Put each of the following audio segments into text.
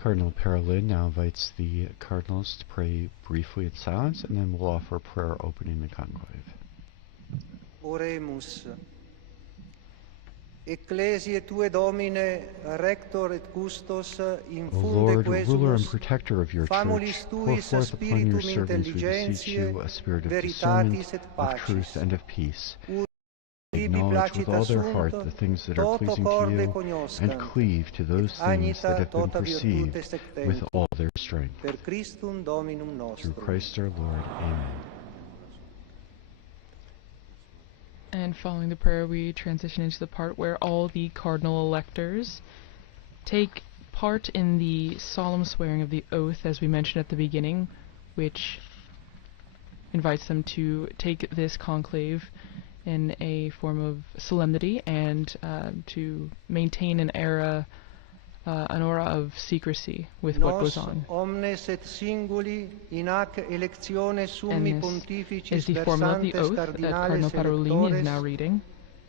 Cardinal Parolin now invites the Cardinals to pray briefly in silence, and then we'll offer a prayer opening the conclave. Oremus. Ecclesiae tue Domine, rector et custos, infunde Lord, ruler and quesumus, protector of your famulis church, pour tuis forth upon your spiritum servants, we beseech you, a spirit of discernment, veritatis et of truth, pacis. and of peace. Ibi Acknowledge with placit all their heart assunt, the things that are toto pleasing to corde you, and cognoscant, cleave to those things that agnita have been tota perceived virtute sectentem, with all their strength. per Christum Dominum nostrum. Through Christ our Lord. Amen. And following the prayer, we transition into the part where all the cardinal electors take part in the solemn swearing of the oath, as we mentioned at the beginning, which invites them to take this conclave in a form of solemnity and to maintain an aura of secrecy with what goes on. Omnes et singuli in hac electione summi And this pontificis is the formula of the versantes oath that cardinales Cardinal Parolin is electores, now reading.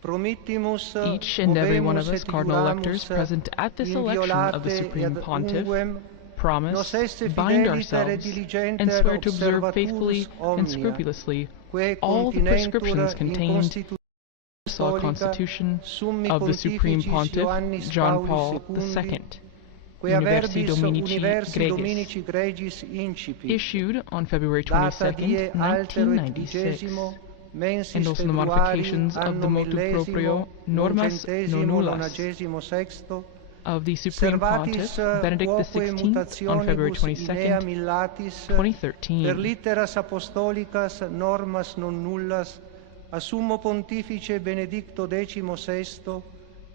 promittimus Each and every one of movemus us, et cardinal electors juramus present at this election of the inviolate Supreme et Pontiff, unguem promise, nos esse bind fideliter et ourselves, diligenter and swear to observe observaturus faithfully and omnia, scrupulously quae all the prescriptions continentur in contained in the Constitution summi of the Supreme pontificis Pontiff, Ioannis John Paulus Paul II, II, quae Universi verbis Dominici universi Gregis, dominici gregis incipit, issued on February data 22nd, die altero et 1996, vigesimo mensis and also the Februari modifications of the anno motu proprio millesimo normas nocentesimo nonullas nonagesimo sexto of the Supreme Pontiff, Benedict XVI, on February 22nd, millatis 2013. per litteras apostolicas normas non nullas a Summo Pontifice Benedicto XVI,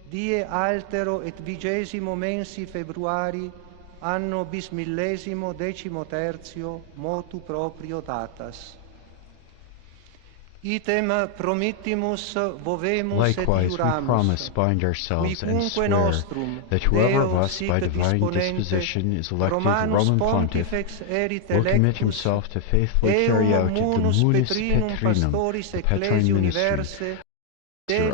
die altero et vigesimo mensi Februari anno bismillesimo decimo tertio motu proprio datas. Item promittimus vovemus et Likewise, we juramus, promise, bind ourselves, and quicunque swear nostrum that whoever of Deo us by sic divine disponente, disposition is elected Romanus Roman Pontiff Pontifex erit will commit electus, himself to faithfully carry out the munus munus Petrinum petrinum, pastoris the Petrine ecclesiae ministry, universae,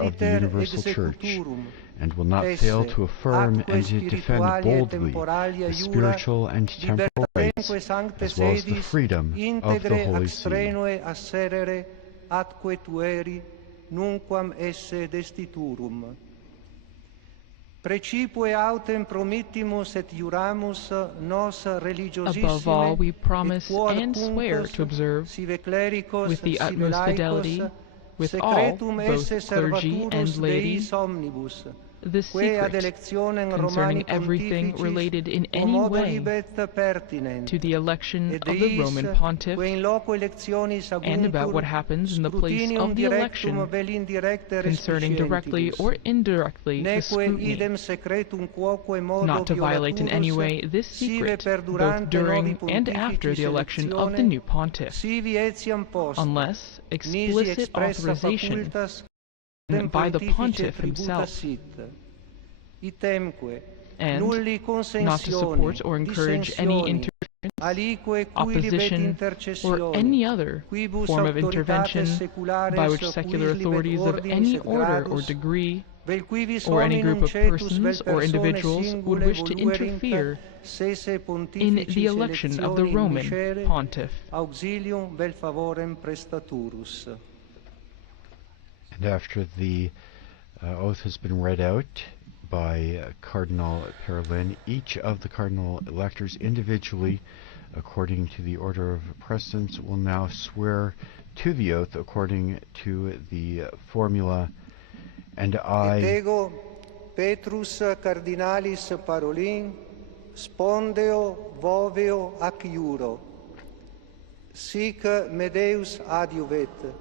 of the deliter universal church, executurum, and will not fail to affirm atque and to defend spiritualia et boldly temporalia the iura, spiritual and temporal rights, libertatemque sancte as well as the sedis, freedom of the integre Holy ac See. strenue asserere atque tueri, nunquam esse destiturum. Precipue autem promittimus et juramus nos religiosissime. Above all, we promise and swear to observe with the utmost fidelity, with all, both clergy and laity, the secret concerning everything related in any way to the election of the Roman Pontiff, and about what happens in the place of the election concerning directly or indirectly the scrutiny, not to violate in any way this secret, both during and after the election of the new Pontiff, unless explicit authorization by the Pontiff himself, and not to support or encourage any interference, opposition, or any other form of intervention by which secular authorities of any order or degree, or any group of persons or individuals would wish to interfere in the election of the Roman Pontiff. And after the oath has been read out by Cardinal Parolin, each of the cardinal electors individually, according to the order of precedence, will now swear to the oath according to the formula. And I, Et ego Petrus Cardinalis Parolin, spondeo voveo ac iuro, sic me Deus adiuvet,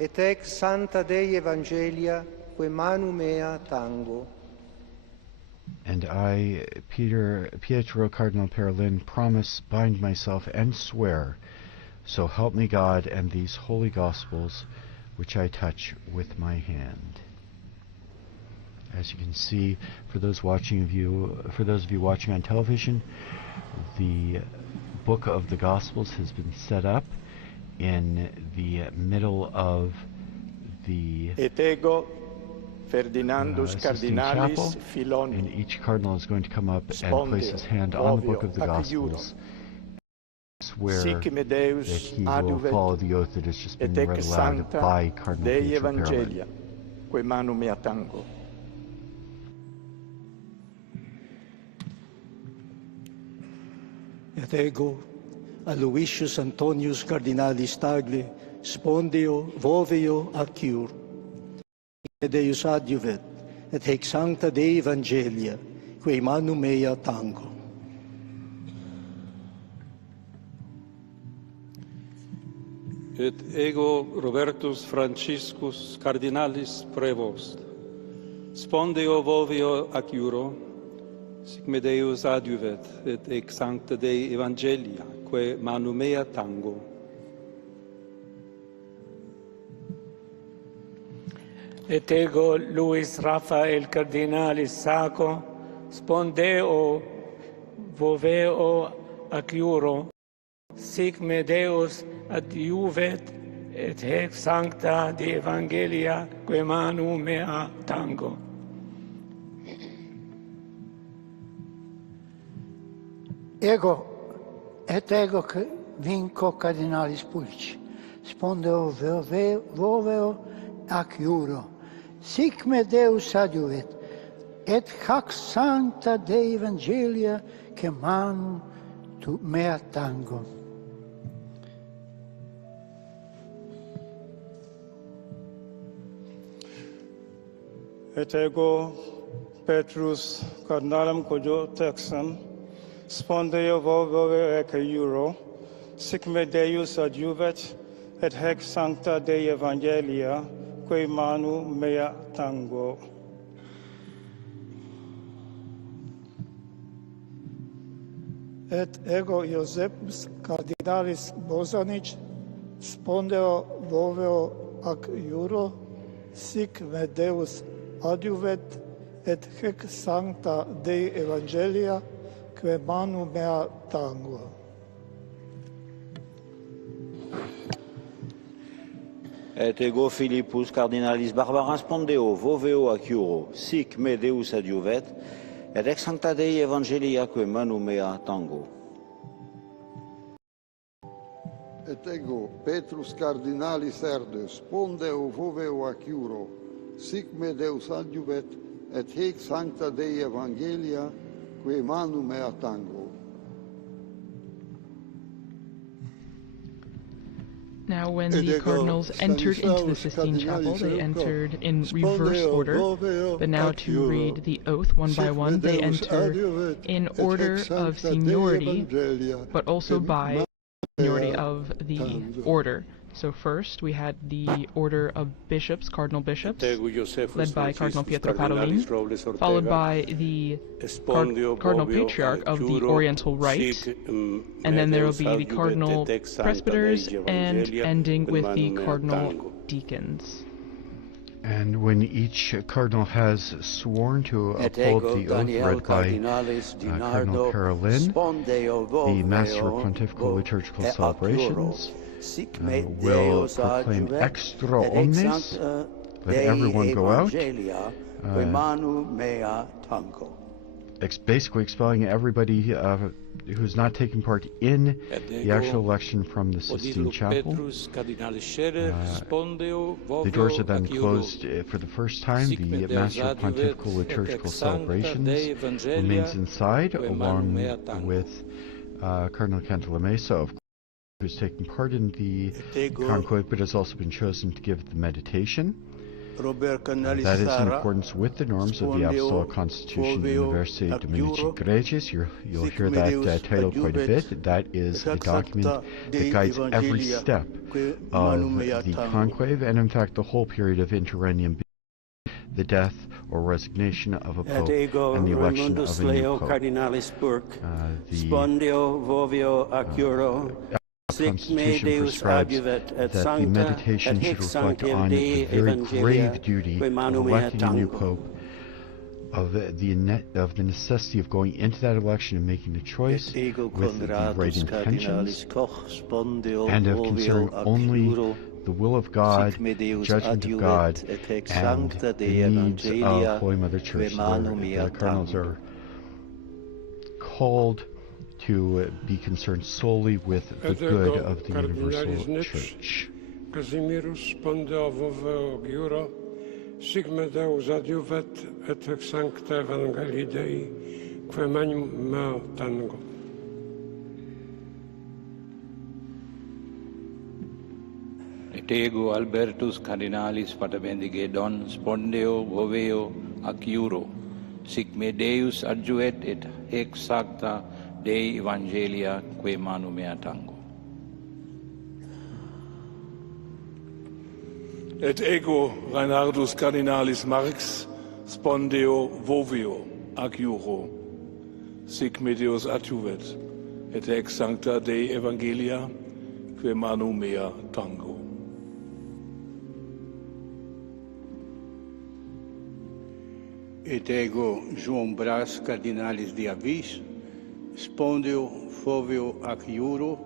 et ex Santa Dei Evangelia, que manu mea tango. and I, Pietro Cardinal Parolin, promise, bind myself, and swear, so help me God and these holy Gospels, which I touch with my hand. As you can see, for those of you watching on television, the book of the Gospels has been set up in the middle of the Et ego Sistine Chapel, and each cardinal is going to come up and place his hand on the book of the Gospels, swear that he will follow the oath that has just been read aloud by Cardinal Pietro Parolin. Et ego, Aloysius Antonius Cardinalis Tagli, spondeo voveo acciur. Deus adjuvet, et hec sancta Dei Evangelia, quae manu mea tango. Et ego Robertus Franciscus Cardinalis Prevost, spondeo voveo acciuro, sic me Deus adjuvet, et ec sancta Dei Evangelia, quae manu mea tango. Et ego Luis Raphael Cardinalis Saco, spondeo voveo acciuro, sic me Deus adjuvet, et hec sancta Dei Evangelia, quae manu mea tango. Ego, et ego vinco Cardinalis Pulci, spondeo voveo acciuro, sic me Deus adjuvet, et hac sancta Dei Evangelia, que manu mea tango. Et ego Petrus Cardinalem Cojo Texan, spondeo voveo acciuro, sic me Deus adjuvet, et hec sancta Dei Evangelia, quae manu mea tango. Et ego Iosepus Cardinalis Bosanic, spondeo voveo acciuro, sic me Deus adjuvet, et hec sancta Dei Evangelia, quae manu mea tango. Et ego Philippus Cardinalis Barbaras spondeo voveo acciuro, sic me Deus adjuvet, et ex sancta Dei Evangelia, quae manu mea tango. Et ego Petrus Cardinalis Erde, spondeo voveo acciuro, sic me Deus adjuvet, et hec sancta Dei Evangelia, quae manu mea tango. Now, when the cardinals entered into the Sistine Chapel, they entered in reverse order, but now to read the oath one by one, they enter in order of seniority, but also by seniority of the order. So first, we had the order of bishops, cardinal bishops, led by Cardinal Pietro Parolin, followed by the Cardinal Patriarch of the Oriental Rite, and then there will be the Cardinal Presbyters, and ending with the Cardinal Deacons. And when each cardinal has sworn to uphold the oath read by Cardinal Parolin, the Master of Pontifical Liturgical Celebrations will proclaim extra omnes, let everyone go out, basically expelling everybody who's not taking part in the actual election from the Sistine Chapel. The doors are then closed for the first time. The Master of Pontifical Liturgical Celebrations remains inside, along with Cardinal Cantalamessa, of course, who's taking part in the conclave, but has also been chosen to give the meditation. That is in accordance with the norms of the Apostolic Constitution of the University Dominici Gregis. You'll hear that title quite a bit. That is the document that guides every step of the conclave, and in fact the whole period of interregnum, the death or resignation of a pope and the election of a new pope. The Constitution prescribes that the meditation should reflect on the very grave duty of electing a new pope, of the necessity of going into that election and making a choice with the right intentions, and of considering only the will of God, judgment of God, and the needs of Holy Mother Church. The Cardinals are called to be concerned solely with the good of the universal Church. Casimirus spondeo voveo giuro, sigme Deus adiuvet et ex sancta Evangelii Dei, quae magnum meo tango. Et ego Albertus Cardinalis pater bendige don spondeo voveo ac iuro, sic me Deus adjuet et ex sancta Dei Evangelia quae manu mea tango. Et ego Reinhardus Cardinalis Marx spondeo voveo ac iuro, sic me Deus adjuvet et ex sancta Dei Evangelia quae manu mea tango. Et ego João Brás Cardinalis Diavis spondeo voveo ac iuro,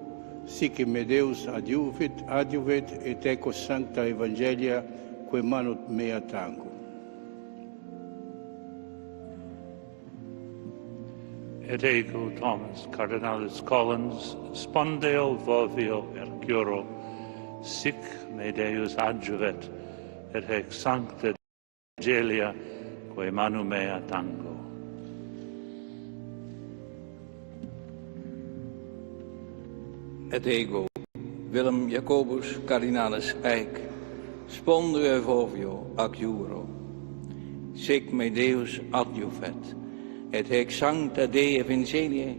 sic me Deus adjuvet et eco sancta Evangelia quae manu mea tango. Et ego Thomas Cardinalis Collins spondeo voveo ac iuro, sic me Deus adjuvet et ex sancta Evangelia quae manu mea tango. Et ego Willem Jacobus Cardinalis Eijk spondeo voveo ac iuro, sic me Deus adjuvet et ex sancta Dei Evangelie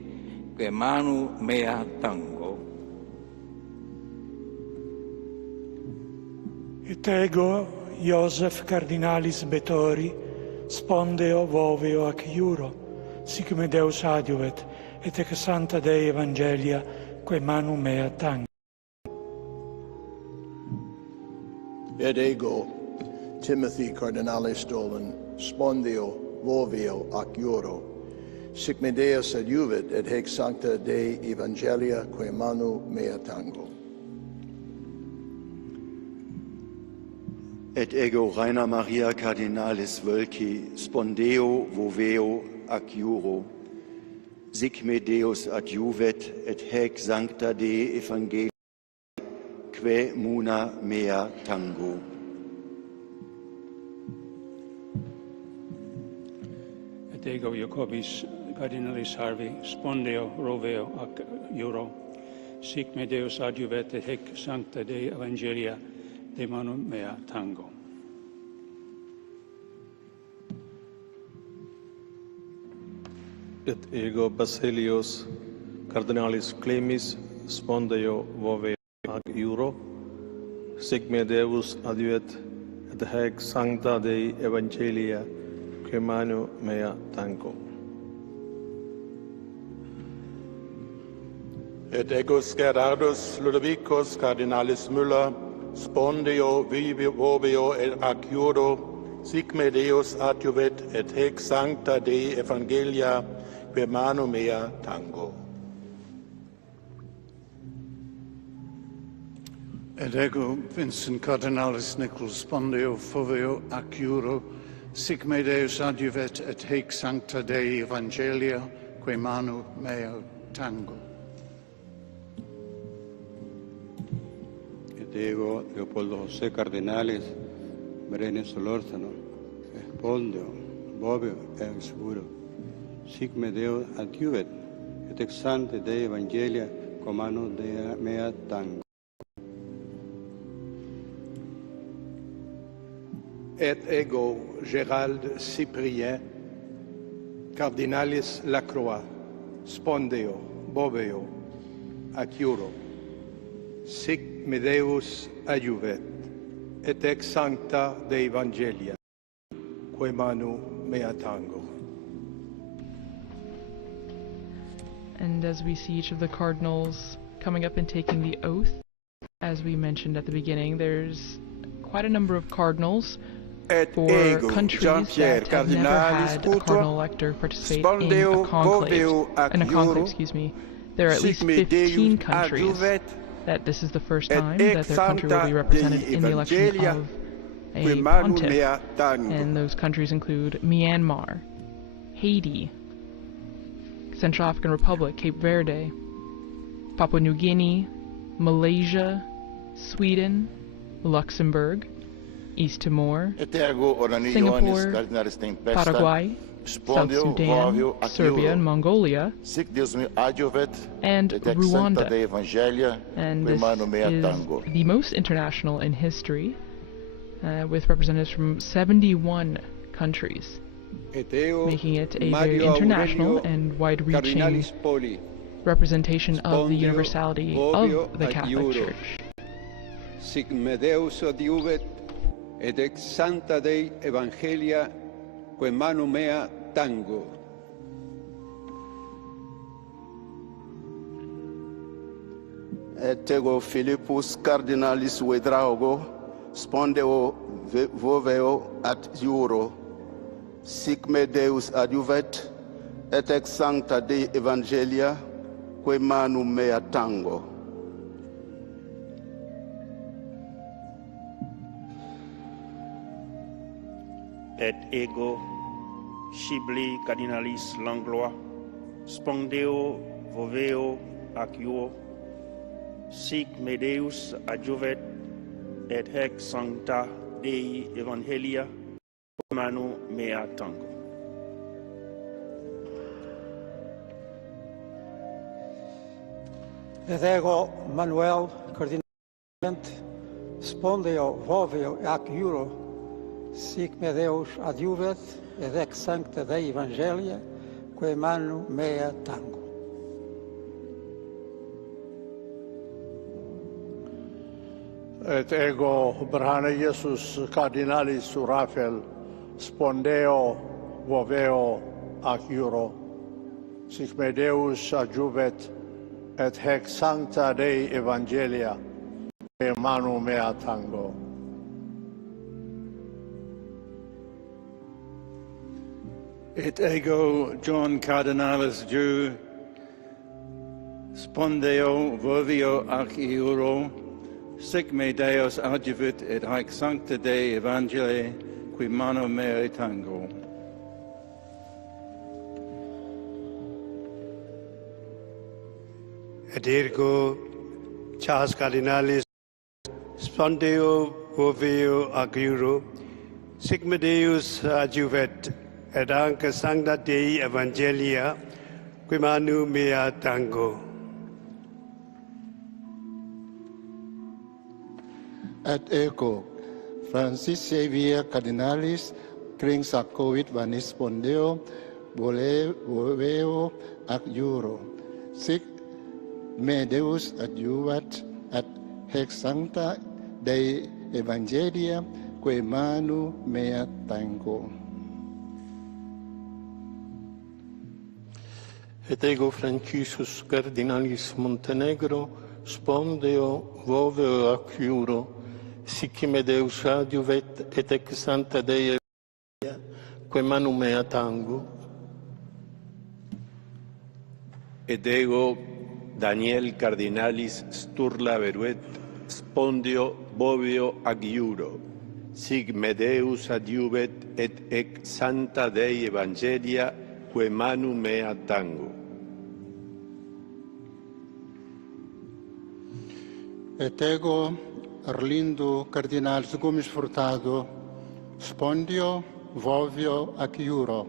quae manu mea tango. Et ego Joseph Cardinalis Betori spondeo voveo ac iuro, sic me Deus adjuvet et ex sancta Dei Evangelia quae manu mea tango. Et ego Timothy Cardinalis Dolan spondeo voveo ac iuro, sic me Deus adjuvet et ex sancta Dei Evangelia quae manu mea tango. Et ego Rainer Maria Cardinalis Wölki spondeo voveo ac iuro, sic me Deus adjuvet et haec sancta Dei Evangelia quae muna mea tango. Et ego Jacobis Cardinalis Harvey spondeo roveo ac iuro, sic me Deus adjuvet et haec sancta Dei Evangelia de manu mea tango. Et ego Basilius Cardinalis Clemis spondeo voveo ac iuro, sic me Deus adjuvet et haec sancta Dei Evangelia quae manu mea tango. Et ego Gerardus Ludovicus Cardinalis Müller spondeo voveo ac iuro, sic me Deus adjuvet et haec sancta Dei Evangelia quae manu mea tango. Et ego Vincent Cardinalis Nicholas spondeo voveo ac iuro, sic me Deus adjuvet et haec sancta Dei Evangelia quae manu mea tango. Et ego Leopoldo José Cardinalis Brenes Solórzano spondeo voveo ex iuro, sic me Deus adjuvet et ex sancta Dei Evangelia quae manu mea tango. Et ego Gérald Cyprien Cardinalis Lacroix spondeo voveo ac iuro, sic me Deus adjuvet et ex sancta Dei Evangelia quae manu mea tango. And as we see each of the cardinals coming up and taking the oath, as we mentioned at the beginning, there's quite a number of cardinals for countries that have never had a cardinal elector participate in a conclave. There are at least 15 countries that this is the first time that their country will be represented in the election of a pontiff. And those countries include Myanmar, Haiti, Central African Republic, Cape Verde, Papua New Guinea, Malaysia, Sweden, Luxembourg, East Timor, Singapore, Paraguay, South Sudan, Serbia and Mongolia, and Rwanda. And this is the most international in history, with representatives from 71 countries, making it a very international and wide-reaching representation of the universality of the Catholic Church. Sic me Deus adiuvet, et ex sancta Dei Evangelia, que manu mea tango. Et ego Philippus cardinalis vedraugo, spondeo voveo at iuro, sic me Deus adiuvet, et ex sancta Dei Evangelia, que manu mea tango. Et ego scibili cardinalis Langlois, spondeo voveo ac iuo, sic me Deus adjuvet, et hec sancta Dei Evangelia, manu mea tango. Et ego Manuel cardinalis spondeo voveo ac iuro, sic me Deus adjuvet, et ex sancta Dei Evangelia, que manu mea tango. Et ego Brahana Iesus cardinalis Raphael, spondeo voveo ac iuro, sic me Deus adjuvet, et hec sancta Dei Evangelia, que manu mea tango. Et ego John cardinalis Jew, spondeo voveo ac iuro, sic me Deus adjuvit, et haec sancta Dei Evangelii, qui manu mea tango. Et ergo Charles cardinalis spondeo voveo ac iuro, sic me Deus adjuvet, et anca sancta Dei Evangelia, qui manu mea tango. Et ego Francis Xavier cardinalis Cringsacovit vanis spondeo voveo ac iuro, sic me Deus adjuvat, et hec sancta Dei Evangelia, que manu mea tango. Et ego Franciscus cardinalis Montenegro, spondeo voveo ac iuro, sic me Deus adjuvet, et ex sancta Dei Evangelia, que manu mea tango. Et ego Daniel cardinalis Sturla Veruet, spondeo voveo ac iuro, sic me Deus adjuvet, et ex sancta Dei Evangelia, que manu mea tango. Et ego Arlindo cardinalis Gomes Furtado, spondeo voveo ac iuro,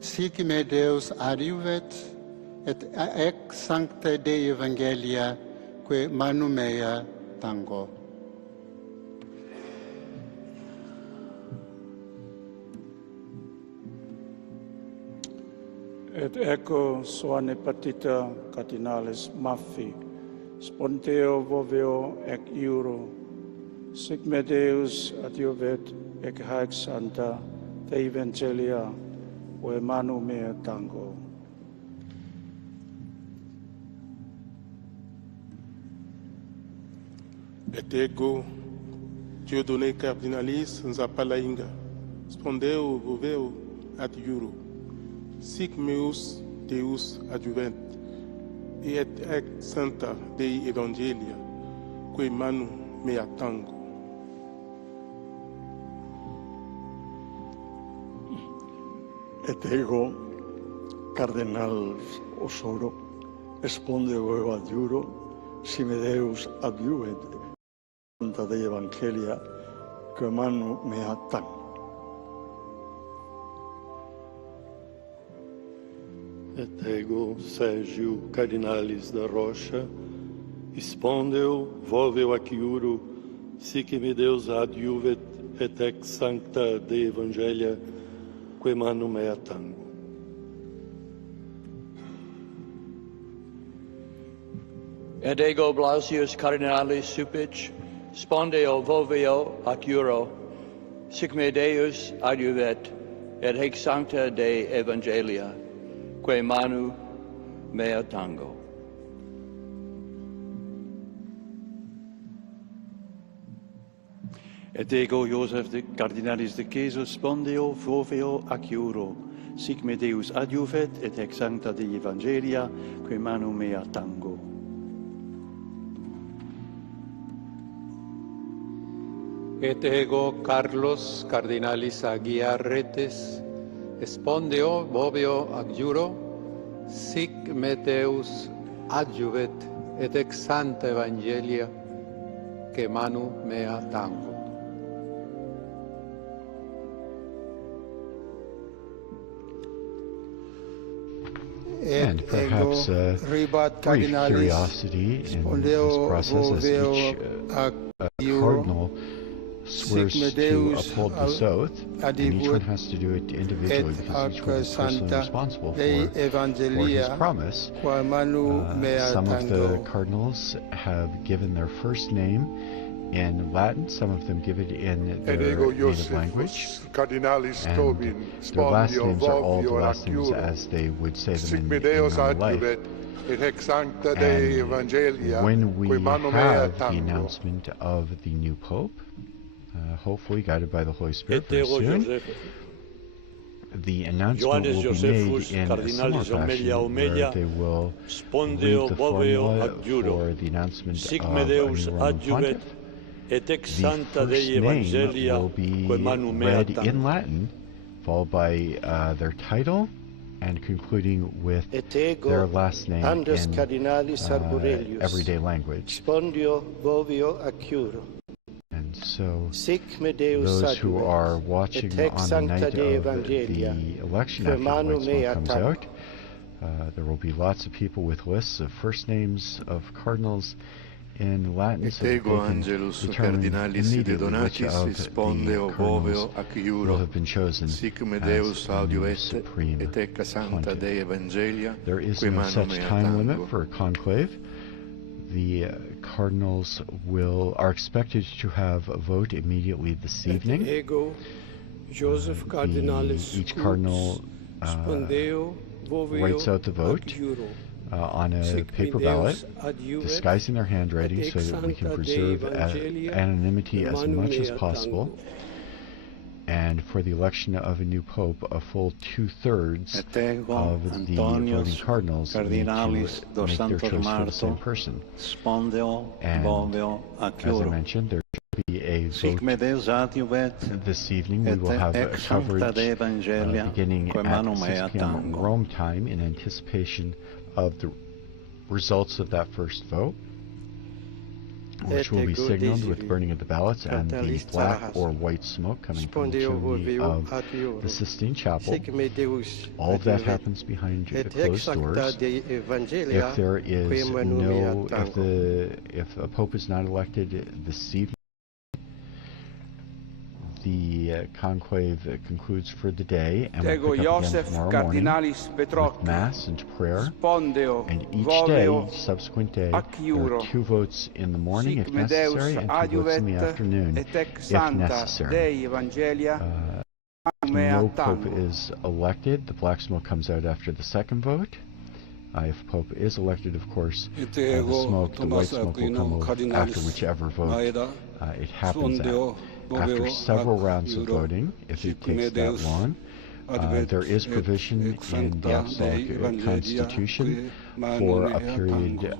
sic me Deus adjuvet, et ex sancta Dei Evangelia, que manu mea tango. Et ego Soane Patita cardinalis Maffi, spondeo voveo ec iuro, sic me Deus adjuvet, ec haec sancta Dei Evangelia, que manu mea tango. Et ego Dieudonné cardinalis Nzapalainga, spondeo voveo ad iuro, sic meus Deus adjuvent, et ex sancta Dei Evangelia, quae manu mea tango. Et ego, Cardinal Osoro, spondeo adjuro, si me Deus adiuet, Santa Dei Evangelia, que manu mea tango. Et ego, Sergio Cardinalis da Rocha, spondeo voveo aciuro, sic me Deus adiuvet, et ex sancta Dei Evangelia, que manu mea tango. Et ego Blasius Cardinalis Supic, spondeo voveo aciuro, sic me Deus adiuvet, et hic sancta Dei Evangelia, que manu mea tango. Et ego Joseph de Cardinalis de Ceso spondeo voveo aciuro, sic me Deus adiuvet, et ex sancta Dei Evangelia, que manu mea tango. Et ego Carlos Cardinalis Aguiarretes, spondeo voveo aciuro, sic me Deus adiuvet, et ex sancta Evangelia, que manu mea tango. And perhaps a brief curiosity in this process as each cardinal swears to uphold this oath, and each one has to do it individually because each one is personally responsible for his promise. Some of the cardinals have given their first name in Latin, some of them give it in their native language, and their last names are all the last names as they would say them in real life. And when we have the announcement of the new Pope, hopefully guided by the Holy Spirit very soon, the announcement will be made in a similar fashion where they will read the formula for the announcement of a new Roman Pontiff. The first name will be read in Latin, followed by their title, and concluding with their last name in everyday language. And so those who are watching on the night of the election after the white smoke comes out, there will be lots of people with lists of first names of cardinals in Latin, so that they can determine immediately which of the cardinals will have been chosen as the new supreme pontiff. There is no such time limit for a conclave. The cardinals are expected to have a vote immediately this evening. Each cardinal writes out the vote on a paper ballot, disguising their handwriting so that we can preserve anonymity as much as possible. And for the election of a new pope, a full 2/3 of the voting cardinals need to make their choice for the same person. And as I mentioned, there should be a vote this evening. We will have coverage beginning at 6 p.m. Rome time in anticipation of the results of that first vote, which will be signaled with burning of the ballots and the black or white smoke coming from the chimney of the Sistine Chapel. All of that happens behind closed doors. If there is if a pope is not elected this evening, the conclave concludes for the day, and we'll pick up again tomorrow morning with Mass and prayer. And each day, subsequent day, there are 2 votes in the morning if necessary, and 2 votes in the afternoon if necessary. No pope is elected. The black smoke comes out after the second vote. If Pope is elected, of course, the white smoke will come out after whichever vote it happens at. After several rounds of voting, if it takes that long, There is provision in the Apostolic Constitution for a period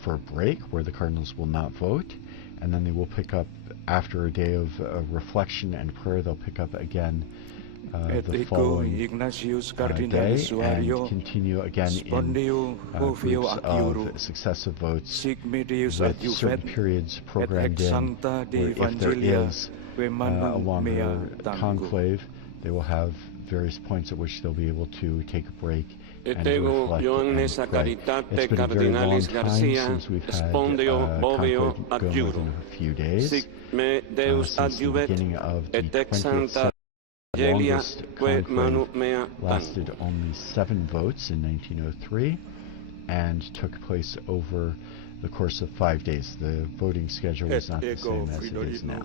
for a break where the Cardinals will not vote, and then they will pick up after a day of reflection and prayer. They'll pick up again the following day and continue again in groups of successive votes with certain periods programmed in, where if there is a longer conclave, they will have various points at which they'll be able to take a break and reflect and pray. It's been a very long time since we've had conclave go more than a few days, since the beginning of the 20th century. The longest conclave lasted only 7 votes in 1903 and took place over the course of 5 days. The voting schedule was not the same as it is now.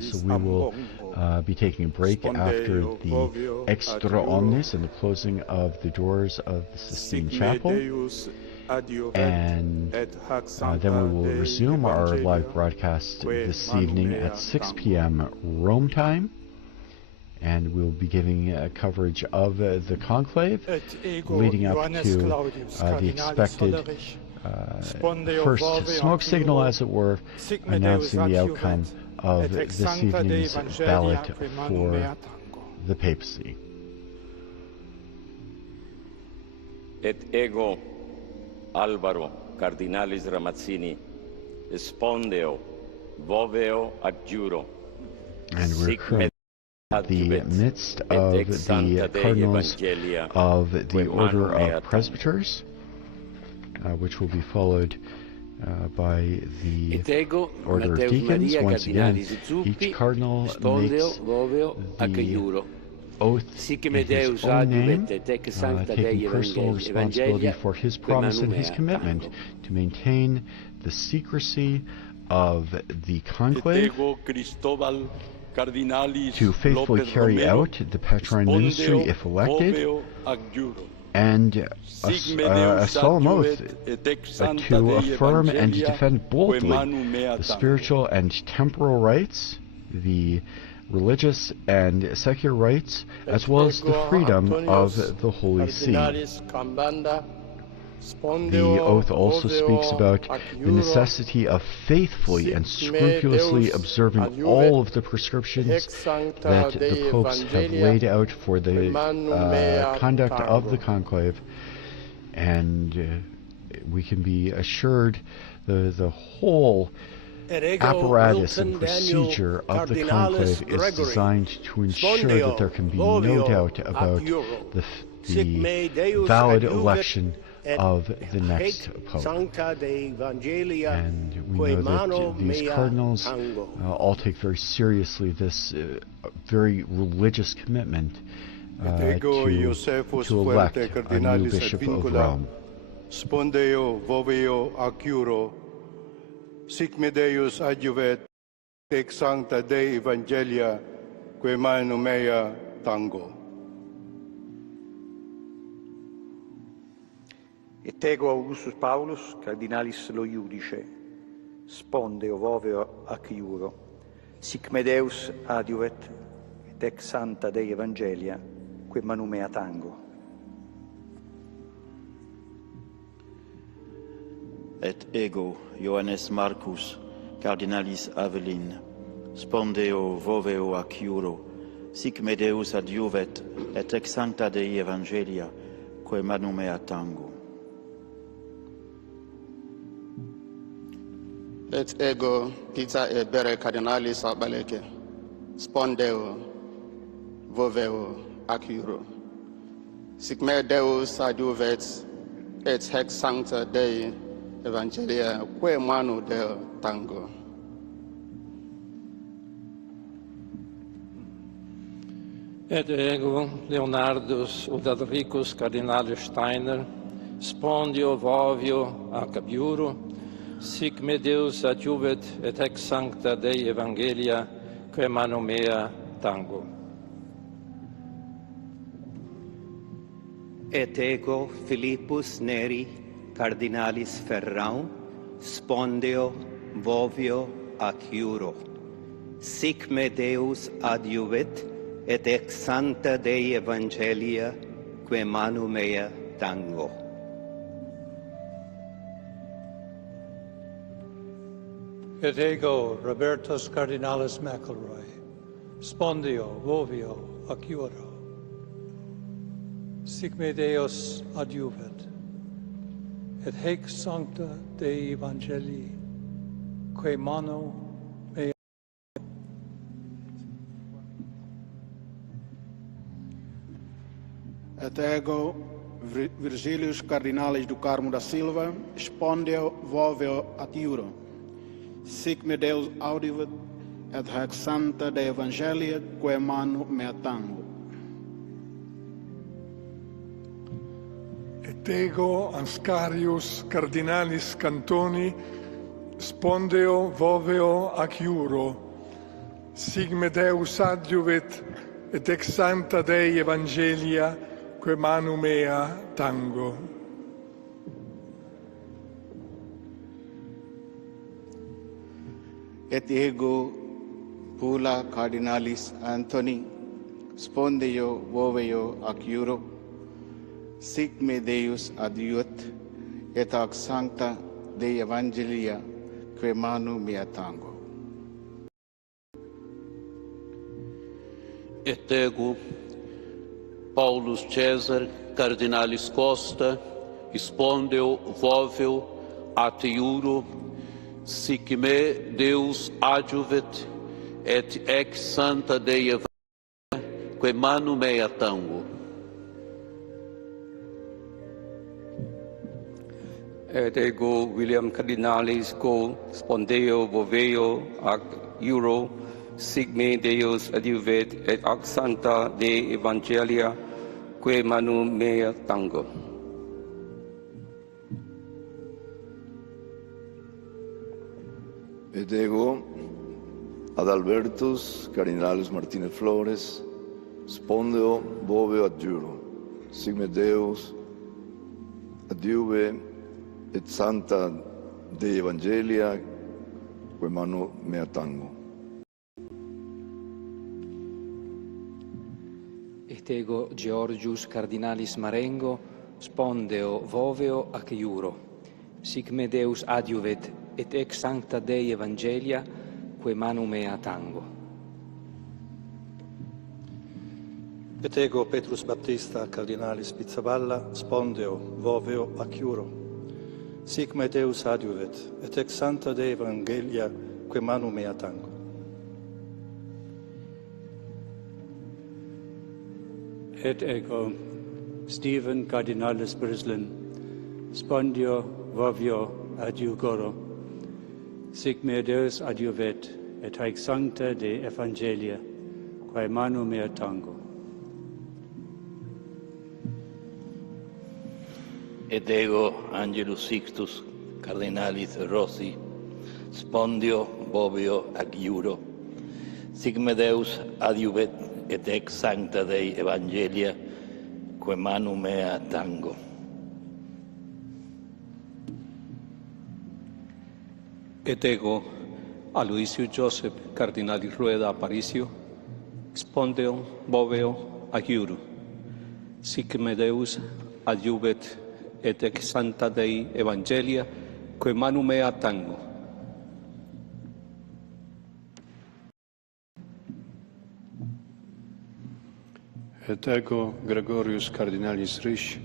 So we will be taking a break after the extra omnes and the closing of the doors of the Sistine Chapel, and then we will resume our live broadcast this evening at 6 p.m. Rome time, and we'll be giving coverage of the conclave leading up to the expected first smoke signal, as it were, announcing the outcome of this evening's ballot for the papacy. Et ego Alvaro Cardinalis Ramazzini spondeo voveo adjuro. And we're currently in the midst of the Cardinals of the Order of Presbyters, which will be followed by the Order of Deacons. Once again, each cardinal makes the oath in his own name, taking personal responsibility for his promise and his commitment to maintain the secrecy of the conclave, to faithfully carry out the Patrine ministry if elected, and a solemn oath to affirm and defend boldly the spiritual and temporal rights, the religious and secular rights, as well as the freedom of the Holy See. The oath also speaks about the necessity of faithfully and scrupulously observing all of the prescriptions that the popes have laid out for the conduct of the conclave, and we can be assured the whole apparatus and procedure of the conclave is designed to ensure that there can be no doubt about the valid election of the next pope. And we know that these cardinals all take very seriously this very religious commitment to elect a new bishop of Rome. Spondeo voveo acuro, sic me Deus adjuvet, ex sancta Dei Evangelia, quae manu mea tango. Et ego Augustus Paulus, Cardinalis lo Iudice, spondeo voveo ac iuro, sic me Deus adiuvet, et ex sancta Dei Evangelia, quae manu mea tango. Et ego Ioannes Marcus, Cardinalis Avelin, spondeo voveo ac iuro, sic me Deus adiuvet, et ex sancta Dei Evangelia, quae manu mea tango. Et ego Peter e bere Cardinalis Abaleke, spondeo voveo ac iuro, sic me Deus adiuvet, et hex sancta Dei Evangelia, quae manu Deo tango. Et ego Leonardus Udalricus Cardinalis Steiner, spondeo voveo ac iuro, sic me Deus adjuvet, et ex sancta Dei Evangelia, quae manu mea tango. Et ego Philippus Neri, Cardinalis Ferrau, spondeo voveo ac iuro, sic me Deus adjuvet, et ex sancta Dei Evangelia, que manu mea tango. Et ego Robertus Cardinalis McElroy, spondio vovio acciuro, sic me Deus adiuvet, et haec sancta Dei Evangelii, que manu mea. Et ego Virgilius Cardinalis do Carmo da Silva, spondio vovio adiuro, sic me Deus audivet, et haec sancta Dei Evangelia, que manu mea tango. Et ego Anscarius Cardinalis Cantoni, spondeo voveo acciuro, sic me Deus adiuvet, et ex sancta Dei Evangelia, que manu mea tango. Et ego Pula Cardinalis Anthony, spondeo voveo acciuro, sic me Deus adiuet, et ac sancta Dei Evangelia, que manu mea tango. Et ego Paulus Caesar Cardinalis Costa, spondeo voveo at iuro, sic me Deus adiuvet, et ex sancta Dei Evangelia, que manu mea tango. Et ego William Cardinalis Co, spondeo voveo ac iuro, sic me Deus adiuvet, et ac sancta Dei Evangelia, que manu mea tango. Et ego Adalbertus Cardinalis Martinez Flores, spondeo voveo adjuro, sic me Deus adiuve et sancta Dei Evangelia, que manu mea tango. Et ego Georgius Cardinalis Marengo, spondeo voveo ac iuro, sic me Deus adiuvet, et ex sancta Dei Evangelia, que manu mea tango. Et ego Petrus Baptista Cardinalis Pizzaballa, spondeo voveo ac iuro, sic me Deus adiuvet, et ex sancta Dei Evangelia, que manu mea tango. Et ego Stephen Cardinalis Brislin, spondio vovio adiugoro, sic me Deus adiuvet, et haec sancta Dei Evangelia, quae manu mea tango. Et ego Angelus Sixtus Cardinalis Rossi, spondio vovio ac iuro, sic me Deus adiuvet, et ex sancta Dei Evangelia, que manu mea tango. Et ego Aloysius Joseph Cardinalis Rueda Aparicio, spondeo voveo ac iuro, sic me Deus adiuvet, et ex sancta Dei Evangelia, que manu mea tango. Et ego Gregorius Cardinalis Risch,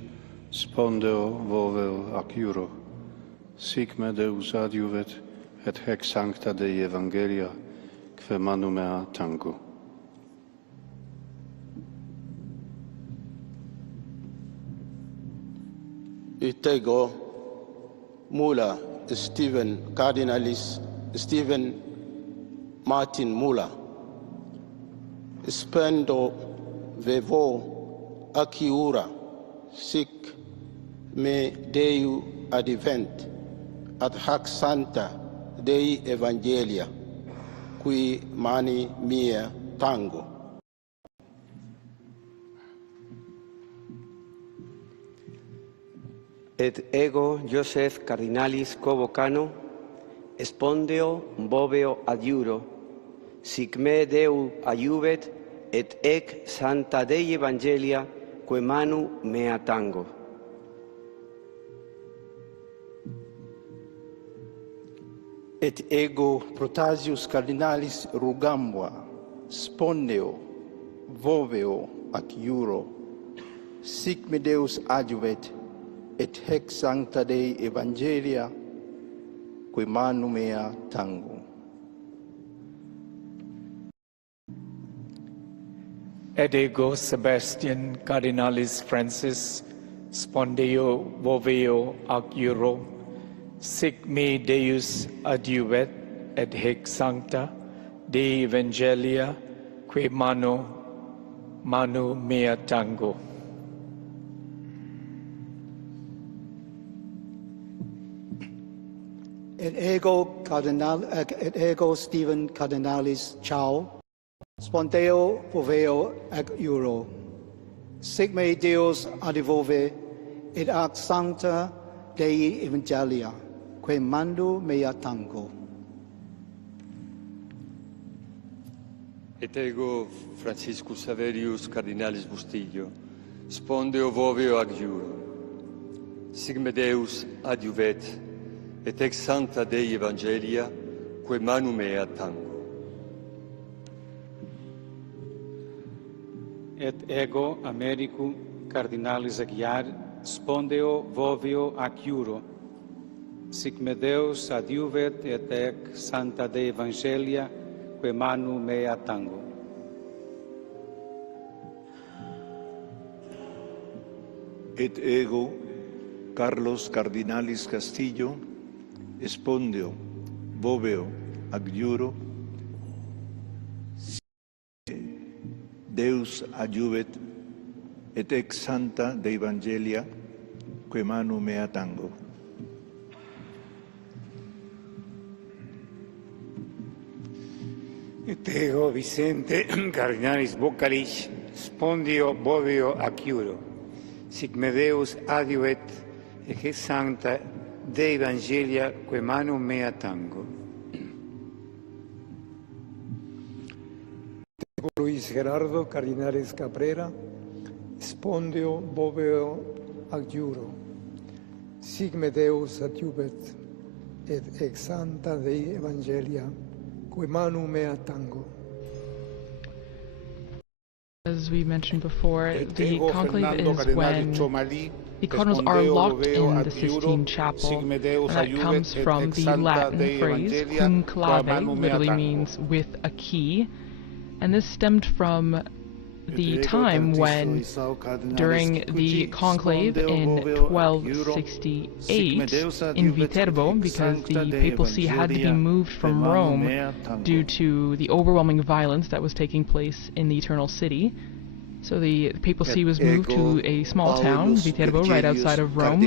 spondeo voveo ac iuro, sic me Deus adiuvet, et haec sancta Dei Evangelia, que manu mea tango. Et ego Mula Stephen Martin Mula, spendo vevo acciura, sic me Deu advent, ad hac sancta Dei Evangelia, qui mani mea tango. Et ego Joseph Cardinalis Covocano, spondeo voveo adiuro, sic me Deu adiuvet, et ec sancta Dei evangelia quae manu mea tango. Et ego protasius cardinalis rugambua, spondeo, voveo ac iuro, sic me Deus adjuvet, et hec sancta Dei evangelia, quae manu mea tango. Et ego Sebastian Cardinalis Francis, spondeo, voveo ac iuro, sic me Deus adjuvet, et hec sancta Dei evangelia, quae manu mea tango. Et ego Stephen Cardinalis Chao, spondeo, voveo ac iuro, sic me Deus adjuvove, et ac sancta Dei evangelia, quae manu mea tango. Et ego Franciscus Saverius Cardinalis Bustillo, spondeo, voveo ac iuro, sic me Deus adjuvet, et ex sancta Dei evangelia, quae manu mea tango. Et ego Americum Cardinalis Aguiar, spondeo, voveo ac iuro, sic me Deus adjuvet, et ec sancta Dei evangelia, quae manu mea tango. Et ego Carlos Cardinalis Castillo, spondeo, voveo ac iuro, Deus adjuvet, et ex sancta Dei evangelia, quae manu mea tango. Et ego Vicente Cardinalis Bocalich, spondeo, voveo ac iuro, sic me Deus adjuvet, et ec sancta Dei evangelia, quae manu mea tango. Luis Gerardo Cardinalis Cabrera, spondeo, voveo ac iuro, sic me Deus adjuvet, et ex sancta Dei evangelia, quae manu mea tango. As we mentioned before, the conclave is when the cardinals are locked in the Sistine Chapel, and that comes from the Latin phrase conclave, literally means with a key. And this stemmed from the time when, during the conclave in 1268 in Viterbo, because the papal see had to be moved from Rome due to the overwhelming violence that was taking place in the Eternal City. So the papal see was moved to a small town, Viterbo, right outside of Rome,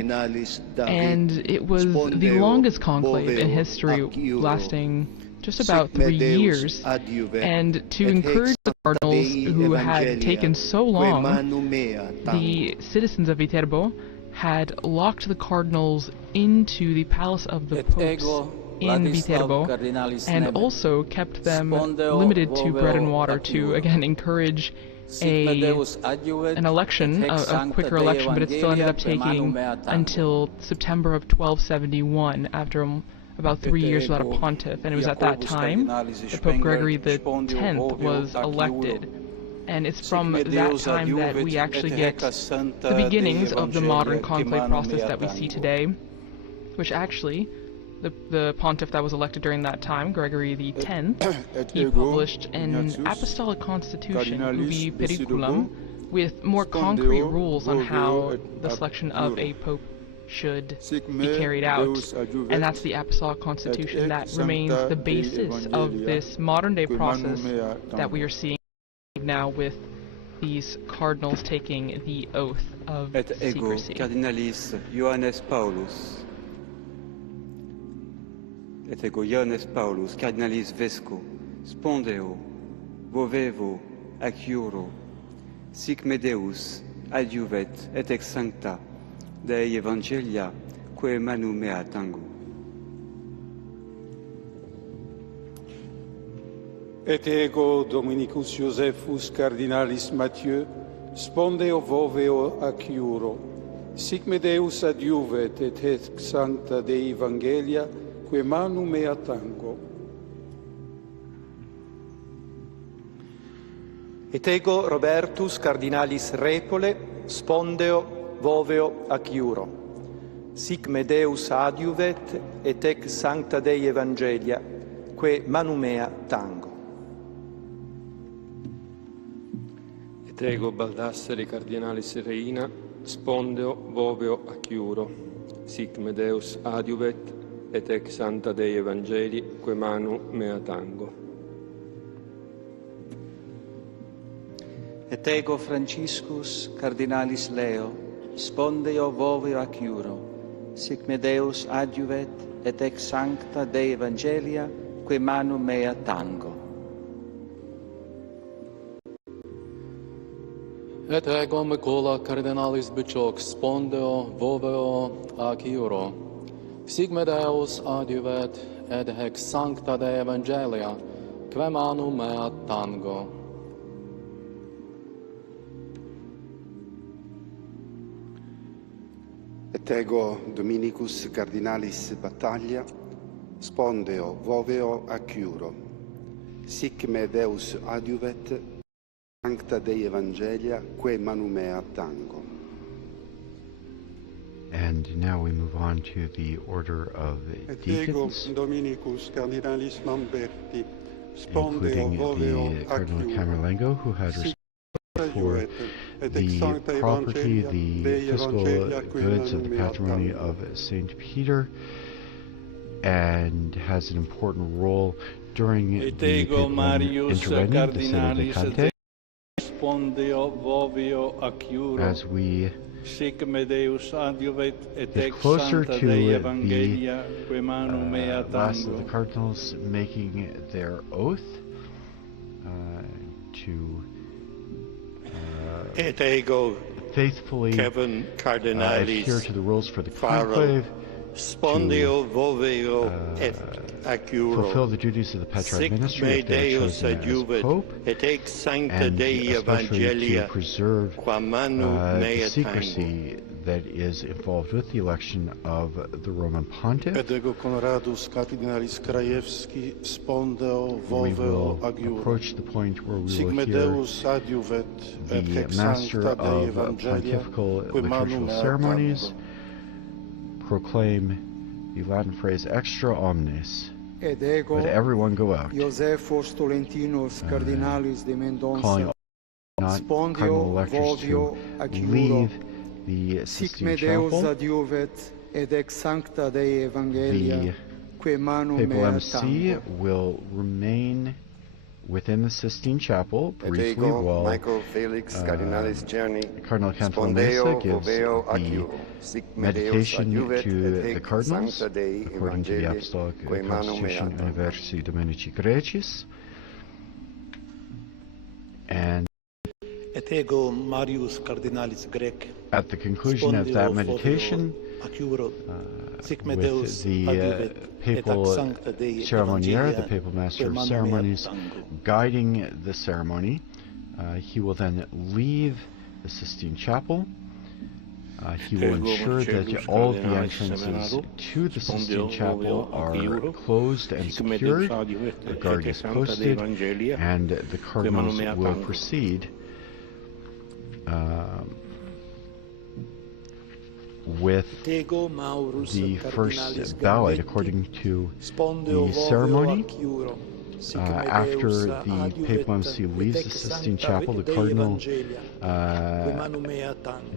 and it was the longest conclave in history, lasting just about 3 years, and to encourage the cardinals who had taken so long, the citizens of Viterbo had locked the cardinals into the palace of the popes in Viterbo, and also kept them limited to bread and water to, again, encourage an election, a quicker election, but it still ended up taking until September of 1271, after about 3 years without a pontiff, and it was at that time that Pope Gregory X was elected. And it's from that time that we actually get the beginnings of the modern conclave process that we see today, which actually, the pontiff that was elected during that time, Gregory X, he published an apostolic constitution, Ubi Periculum, with more concrete rules on how the selection of a pope should be carried out, and that's the Apostolic Constitution that remains the basis of this modern-day process that we are seeing now with these cardinals taking the oath of secrecy. Cardinalis Johannes Paulus, et ego Johannes Paulus, Cardinalis Vesco, spondeo, voveo ac iuro, sic me Deus adjuvet, et ex sancta Dei evangelia, quae manu mea tango. Et ego Dominicus Josephus Cardinalis Mathieu, spondeo voveo ac iuro, sic me Deus adiuvet et et sancta Dei Evangelia, que manu mea tango. Et ego Robertus Cardinalis Repole, spondeo voveo ac iuro, sic me Deus adiuvet et ec sancta Dei Evangelia, que manu mea tango. Et ego Baldassare Cardinalis Reina, spondeo voveo ac iuro, sic me Deus adiuvet et ec sancta Dei Evangelii, que manu mea tango. Et ego Franciscus Cardinalis Leo, spondeo voveo ac iuro, sic me Deus adiuvet et ec sancta Dei Evangelia, que manu mea tango. Et ego Micola Cardinalis Bicioc, spondeo voveo ac iuro, sic me Deus adiuvet et ec sancta Dei Evangelia, que manu mea tango. Et ego Dominicus Cardinalis Battaglia, spondeo voveo ac iuro, sic me Deus adiuvet sancta Dei Evangelia, que manu mea tango. And now we move on to the order of deacons, Dominicus Cardinalis Mamberti, including the Cardinal Camerlengo, who had for the property, the fiscal goods of the patrimony of St. Peter, and has an important role during the Papal interregnum, the Sedevacante, as we get closer to the last of the cardinals making their oath to faithfully adhere to the rules for the conclave, to fulfill the duties of the patriarch ministry if they are chosen as pope, and especially to preserve the secrecy that is involved with the election of the Roman pontiff. We will approach the point where we will hear the master of pontifical liturgical ceremonies proclaim the Latin phrase extra omnes. Let everyone go out, calling not cardinal electors to leave the Sistine Chapel. The Papal MC will remain within the Sistine Chapel briefly while Cardinal Cantalamessa gives the meditation to the cardinals according to the Apostolic Constitution Universi Dominici Graecis. And at the conclusion of that meditation, with the papal ceremoniere, the papal master of ceremonies, guiding the ceremony, he will then leave the Sistine Chapel. He will ensure that all of the entrances to the Sistine Chapel are closed and secured, the guard is posted, and the cardinals will proceed with the first ballot according to the ceremony. After the Papal MC leaves the Sistine Chapel, the Cardinal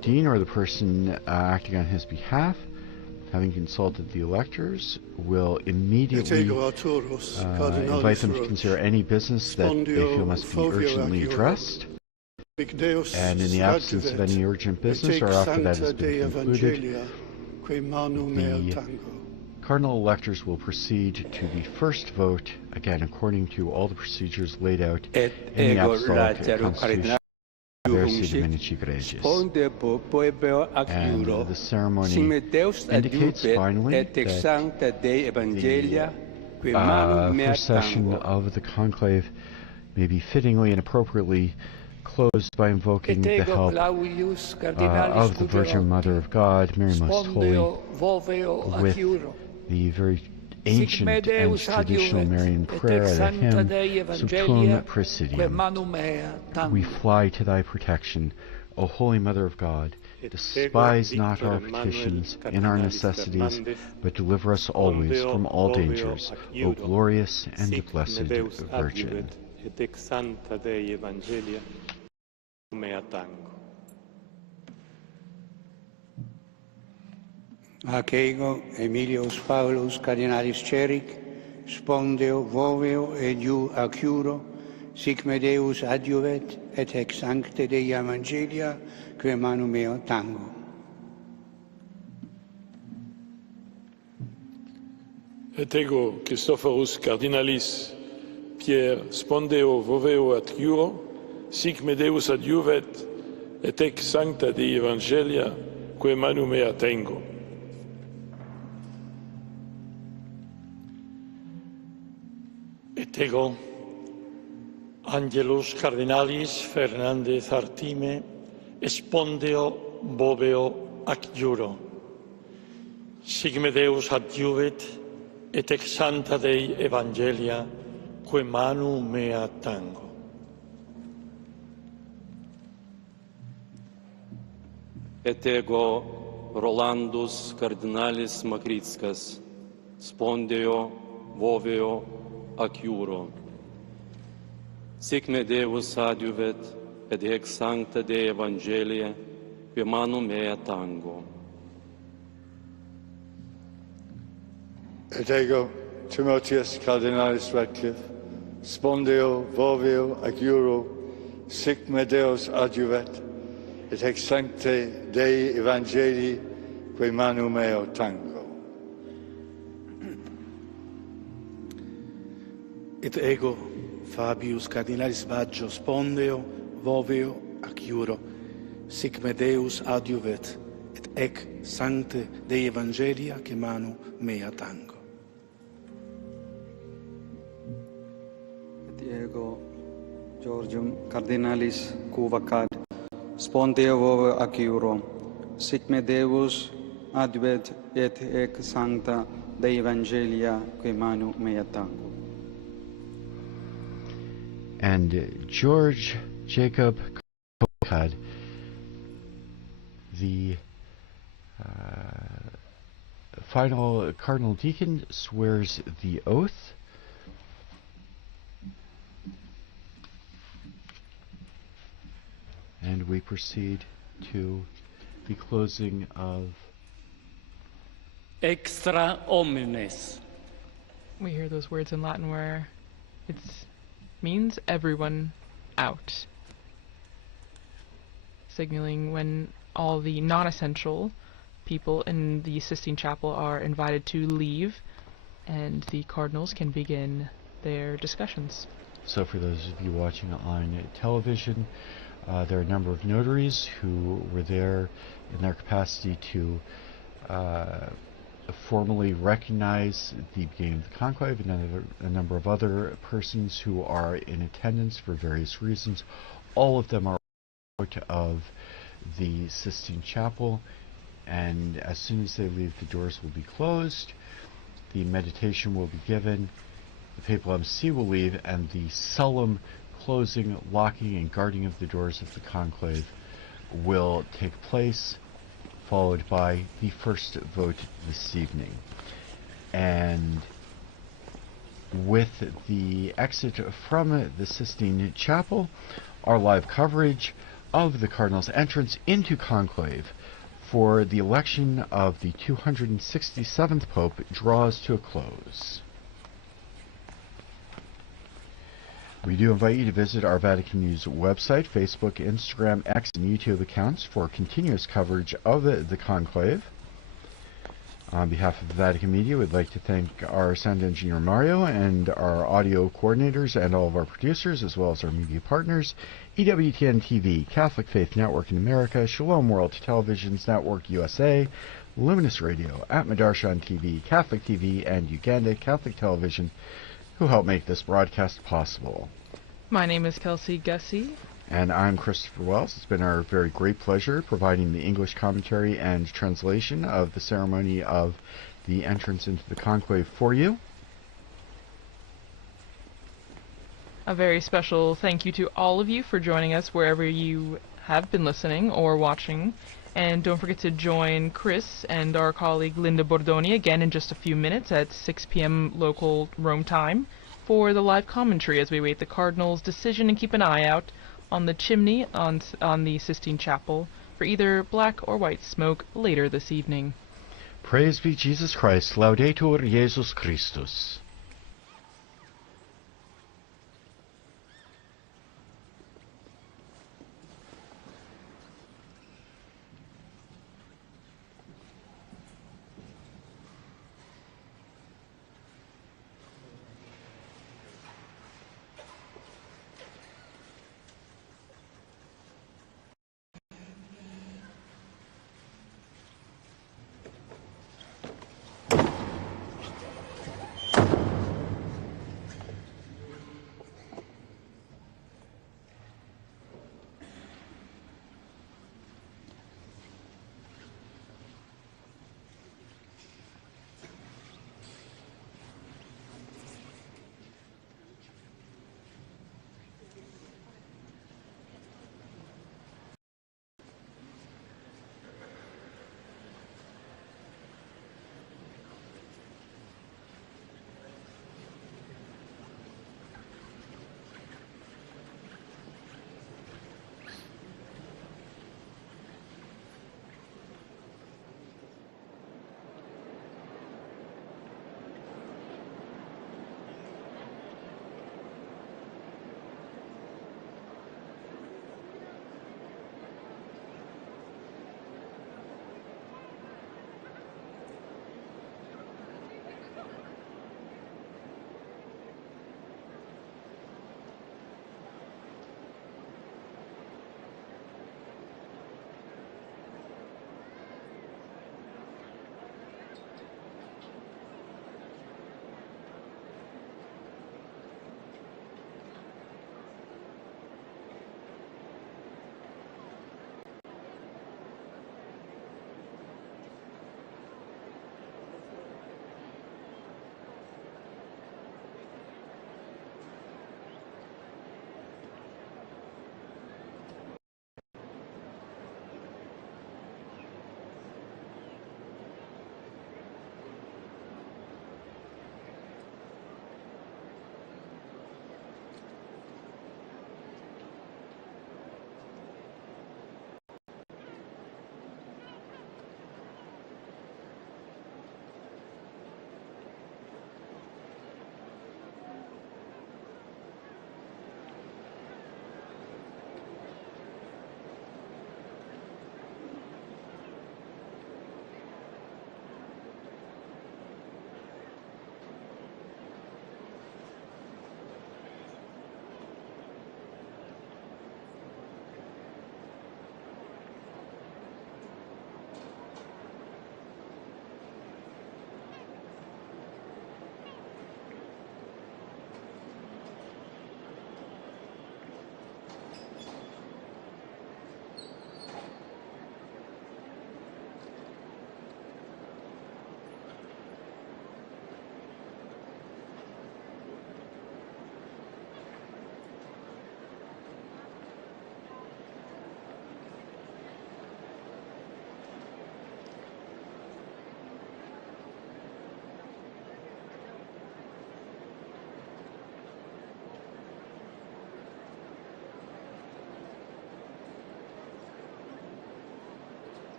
Dean, or the person acting on his behalf, having consulted the electors, will immediately invite them to consider any business that they feel must be urgently addressed. And in the absence of any urgent business, or after that has been concluded, the cardinal electors will proceed to the first vote, again according to all the procedures laid out in the Apostolic Constitution Universi Dominici Graecis. And the ceremony indicates finally that the first session of the conclave may be fittingly and appropriately closed by invoking the help of the Virgin Mother of God, Mary Most Holy, with the very ancient and traditional Marian prayer at a hymn, Subtum Presidium. We fly to thy protection, O Holy Mother of God. Despise not our petitions in our necessities, but deliver us always from all dangers, O glorious and blessed Virgin. Ac ego, Emilius Paulus, Cardinalis Ceric, spondeo, voveo, ediu acuro, sic me Deus adjuvet, et ex sancte Dei Evangelia, que manu meo tango. Et ego, Christophorus Cardinalis, Pierre, spondeo, voveo, acuro, sic me Deus adjuvet, et ex sancta Dei Evangelia, que manu mea tengo. Et ego, Angelus Cardinalis Fernandez Artime, spondeo, voveo, ac juro. Sic me Deus adjuvet, et ex sancta Dei Evangelia, que manu mea tango. Et ego, Rolandus Cardinalis Makritskas, spondeo, voveo, ac juro. Sic me Deus adjuvet, et ex sancta Dei Evangelia, que manu mea tango. Et ego, Timotheus Cardinalis Radcliffe, spondeo, voveo, ac juro, sic me Deus adjuvet, et ex sancte Dei Evangelii, que manu meo tango. Et ego, Fabius Cardinalis Baggio, spondeo, voveo, ac juro, sic me Deus adjuvet, et ec sancte Dei Evangelia, que manu mea tango. Et ego, Georgium Cardinalis Cuvacad, spondeo, voveo, ac juro, sic me Deus adjuvet, et ec sancta Dei Evangelia, que manu mea tango. And George Jacob had the final Cardinal Deacon swears the oath. And we proceed to the closing of Extra omnes. We hear those words in Latin where it means everyone out, signaling when all the non-essential people in the Sistine Chapel are invited to leave and the cardinals can begin their discussions. So for those of you watching on television, there are a number of notaries who were there in their capacity to formally recognize the beginning of the conclave, and a number of other persons who are in attendance for various reasons. All of them are out of the Sistine Chapel, and as soon as they leave, the doors will be closed, the meditation will be given, the papal MC will leave, and the solemn closing, locking, and guarding of the doors of the conclave will take place, followed by the first vote this evening. And with the exit from the Sistine Chapel, our live coverage of the Cardinals' entrance into conclave for the election of the 267th Pope draws to a close. We do invite you to visit our Vatican News website, Facebook, Instagram, X, and YouTube accounts for continuous coverage of the conclave. On behalf of the Vatican Media, we'd like to thank our sound engineer Mario and our audio coordinators and all of our producers, as well as our media partners, EWTN TV, Catholic Faith Network in America, Shalom World Television's Network USA, Luminous Radio, at Madarshan TV, Catholic TV, and Uganda Catholic Television, who help make this broadcast possible. My name is Kelsey Gussie. And I'm Christopher Wells. It's been our very great pleasure providing the English commentary and translation of the ceremony of the entrance into the conclave for you. A very special thank you to all of you for joining us wherever you have been listening or watching. And don't forget to join Chris and our colleague Linda Bordoni again in just a few minutes at 6 p.m. local Rome time for the live commentary as we await the Cardinals' decision, and keep an eye out on the chimney on the Sistine Chapel for either black or white smoke later this evening. Praise be Jesus Christ. Laudetur Jesus Christus.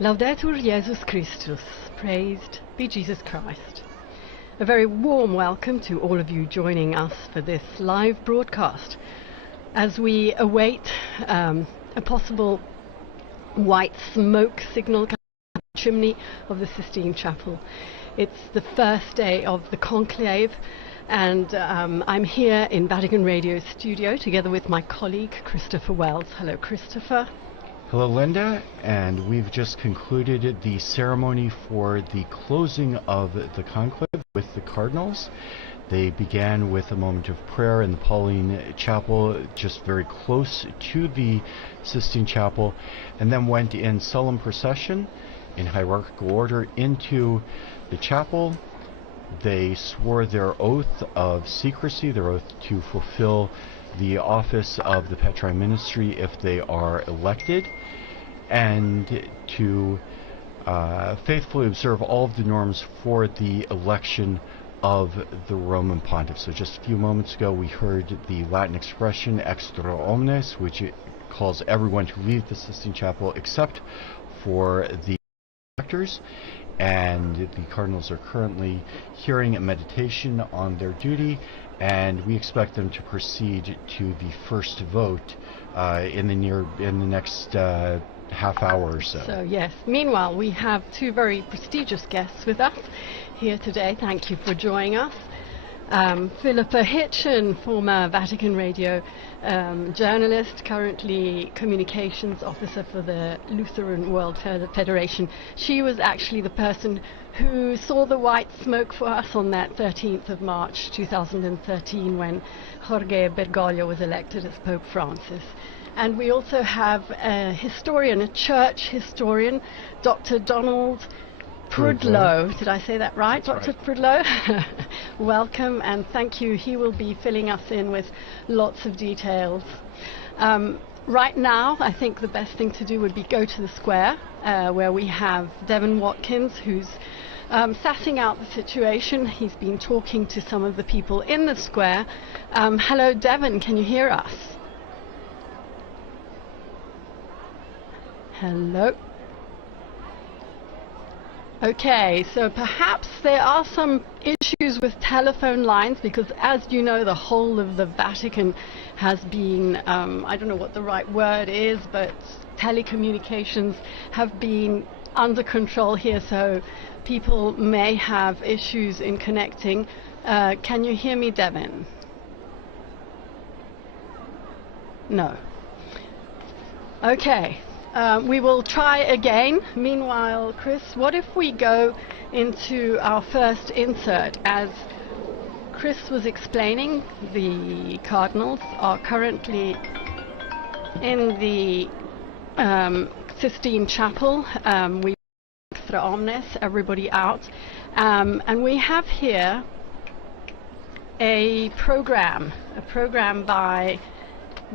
Laudetur Jesus Christus, praised be Jesus Christ. A very warm welcome to all of you joining us for this live broadcast as we await a possible white smoke signal coming out of the chimney of the Sistine Chapel. It's the first day of the Conclave, and I'm here in Vatican Radio studio together with my colleague Christopher Wells. Hello, Christopher. Hello, Linda, and we've just concluded the ceremony for the closing of the conclave with the Cardinals. They began with a moment of prayer in the Pauline Chapel, just very close to the Sistine Chapel, and then went in solemn procession in hierarchical order into the chapel. They swore their oath of secrecy, their oath to fulfill the office of the Petrine ministry if they are elected, and to faithfully observe all of the norms for the election of the Roman Pontiff. So just a few moments ago we heard the Latin expression extra omnes, which calls everyone to leave the Sistine Chapel except for the electors, and the Cardinals are currently hearing a meditation on their duty, and we expect them to proceed to the first vote in the next half hour or so. So yes, meanwhile we have two very prestigious guests with us here today. Thank you for joining us. Philippa Hitchen, former Vatican Radio journalist, currently communications officer for the Lutheran World Federation. She was actually the person who saw the white smoke for us on that 13th of March 2013 when Jorge Bergoglio was elected as Pope Francis. And we also have a historian, a church historian, Dr. Donald Prudlow. Did I say that right, That's Dr. Prudlow? Welcome and thank you. He will be filling us in with lots of details. Right now, I think the best thing to do would be go to the square, where we have Devon Watkins, who's sassing out the situation. He's been talking to some of the people in the square. Hello, Devon, can you hear us? Hello. Okay, so perhaps there are some issues with telephone lines because, as you know, the whole of the Vatican has been, I don't know what the right word is, but telecommunications have been under control here, so people may have issues in connecting. Can you hear me, Devin? No. Okay. We will try again. Meanwhile, Chris, what if we go into our first insert? As Chris was explaining, the Cardinals are currently in the Sistine Chapel. We extra omnes, everybody out. And we have here a program by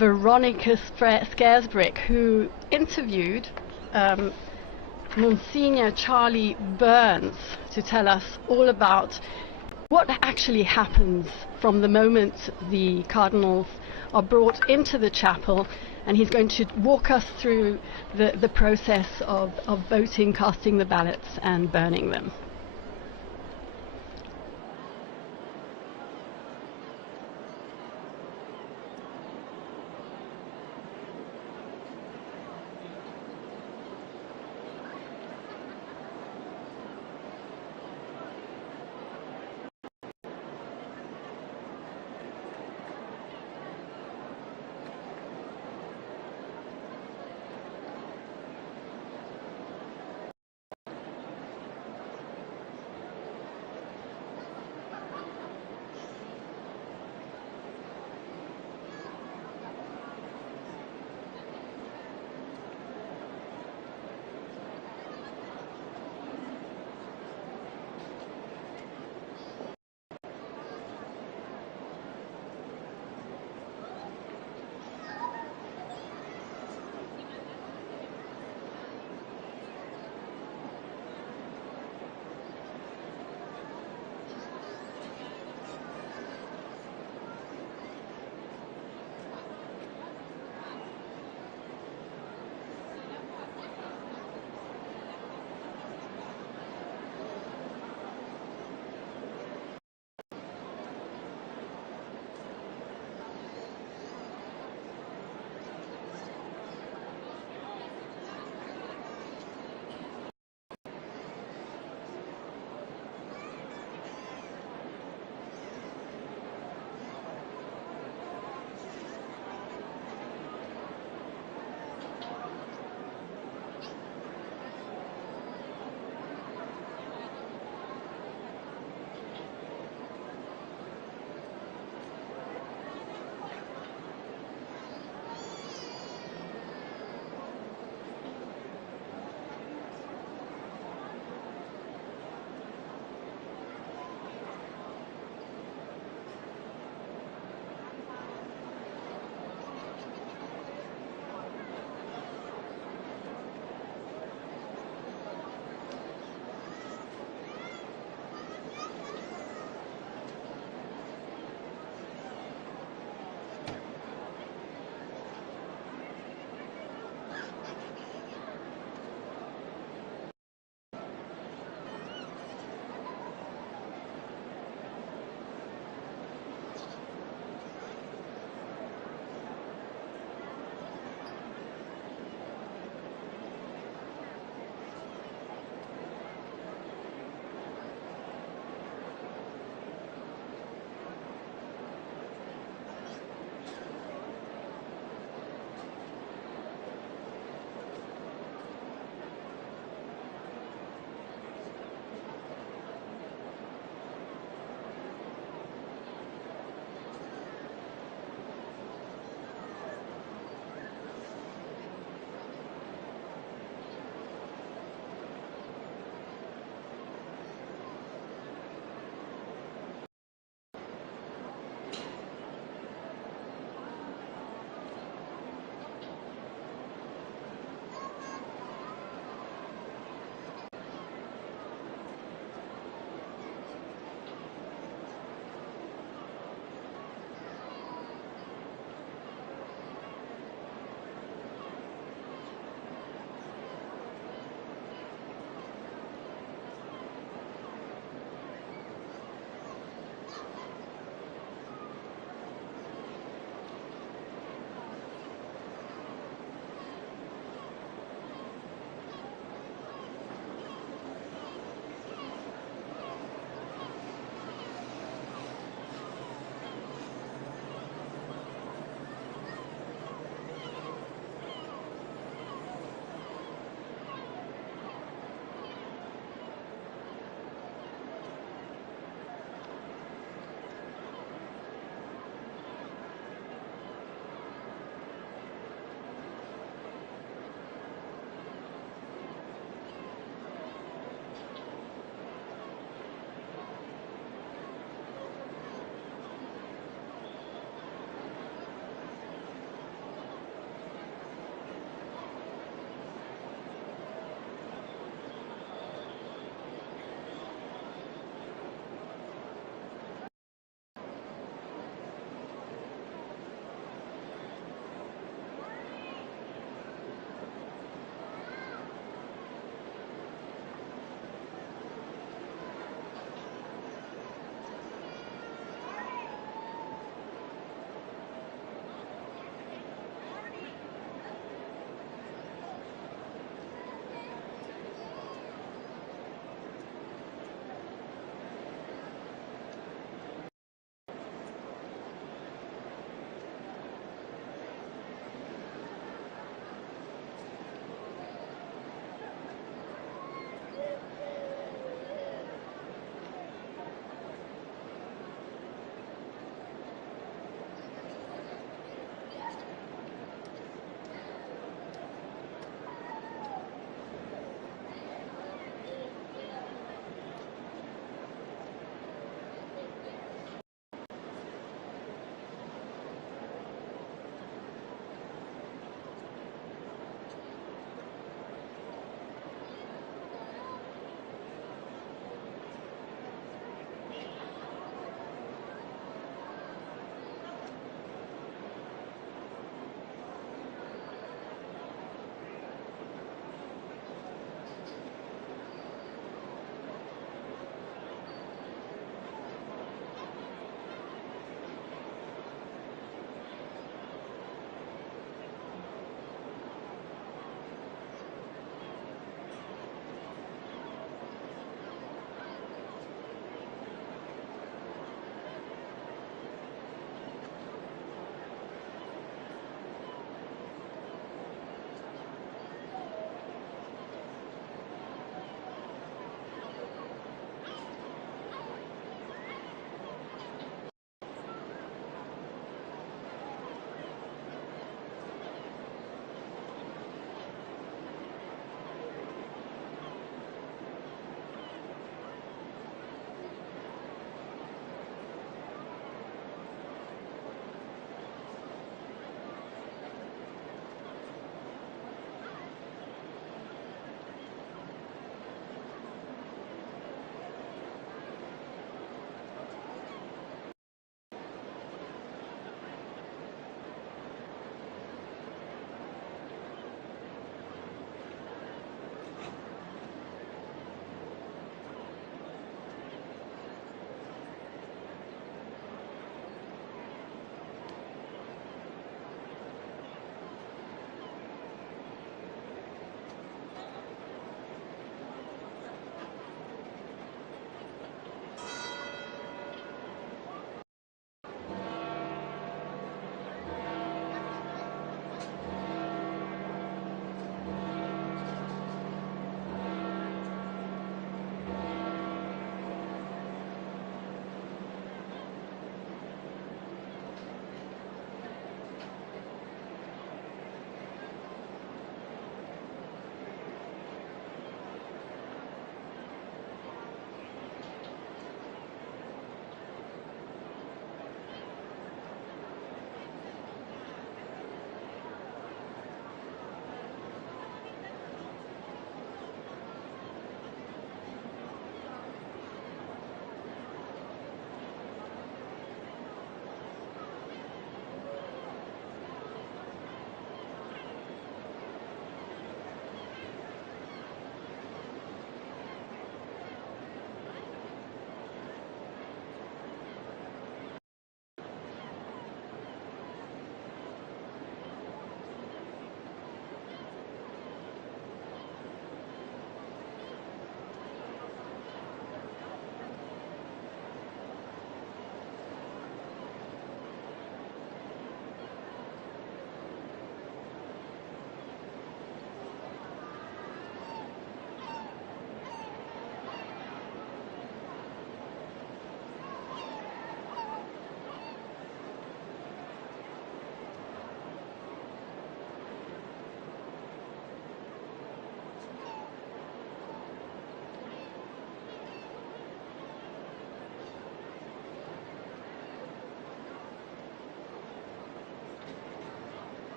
Veronica Scaresbrick, who interviewed Monsignor Charlie Burns to tell us all about what actually happens from the moment the Cardinals are brought into the chapel, and he's going to walk us through the process of voting, casting the ballots and burning them.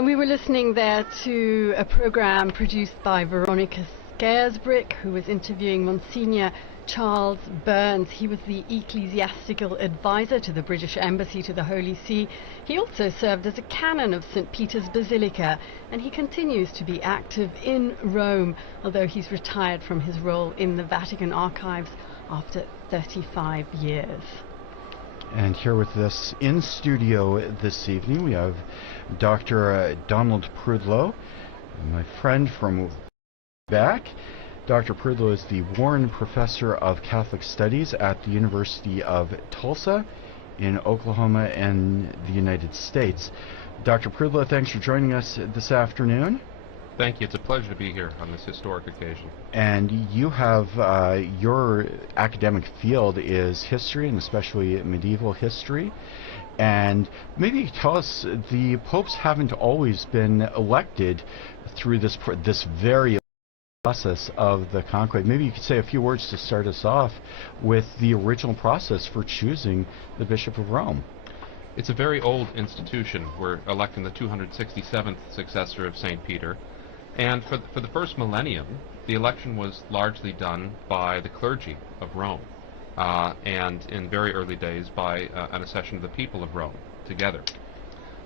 And we were listening there to a program produced by Veronica Scaresbrick, who was interviewing Monsignor Charles Burns. He was the ecclesiastical advisor to the British Embassy to the Holy See. He also served as a canon of St. Peter's Basilica, and he continues to be active in Rome, although he's retired from his role in the Vatican archives after 35 years. And here with us in studio this evening, we have Dr. Donald Prudlow, my friend from back. Dr. Prudlow is the Warren Professor of Catholic Studies at the University of Tulsa in Oklahoma and the United States. Dr. Prudlow, thanks for joining us this afternoon. Thank you. It's a pleasure to be here on this historic occasion. And you have, your academic field is history, and especially medieval history. And maybe you could tell us, the popes haven't always been elected through this very process of the conclave. Maybe you could say a few words to start us off with the original process for choosing the Bishop of Rome. It's a very old institution. We're electing the 267th successor of St. Peter. And for the first millennium, the election was largely done by the clergy of Rome, and in very early days by an accession of the people of Rome together.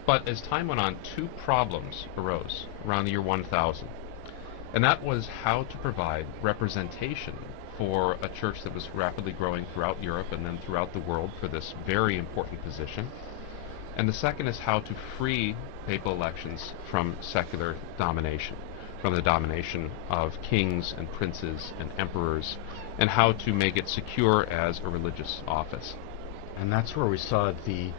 But as time went on, two problems arose around the year 1000. And that was how to provide representation for a church that was rapidly growing throughout Europe and then throughout the world for this very important position. And the second is how to free papal elections from secular domination, from the domination of kings and princes and emperors, and how to make it secure as a religious office. And that's where we saw the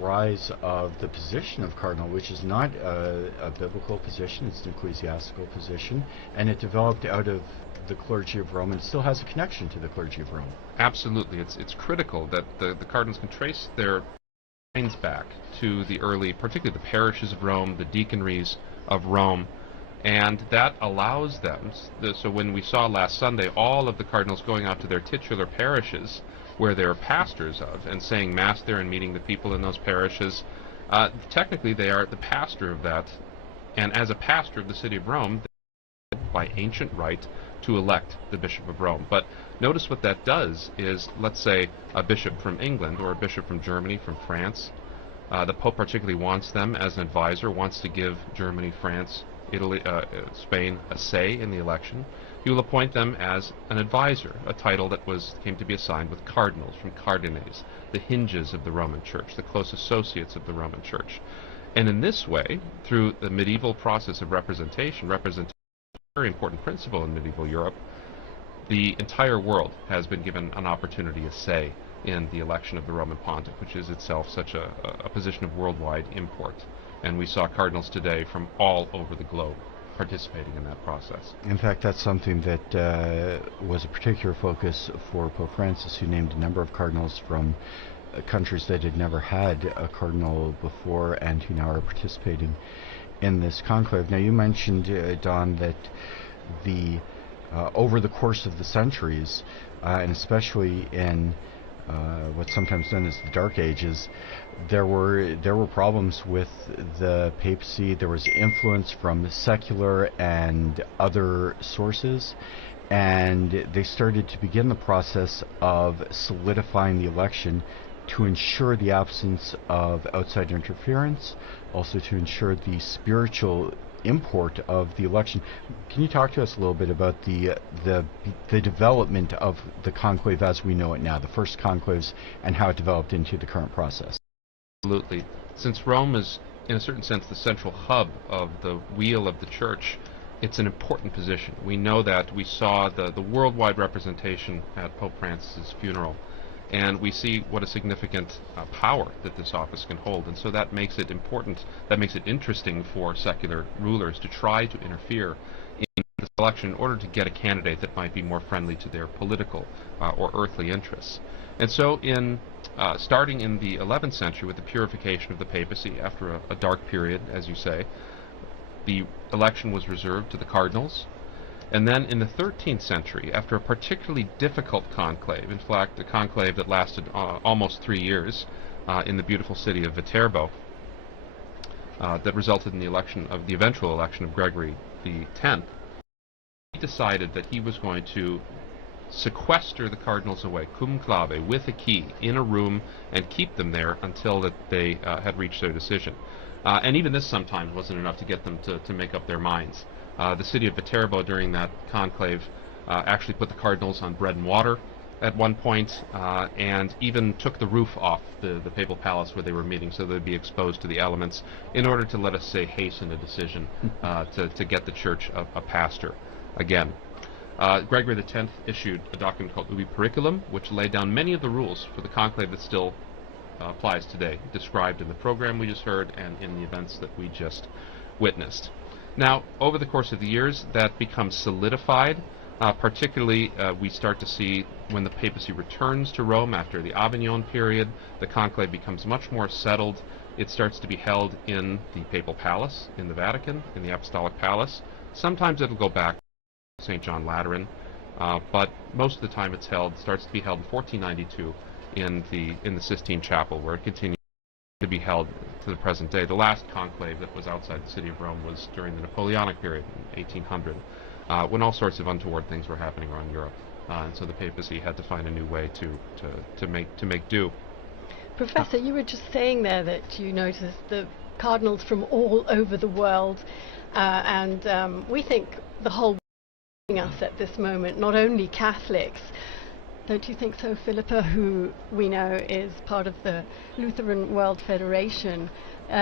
rise of the position of cardinal, which is not a biblical position, it's an ecclesiastical position, and it developed out of the clergy of Rome and still has a connection to the clergy of Rome. Absolutely. It's critical that the cardinals can trace their lines back to the early, particularly the parishes of Rome, the deaconries of Rome, and that allows them, so when we saw last Sunday all of the cardinals going out to their titular parishes, where they're pastors of, and saying Mass there and meeting the people in those parishes, technically they are the pastor of that, and as a pastor of the city of Rome, they are by ancient right to elect the Bishop of Rome. But notice what that does is, let's say a bishop from England or a bishop from Germany, from France, the Pope particularly wants them as an advisor, wants to give Germany, France, Italy, Spain a say in the election. He will appoint them as an advisor, a title that came to be assigned with cardinals, from cardines, the hinges of the Roman Church, the close associates of the Roman Church. And in this way, through the medieval process of representation is a very important principle in medieval Europe, the entire world has been given an opportunity, a say, in the election of the Roman Pontiff, which is itself such a position of worldwide import. And we saw cardinals today from all over the globe participating in that process. In fact, that's something that was a particular focus for Pope Francis, who named a number of cardinals from countries that had never had a cardinal before and who now are participating in this conclave. Now, you mentioned, Don, that over the course of the centuries, and especially in what's sometimes known as the Dark Ages, there were problems with the papacy. There was influence from secular and other sources, and they started to begin the process of solidifying the election to ensure the absence of outside interference, also to ensure the spiritual import of the election. Can you talk to us a little bit about the development of the conclave as we know it now, the first conclaves, and how it developed into the current process? Absolutely. Since Rome is, in a certain sense, the central hub of the wheel of the Church, it's an important position. We know that. We saw the worldwide representation at Pope Francis' funeral, and we see what a significant power that this office can hold. And so that makes it important, that makes it interesting for secular rulers to try to interfere in the election in order to get a candidate that might be more friendly to their political or earthly interests. And so starting in the 11th century with the purification of the papacy after a dark period, as you say, the election was reserved to the cardinals. And then in the 13th century, after a particularly difficult conclave, in fact a conclave that lasted almost 3 years in the beautiful city of Viterbo, that resulted in the eventual election of Gregory X, he decided that he was going to sequester the cardinals away, Conclave, with a key, in a room, and keep them there until that they had reached their decision. And even this sometimes wasn't enough to get them to make up their minds. The city of Viterbo during that conclave actually put the cardinals on bread and water at one point, and even took the roof off the papal palace where they were meeting so they'd be exposed to the elements in order to, let us say, hasten a decision to get the church a pastor again. Gregory X issued a document called Ubi Periculum, which laid down many of the rules for the conclave that still applies today, described in the program we just heard and in the events that we just witnessed. Now, over the course of the years, that becomes solidified. Particularly, we start to see when the papacy returns to Rome after the Avignon period, the conclave becomes much more settled. It starts to be held in the papal palace, in the Vatican, in the Apostolic Palace. Sometimes it'll go back to St. John Lateran, but most of the time it starts to be held in 1492 in the Sistine Chapel, where it continues to be held to the present day. The last conclave that was outside the city of Rome was during the Napoleonic period, in 1800. When all sorts of untoward things were happening around Europe, and so the papacy had to find a new way to make do. Professor, you were just saying there that you noticed the cardinals from all over the world, and we think the whole world us at this moment, not only Catholics. Don't you think so, Philippa, who we know is part of the Lutheran World Federation?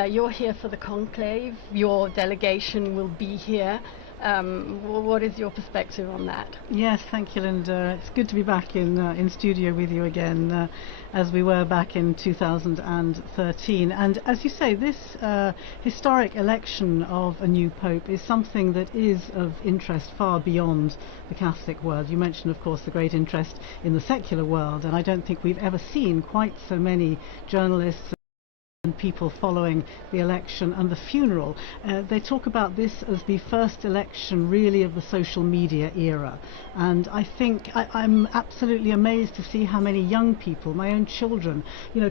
You're here for the conclave. Your delegation will be here. What is your perspective on that? Yes, thank you, Linda. It's good to be back in studio with you again, as we were back in 2013. And as you say, this historic election of a new pope is something that is of interest far beyond the Catholic world. You mentioned, of course, the great interest in the secular world, and I don't think we've ever seen quite so many journalists and people following the election and the funeral. They talk about this as the first election really of the social media era, and I think I'm absolutely amazed to see how many young people, my own children,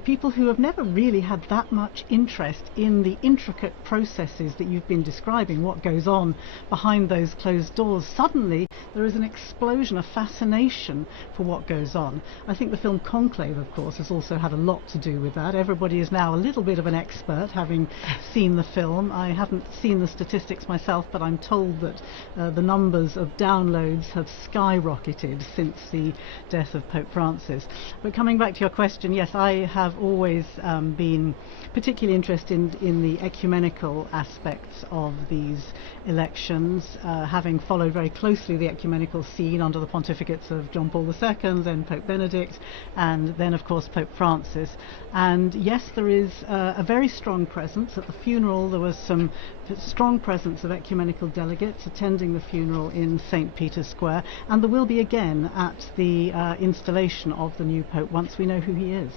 people who have never really had that much interest in the intricate processes that you've been describing, what goes on behind those closed doors. Suddenly there is an explosion of fascination for what goes on. I think the film Conclave, of course, has also had a lot to do with that. Everybody is now a little bit of an expert, having seen the film. I haven't seen the statistics myself, but I'm told that the numbers of downloads have skyrocketed since the death of Pope Francis. But coming back to your question, yes, I have always been particularly interested in the ecumenical aspects of these elections, having followed very closely the ecumenical scene under the pontificates of John Paul II, then Pope Benedict, and then of course Pope Francis. And yes, there is a very strong presence. At the funeral there was some strong presence of ecumenical delegates attending the funeral in St. Peter's Square, and there will be again at the installation of the new Pope once we know who he is.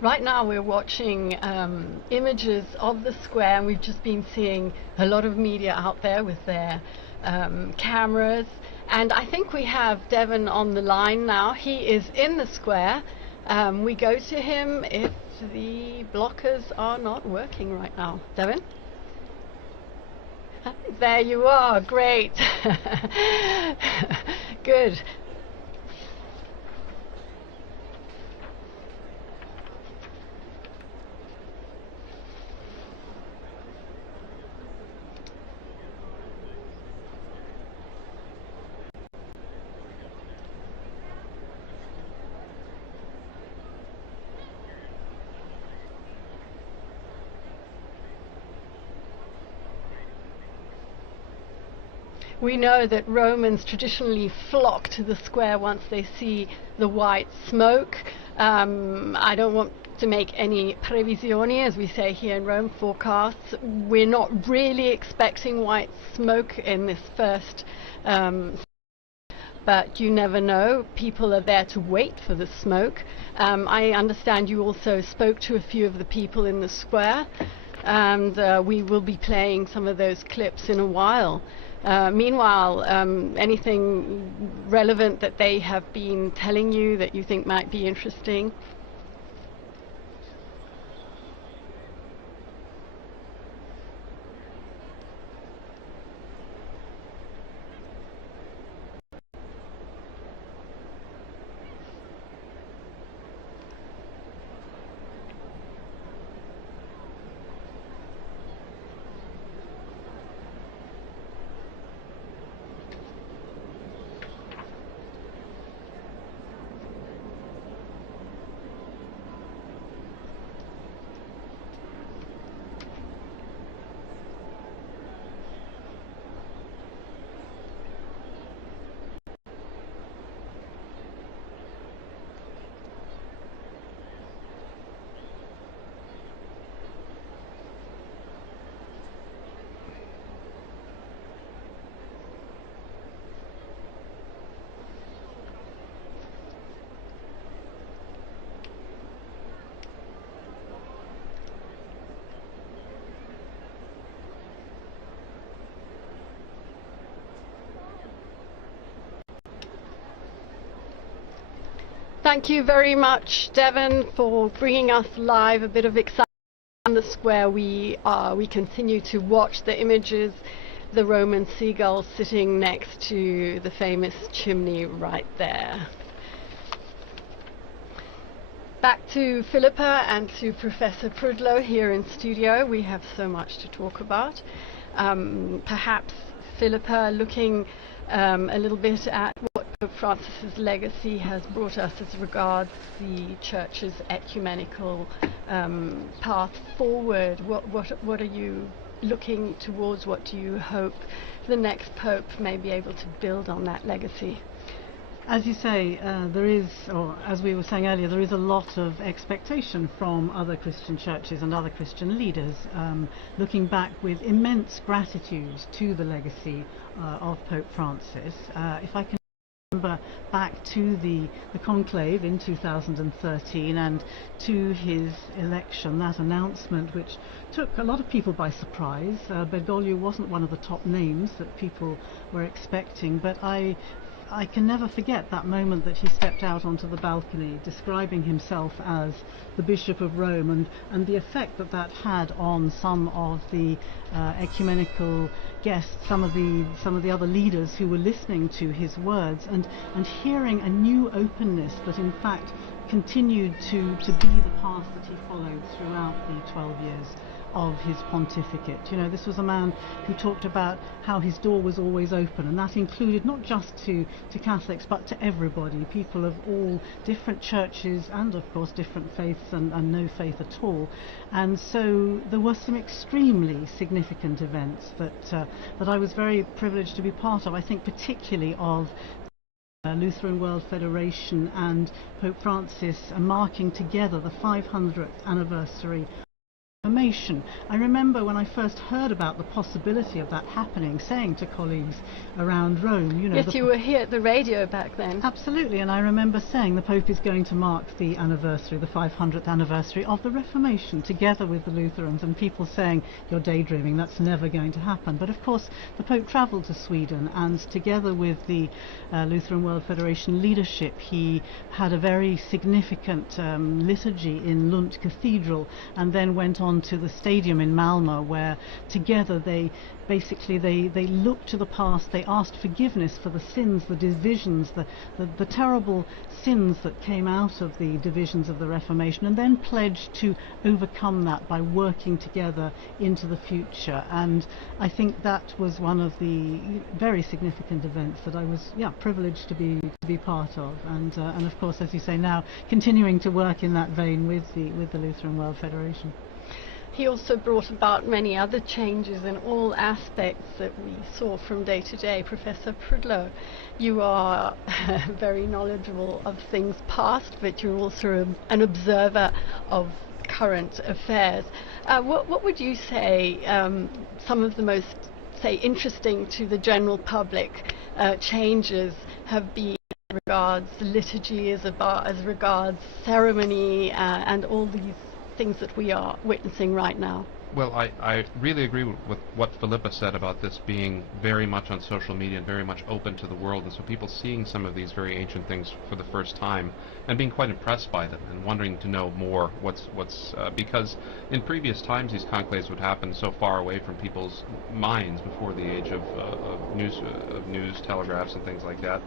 Right now we're watching images of the square, and we've just been seeing a lot of media out there with their cameras, and I think we have Devon on the line now. He is in the square. We go to him if the blockers are not working right now. Devon? There you are, great. Good. We know that Romans traditionally flock to the square once they see the white smoke. I don't want to make any previsioni, as we say here in Rome, forecasts. We're not really expecting white smoke in this first, but you never know. People are there to wait for the smoke. I understand you also spoke to a few of the people in the square, and we will be playing some of those clips in a while. Meanwhile, anything relevant that they have been telling you that you think might be interesting? Thank you very much, Devon, for bringing us live a bit of excitement on the square. We continue to watch the images, the Roman seagull sitting next to the famous chimney right there. Back to Philippa and to Professor Prudlow here in studio. We have so much to talk about. Perhaps Philippa, looking a little bit at what Pope Francis's legacy has brought us as regards the Church's ecumenical path forward. What are you looking towards? What do you hope the next Pope may be able to build on that legacy? As you say, there is, or as we were saying earlier, there is a lot of expectation from other Christian churches and other Christian leaders, looking back with immense gratitude to the legacy of Pope Francis. If I can remember back to the Conclave in 2013 and to his election, that announcement which took a lot of people by surprise. Bergoglio wasn't one of the top names that people were expecting, but I can never forget that moment that he stepped out onto the balcony describing himself as the Bishop of Rome, and the effect that that had on some of the ecumenical guests, some of the other leaders who were listening to his words, and hearing a new openness that in fact continued to be the path that he followed throughout the 12 years of his pontificate. You know, this was a man who talked about how his door was always open, and that included not just to Catholics but to everybody, people of all different churches and of course different faiths and no faith at all. And so there were some extremely significant events that I was very privileged to be part of. I think particularly of Lutheran World Federation and Pope Francis marking together the 500th anniversary Reformation. I remember when I first heard about the possibility of that happening, saying to colleagues around Rome, you know... Yes, you were here at the radio back then. Absolutely, and I remember saying the Pope is going to mark the anniversary, the 500th anniversary of the Reformation, together with the Lutherans, and people saying, you're daydreaming, that's never going to happen. But of course, the Pope travelled to Sweden, and together with the Lutheran World Federation leadership, he had a very significant liturgy in Lund Cathedral, and then went on to the stadium in Malmö, where together they looked to the past, they asked forgiveness for the sins, the divisions, the terrible sins that came out of the divisions of the Reformation, and then pledged to overcome that by working together into the future. And I think that was one of the very significant events that I was privileged to be part of, and of course, as you say, now continuing to work in that vein with the Lutheran World Federation. He also brought about many other changes in all aspects that we saw from day to day. Professor Prudlow, you are very knowledgeable of things past, but you're also an observer of current affairs. What would you say some of the most, say, interesting to the general public changes have been as regards liturgy, as regards ceremony, and all these things that we are witnessing right now? Well, I really agree with what Philippa said about this being very much on social media and very much open to the world, and so people seeing some of these very ancient things for the first time and being quite impressed by them and wondering to know more because in previous times these conclaves would happen so far away from people's minds before the age of news, telegraphs and things like that.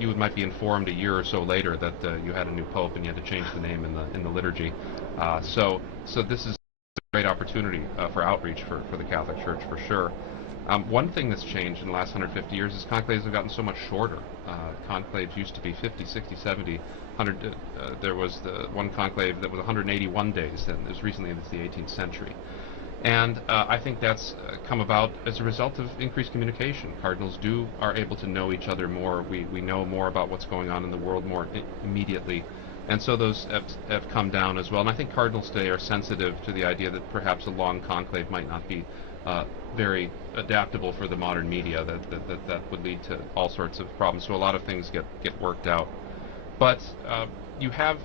You might be informed a year or so later that you had a new pope and you had to change the name in the liturgy. So this is a great opportunity for outreach for the Catholic Church, for sure. One thing that's changed in the last 150 years is conclaves have gotten so much shorter. Conclaves used to be 50, 60, 70, 100. There was the one conclave that was 181 days, and it was recently in the 18th century. And I think that's come about as a result of increased communication. Cardinals are able to know each other more. We know more about what's going on in the world more immediately. And so those have come down as well. And I think cardinals today are sensitive to the idea that perhaps a long conclave might not be very adaptable for the modern media, that would lead to all sorts of problems. So a lot of things get worked out. But you have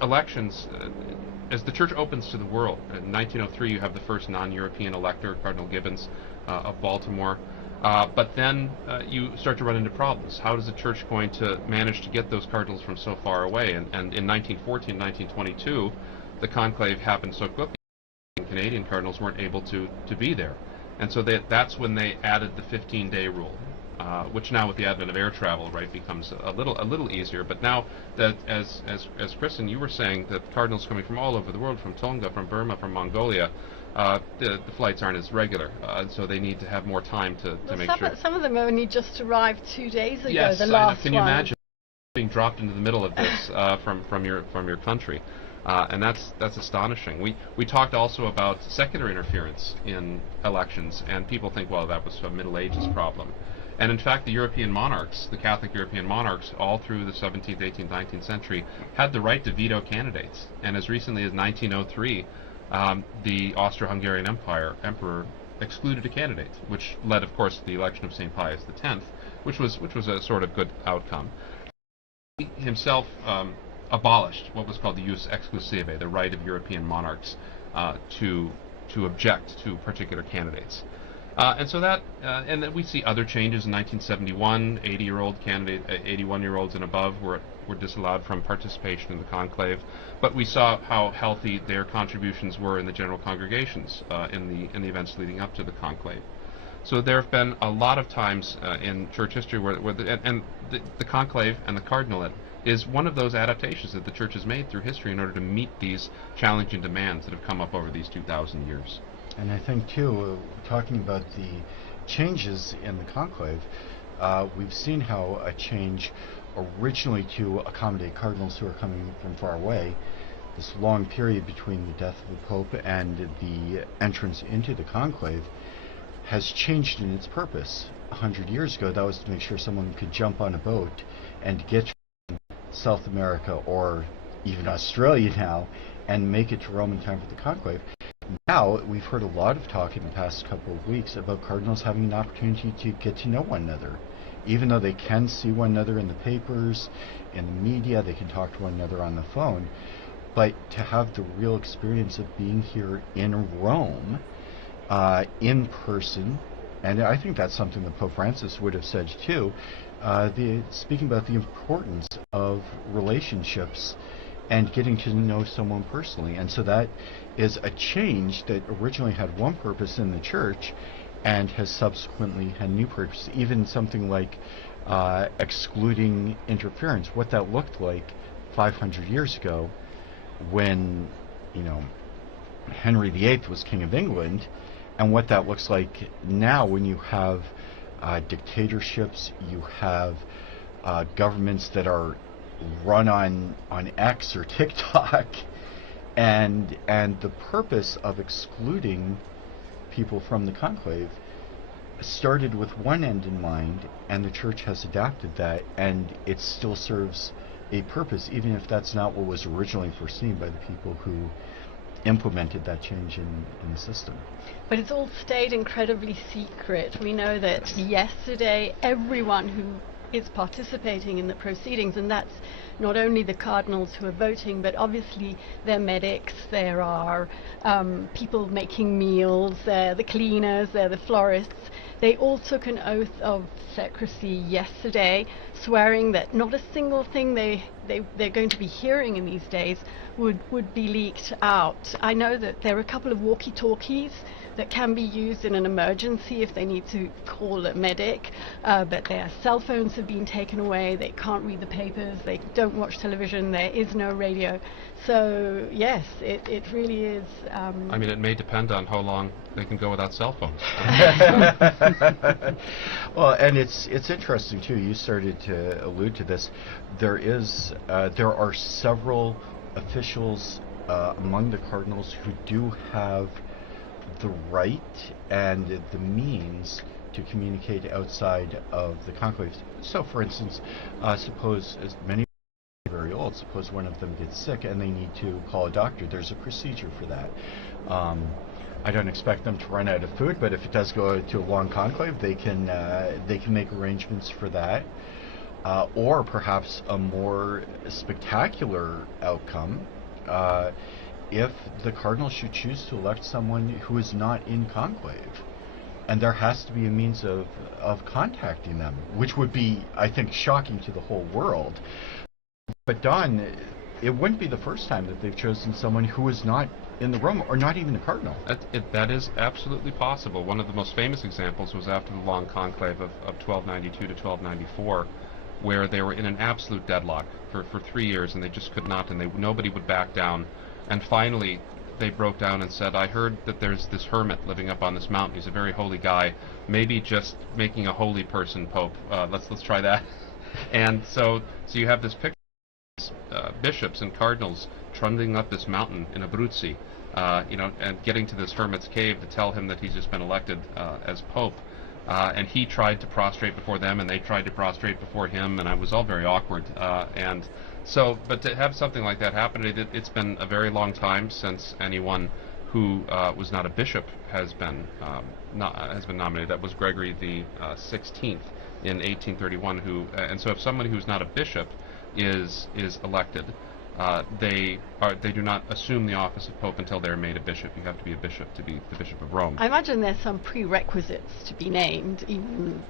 elections as the Church opens to the world. In 1903 you have the first non-European elector, Cardinal Gibbons of Baltimore. But then you start to run into problems. How is the church going to manage to get those cardinals from so far away? And in 1914, 1922, the conclave happened so quickly, Canadian cardinals weren't able to be there. And so that's when they added the 15-day rule, which now with the advent of air travel, right, becomes a little easier. But now that, as Kristen, you were saying, that cardinals coming from all over the world, from Tonga, from Burma, from Mongolia, the flights aren't as regular, so they need to have more time to make sure. Some of them only just arrived 2 days ago. Yes, the last can you one. imagine being dropped into the middle of this from your country? And that's astonishing. We talked also about secular interference in elections, and people think, well, that was a Middle Ages problem. And in fact, the European monarchs, the Catholic European monarchs, all through the 17th, 18th, 19th century, had the right to veto candidates. And as recently as 1903, the Austro-Hungarian emperor excluded a candidate, which led, of course, to the election of St. Pius X, which was a sort of good outcome. He himself abolished what was called the jus exclusive, the right of European monarchs to object to particular candidates. And so that, and then we see other changes in 1971. 81-year-olds and above were disallowed from participation in the conclave. But we saw how healthy their contributions were in the general congregations in the events leading up to the conclave. So there have been a lot of times in church history where the conclave and the cardinalate is one of those adaptations that the church has made through history in order to meet these challenging demands that have come up over these 2,000 years. And I think, too, talking about the changes in the conclave, we've seen how a change originally to accommodate cardinals who are coming from far away, this long period between the death of the Pope and the entrance into the conclave, has changed in its purpose. 100 years ago, that was to make sure someone could jump on a boat and get to South America or even Australia now and make it to Rome in time for the conclave. Now, we've heard a lot of talk in the past couple of weeks about cardinals having an opportunity to get to know one another. Even though they can see one another in the papers, in the media, they can talk to one another on the phone, but to have the real experience of being here in Rome, in person, and I think that's something that Pope Francis would have said too, speaking about the importance of relationships and getting to know someone personally. And so that is a change that originally had one purpose in the church and has subsequently had new purpose. Even something like excluding interference, what that looked like 500 years ago when, Henry VIII was King of England, and what that looks like now when you have dictatorships, you have governments that are run on X or TikTok, and the purpose of excluding people from the conclave started with one end in mind, and the church has adapted that, and it still serves a purpose, even if that's not what was originally foreseen by the people who implemented that change in the system. But it's all stayed incredibly secret. We know that yesterday everyone who is participating in the proceedings, and that's not only the cardinals who are voting, but obviously they're medics, there are people making meals, they're the cleaners, they're the florists. They all took an oath of secrecy yesterday, swearing that not a single thing they're going to be hearing in these days would be leaked out. I know that there are a couple of walkie-talkies that can be used in an emergency if they need to call a medic, but their cell phones have been taken away, they can't read the papers, they don't watch television, there is no radio. So yes, it really is. I mean, it may depend on how long they can go without cell phones. Well, and it's interesting too. You started to allude to this. There are several officials among the cardinals who do have the right and the means to communicate outside of the conclave. So, for instance, suppose as many are very old. Suppose one of them gets sick and they need to call a doctor. There's a procedure for that. I don't expect them to run out of food, but if it does go to a long conclave, they can make arrangements for that. Or perhaps a more spectacular outcome, if the cardinal should choose to elect someone who is not in conclave, and there has to be a means of contacting them, which would be, I think, shocking to the whole world. But Don, it wouldn't be the first time that they've chosen someone who is not in the room, or not even a cardinal. That is absolutely possible. One of the most famous examples was after the long conclave of 1292 to 1294, where they were in an absolute deadlock for 3 years, and they just could not, and nobody would back down. And finally, they broke down and said, I heard that there's this hermit living up on this mountain. He's a very holy guy. Maybe just making a holy person pope. Let's try that. And so you have this picture of bishops and cardinals trundling up this mountain in Abruzzi, and getting to this hermit's cave to tell him that he's just been elected as pope. And he tried to prostrate before them, and they tried to prostrate before him, and it was all very awkward. But to have something like that happen, it's been a very long time since anyone who was not a bishop has been nominated. That was Gregory the 16th in 1831. And so if somebody who's not a bishop is elected, they do not assume the office of Pope until they're made a bishop. You have to be a bishop to be the Bishop of Rome. I imagine there's some prerequisites to be named, even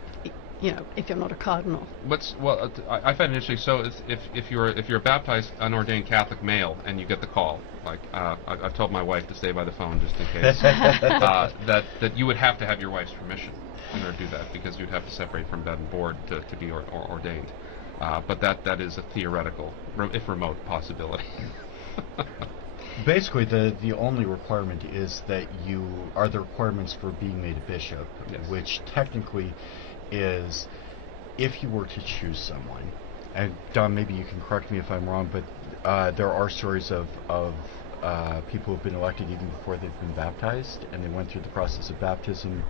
if you're not a cardinal. I find it interesting. So if you're a baptized unordained Catholic male and you get the call, like I've told my wife to stay by the phone just in case, that you would have to have your wife's permission in order to do that, because you'd have to separate from bed and board to be ordained. But that is a theoretical, if remote, possibility. Basically, the only requirement is that you are the requirements for being made a bishop, yes. Which technically is, if you were to choose someone, and Don, maybe you can correct me if I'm wrong, but there are stories of people who've been elected even before they've been baptized, and they went through the process of baptism,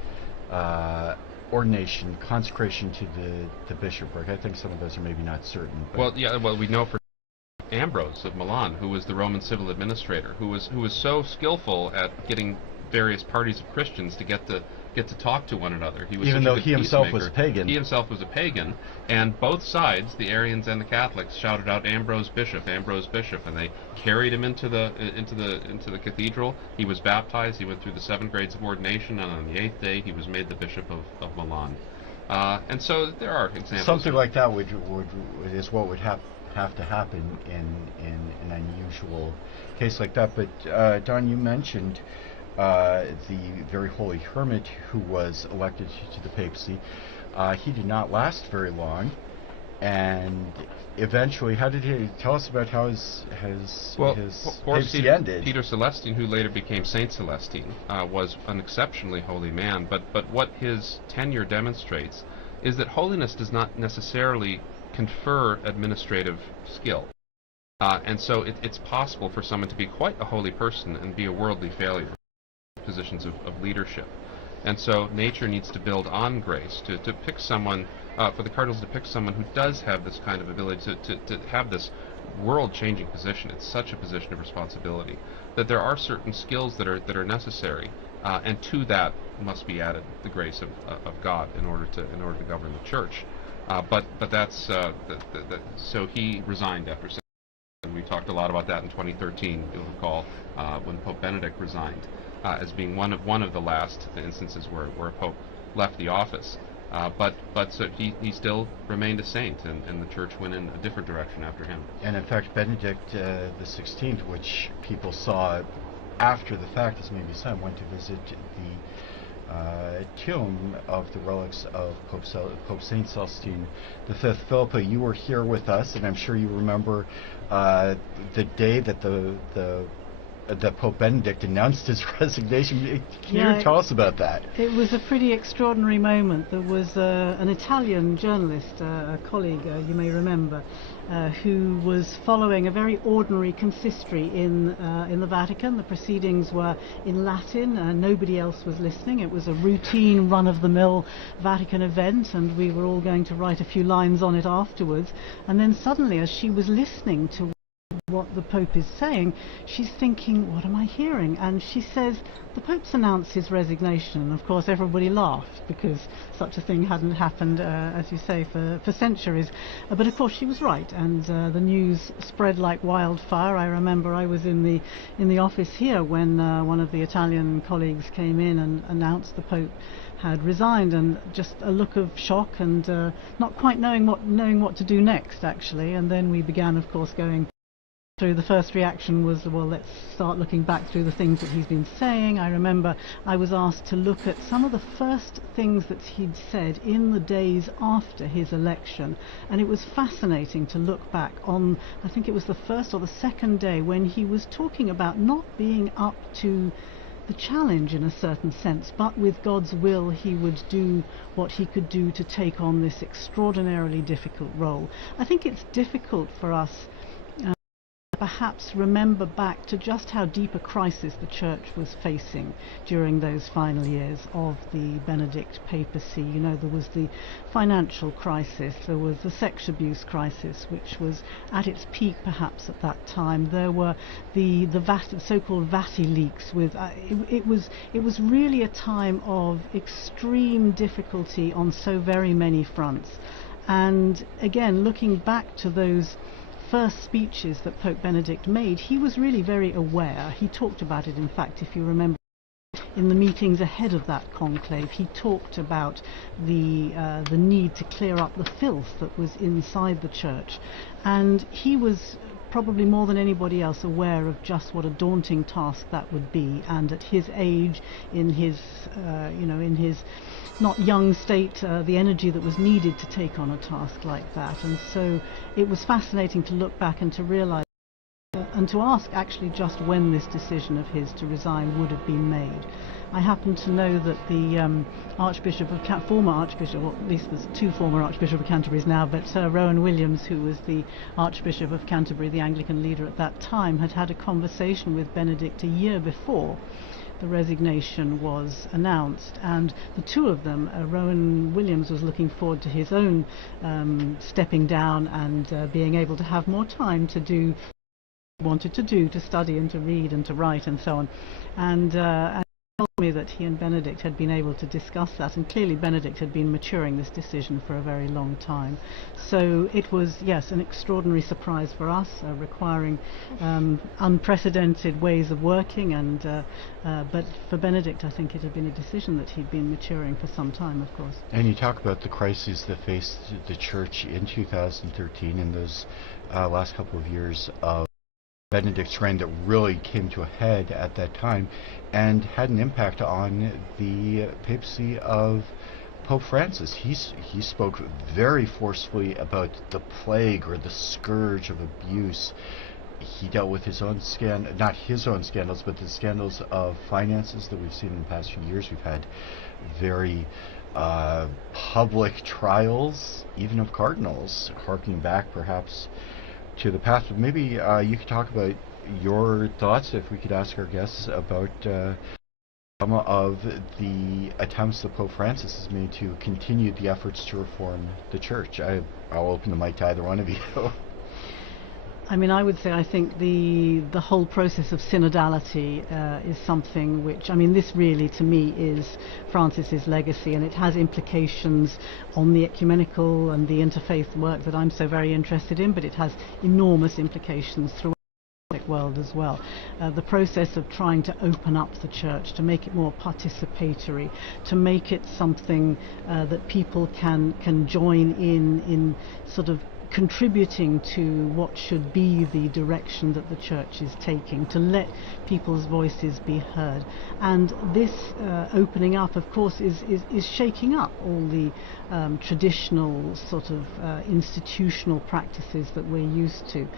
ordination, consecration to the bishopric. I think some of those are maybe not certain. Well, we know for Ambrose of Milan, who was the Roman civil administrator, who was so skillful at getting various parties of Christians to get to talk to one another. He was even though he himself was a pagan. He himself was a pagan, and both sides, the Arians and the Catholics, shouted out Ambrose Bishop, and they carried him into the cathedral. He was baptized. He went through the 7 grades of ordination, and on the 8th day, he was made the Bishop of Milan. And so there are examples. Something like that is what would have to happen in an unusual case like that. But Don, you mentioned the very holy hermit who was elected to the papacy. He did not last very long, and eventually, how did he tell us about how his papacy ended? Peter Celestine, who later became Saint Celestine, was an exceptionally holy man. But what his tenure demonstrates is that holiness does not necessarily confer administrative skill. And so it's possible for someone to be quite a holy person and be a worldly failure. Positions of leadership. And so nature needs to build on grace to pick someone, for the Cardinals to pick someone who does have this kind of ability to have this world-changing position. It's such a position of responsibility that there are certain skills that are necessary, and to that must be added the grace of God in order to govern the church. But that's so he resigned after. And we talked a lot about that in 2013. You'll recall when Pope Benedict resigned, as being one of the last instances where a pope left the office. But so he still remained a saint, and the church went in a different direction after him. And in fact, Benedict the 16th, which people saw after the fact as maybe son, went to visit the tomb of the relics of Pope Saint Celestine V. Philippa, you were here with us, and I'm sure you remember the day that that Pope Benedict announced his resignation. Can you tell us about that? It was a pretty extraordinary moment. There was an Italian journalist, a colleague, you may remember, who was following a very ordinary consistory in the Vatican. The proceedings were in Latin. Nobody else was listening. It was a routine, run-of-the-mill Vatican event, and we were all going to write a few lines on it afterwards. And then suddenly, as she was listening to what the Pope is saying, she's thinking, what am I hearing? And she says, the Pope's announced his resignation. And of course everybody laughed, because such a thing hadn't happened, as you say, for centuries. But of course she was right, and the news spread like wildfire. I remember I was in the office here when one of the Italian colleagues came in and announced the Pope had resigned, and just a look of shock and not quite knowing what to do next, actually. And then we began, of course, going through. The first reaction was, well, let's start looking back through the things that he's been saying. I remember I was asked to look at some of the first things that he'd said in the days after his election, and it was fascinating to look back on, I think it was the first or the second day, when he was talking about not being up to the challenge in a certain sense, but with God's will he would do what he could do to take on this extraordinarily difficult role. I think it's difficult for us perhaps remember back to just how deep a crisis the church was facing during those final years of the Benedict papacy. You know, there was the financial crisis, there was the sex abuse crisis, which was at its peak perhaps at that time. There were the so-called Vati leaks. With it was really a time of extreme difficulty on so very many fronts. And again, looking back to those first speeches that Pope Benedict made, he was really very aware. He talked about it, in fact, if you remember, in the meetings ahead of that conclave. He talked about the need to clear up the filth that was inside the church, and he was probably more than anybody else aware of just what a daunting task that would be. And at his age, in his in his not young state, the energy that was needed to take on a task like that. And so it was fascinating to look back and to realize and to ask actually just when this decision of his to resign would have been made. I happen to know that the former Archbishop, or at least there's two former Archbishop of Canterbury now, but Rowan Williams, who was the Archbishop of Canterbury, the Anglican leader at that time, had a conversation with Benedict a year before the resignation was announced, and the two of them, Rowan Williams was looking forward to his own stepping down and being able to have more time to do what he wanted to do, to study and to read and to write and so on. And he told me that he and Benedict had been able to discuss that, and clearly Benedict had been maturing this decision for a very long time. So it was, yes, an extraordinary surprise for us, requiring unprecedented ways of working, and but for Benedict, I think it had been a decision that he'd been maturing for some time, of course. And you talk about the crises that faced the church in 2013 and those last couple of years of Benedict's reign that really came to a head at that time and had an impact on the papacy of Pope Francis. He spoke very forcefully about the plague or the scourge of abuse. He dealt with his own not his own scandals, but the scandals of finances that we've seen in the past few years. We've had very public trials, even of cardinals, harking back perhaps to the past. But maybe you could talk about your thoughts, if we could ask our guests, about some of the attempts that Pope Francis has made to continue the efforts to reform the church. I'll open the mic to either one of you. I mean, I would say I think the whole process of synodality is something which, I mean, this really to me is Francis's legacy, and it has implications on the ecumenical and the interfaith work that I'm so very interested in, but it has enormous implications throughout the Catholic world as well. The process of trying to open up the church, to make it more participatory, to make it something that people can join in sort of contributing to what should be the direction that the church is taking, to let people's voices be heard. And this opening up, of course, is shaking up all the traditional sort of institutional practices that we're used to.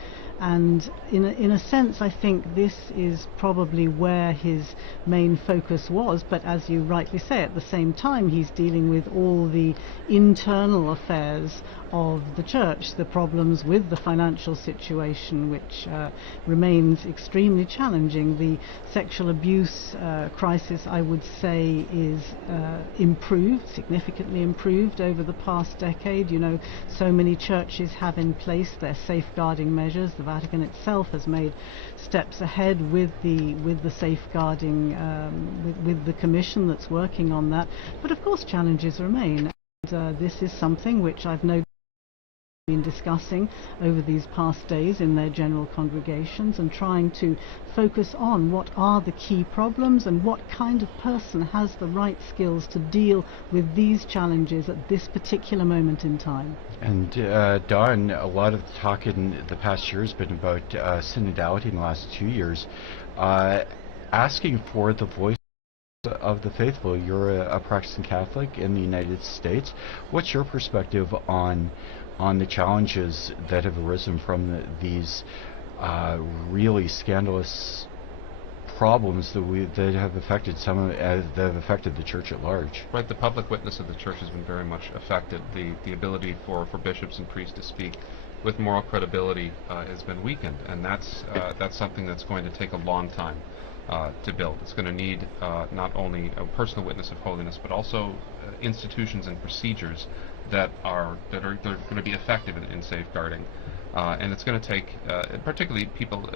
And in a sense, I think this is probably where his main focus was, but as you rightly say, at the same time he's dealing with all the internal affairs of the church, the problems with the financial situation, which remains extremely challenging. The sexual abuse crisis, I would say, is improved, significantly improved over the past decade. You know, so many churches have in place their safeguarding measures. The Vatican itself has made steps ahead with the safeguarding, with the commission that's working on that. But of course challenges remain. And this is something which I've noticed been discussing over these past days in their general congregations and trying to focus on what are the key problems and what kind of person has the right skills to deal with these challenges at this particular moment in time. And Don, a lot of the talk in the past year has been about synodality in the last 2 years, asking for the voice of the faithful. You're a practicing Catholic in the United States. What's your perspective on the challenges that have arisen from these really scandalous problems that have affected that have affected the Church at large? Right, the public witness of the Church has been very much affected. The ability for bishops and priests to speak with moral credibility has been weakened, and that's something that's going to take a long time to build. It's going to need not only a personal witness of holiness, but also institutions and procedures that are going to be effective in safeguarding. And it's going to take, particularly people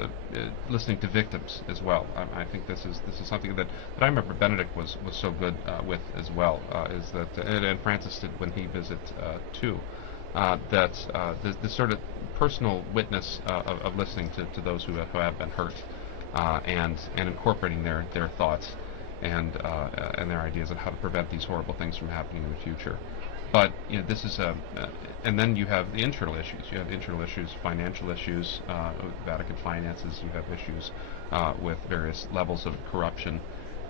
listening to victims as well. I think this is something that I remember Benedict was so good with as well. Is that and Francis did when he visited too. That the sort of personal witness of listening to those who have been hurt, and incorporating their thoughts and their ideas on how to prevent these horrible things from happening in the future. But this is and then you have the internal issues. You have internal issues, financial issues, Vatican finances. You have issues with various levels of corruption,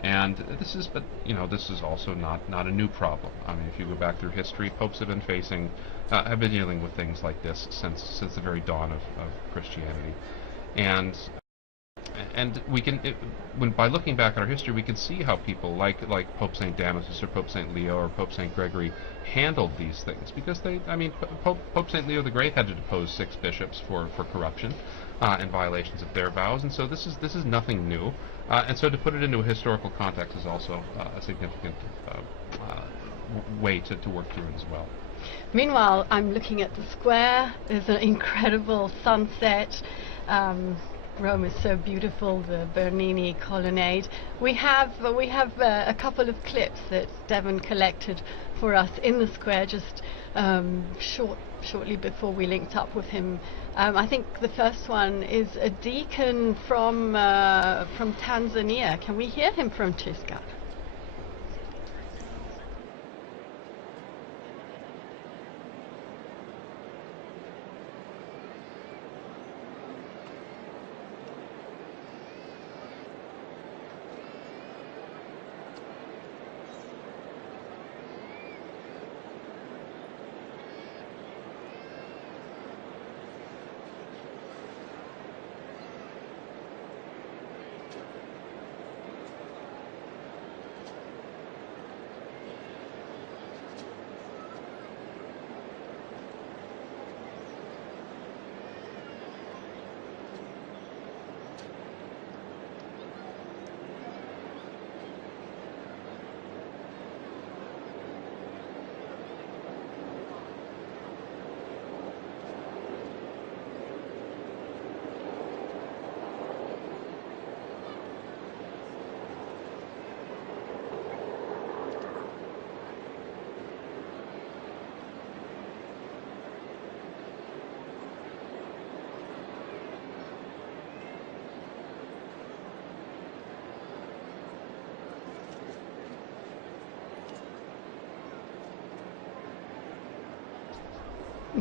and this is also not a new problem. I mean, if you go back through history, popes have been dealing with things like this since the very dawn of Christianity, and we can, by looking back at our history, we can see how people like Pope St. Damasus or Pope St. Leo or Pope St. Gregory handled these things, because Pope St. Leo the Great had to depose 6 bishops for corruption and violations of their vows, and so this is nothing new, and so to put it into a historical context is also a significant way to work through it as well. Meanwhile, I'm looking at the square. There's an incredible sunset. Rome is so beautiful, the Bernini colonnade. We have a couple of clips that Devon collected for us in the square just shortly before we linked up with him. I think the first one is a deacon from Tanzania. Can we hear him, Francesca?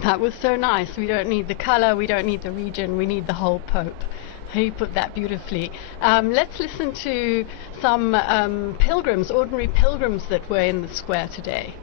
That was so nice. We don't need the color, we don't need the region, we need the whole Pope. He put that beautifully. Let's listen to some pilgrims, ordinary pilgrims that were in the square today.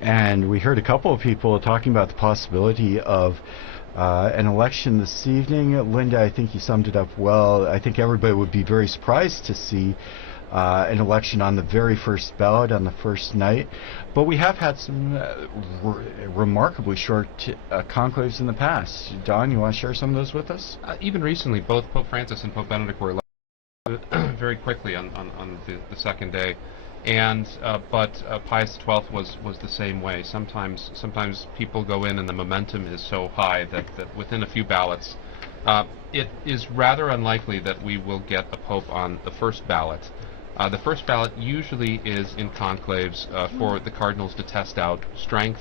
And we heard a couple of people talking about the possibility of an election this evening. Linda, I think you summed it up well. I think everybody would be very surprised to see an election on the very first ballot, on the first night. But we have had some remarkably short conclaves in the past. Don, you want to share some of those with us? Even recently, both Pope Francis and Pope Benedict were elected very quickly on the second day. And but Pius XII was the same way. Sometimes people go in and the momentum is so high that within a few ballots, it is rather unlikely that we will get a pope on the first ballot. The first ballot usually is in conclaves for the cardinals to test out strength.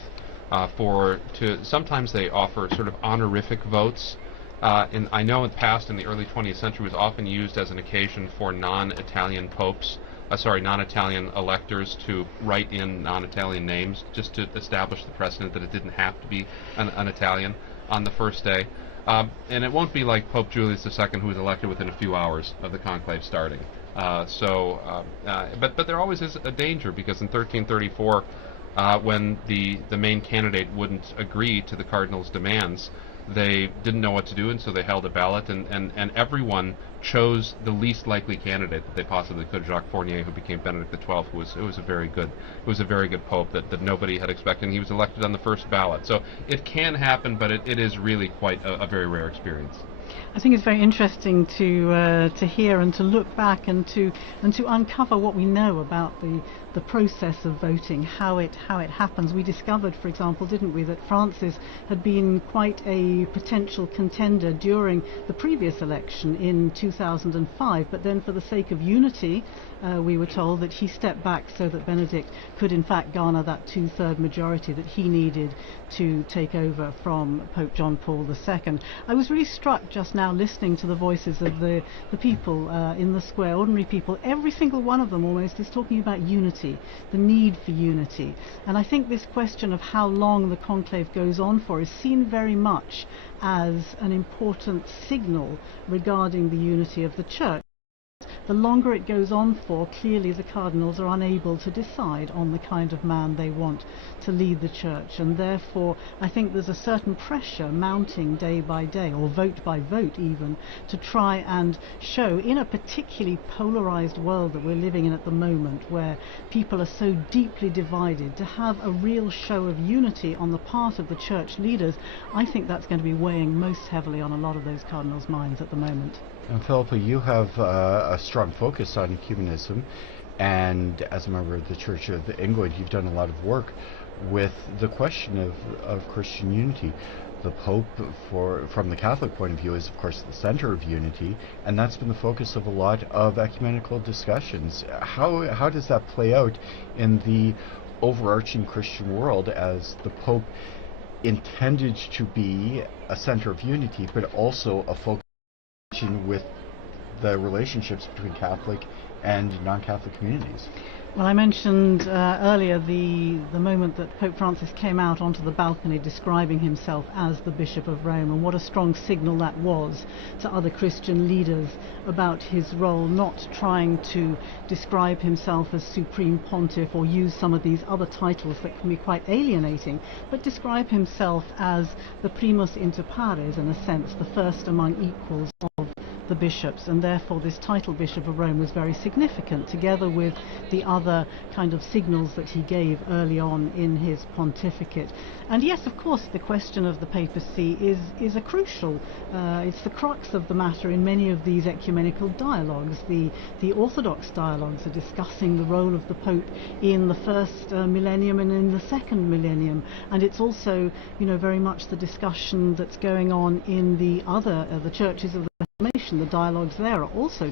Sometimes they offer sort of honorific votes. And I know in the past, in the early 20th century, was often used as an occasion for non-Italian popes. Non-Italian electors to write in non-Italian names, just to establish the precedent that it didn't have to be an Italian on the first day. And it won't be like Pope Julius II, who was elected within a few hours of the conclave starting. But there always is a danger, because in 1334, when the main candidate wouldn't agree to the cardinals' demands, they didn't know what to do, and so they held a ballot, and everyone chose the least likely candidate that they possibly could. Jacques Fournier, who became Benedict XII, was a very good pope that nobody had expected, and he was elected on the first ballot. So it can happen, but it is really quite a very rare experience. I think it's very interesting to hear and to look back and to uncover what we know about the process of voting, how it happens. We discovered, for example, didn't we, that Francis had been quite a potential contender during the previous election in 2005, but then for the sake of unity, we were told that he stepped back so that Benedict could in fact garner that 2/3 majority that he needed to take over from Pope John Paul II. I was really struck just now listening to the voices of the people in the square, ordinary people. Every single one of them almost is talking about unity, the need for unity. And I think this question of how long the conclave goes on for is seen very much as an important signal regarding the unity of the Church. The longer it goes on for, clearly the cardinals are unable to decide on the kind of man they want to lead the Church, and therefore I think there's a certain pressure mounting day by day, or vote by vote even, to try and show, in a particularly polarized world that we're living in at the moment, where people are so deeply divided, to have a real show of unity on the part of the Church leaders. I think that's going to be weighing most heavily on a lot of those cardinals' minds at the moment. And Philippa, you have a strong focus on ecumenism, and as a member of the Church of England, you've done a lot of work with the question of Christian unity. The Pope, from the Catholic point of view, is of course the center of unity, and that's been the focus of a lot of ecumenical discussions. How does that play out in the overarching Christian world, as the Pope intended to be a center of unity, but also a focus with the relationships between Catholic and non-Catholic communities? Well, I mentioned earlier the moment that Pope Francis came out onto the balcony describing himself as the Bishop of Rome, and what a strong signal that was to other Christian leaders about his role, not trying to describe himself as Supreme Pontiff or use some of these other titles that can be quite alienating, but describe himself as the primus inter pares, in a sense, the first among equals of the bishops, and therefore this title Bishop of Rome was very significant, together with the other kind of signals that he gave early on in his pontificate. And yes, of course, the question of the papacy is a crucial, it's the crux of the matter in many of these ecumenical dialogues. The Orthodox dialogues are discussing the role of the Pope in the first millennium and in the second millennium, and it's also, very much the discussion that's going on in the other the churches of the Reformation. The dialogues there are also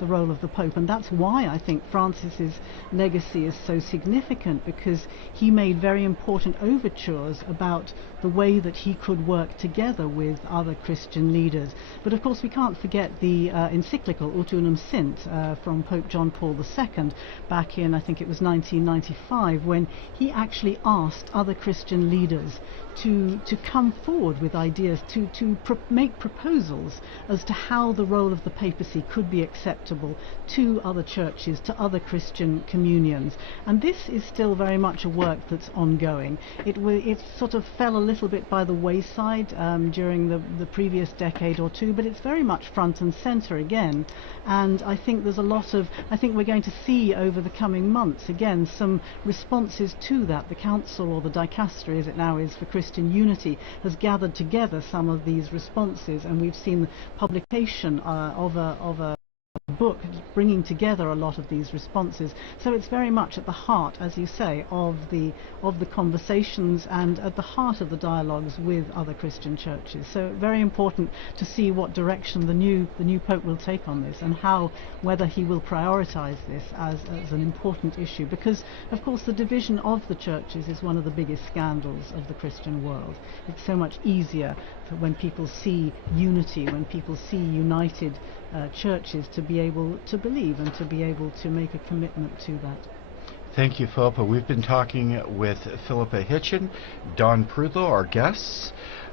the role of the Pope, and that's why I think Francis's legacy is so significant, because he made very important overtures about the way that he could work together with other Christian leaders. But of course we can't forget the encyclical Ut Unum Sint from Pope John Paul II back in, I think it was 1995, when he actually asked other Christian leaders to come forward with ideas, to make proposals as to how the role of the papacy could be accepted acceptable to other churches, to other Christian communions. And this is still very much a work that's ongoing. It sort of fell a little bit by the wayside during the previous decade or two, but it's very much front and center again. And I think there's a lot of, I think we're going to see over the coming months again some responses to that. The Council, or the Dicastery as it now is for Christian Unity, has gathered together some of these responses, and we've seen publication of a book bringing together a lot of these responses. So it's very much at the heart, as you say, of the conversations and at the heart of the dialogues with other Christian churches. So very important to see what direction the new Pope will take on this, and whether he will prioritize this as an important issue, because of course the division of the churches is one of the biggest scandals of the Christian world. It's so much easier when people see unity, when people see united churches, to be able to believe and to be able to make a commitment to that. Thank you, Philippa. We've been talking with Philippa Hitchen, Don Prudlow, our guests,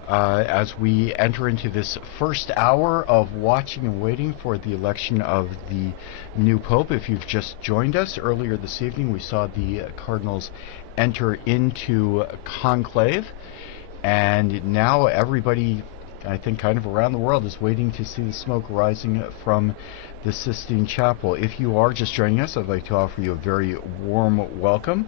as we enter into this first hour of watching and waiting for the election of the new Pope. If you've just joined us, earlier this evening we saw the Cardinals enter into conclave, and now everybody, I think, kind of around the world is waiting to see the smoke rising from the Sistine Chapel. If you are just joining us, I'd like to offer you a very warm welcome.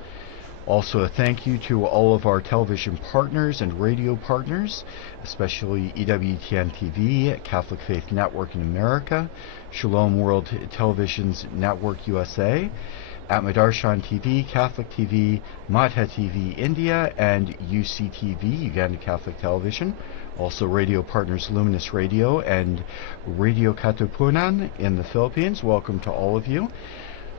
Also, a thank you to all of our television partners and radio partners, especially EWTN TV, Catholic Faith Network in America, Shalom World Television's Network USA, at Madarshan TV, Catholic TV, Madha TV India, and UCTV, Uganda Catholic Television. Also radio partners Luminous Radio and Radio Katipunan in the Philippines. Welcome to all of you.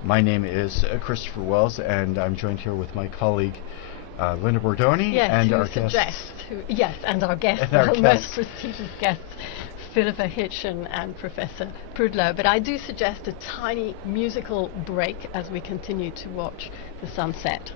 My name is Christopher Wells, and I'm joined here with my colleague Linda Bordoni, and our guest. And our guests, our most prestigious guests, Philippa Hitchen and Professor Prudlow. But I do suggest a tiny musical break as we continue to watch the sunset.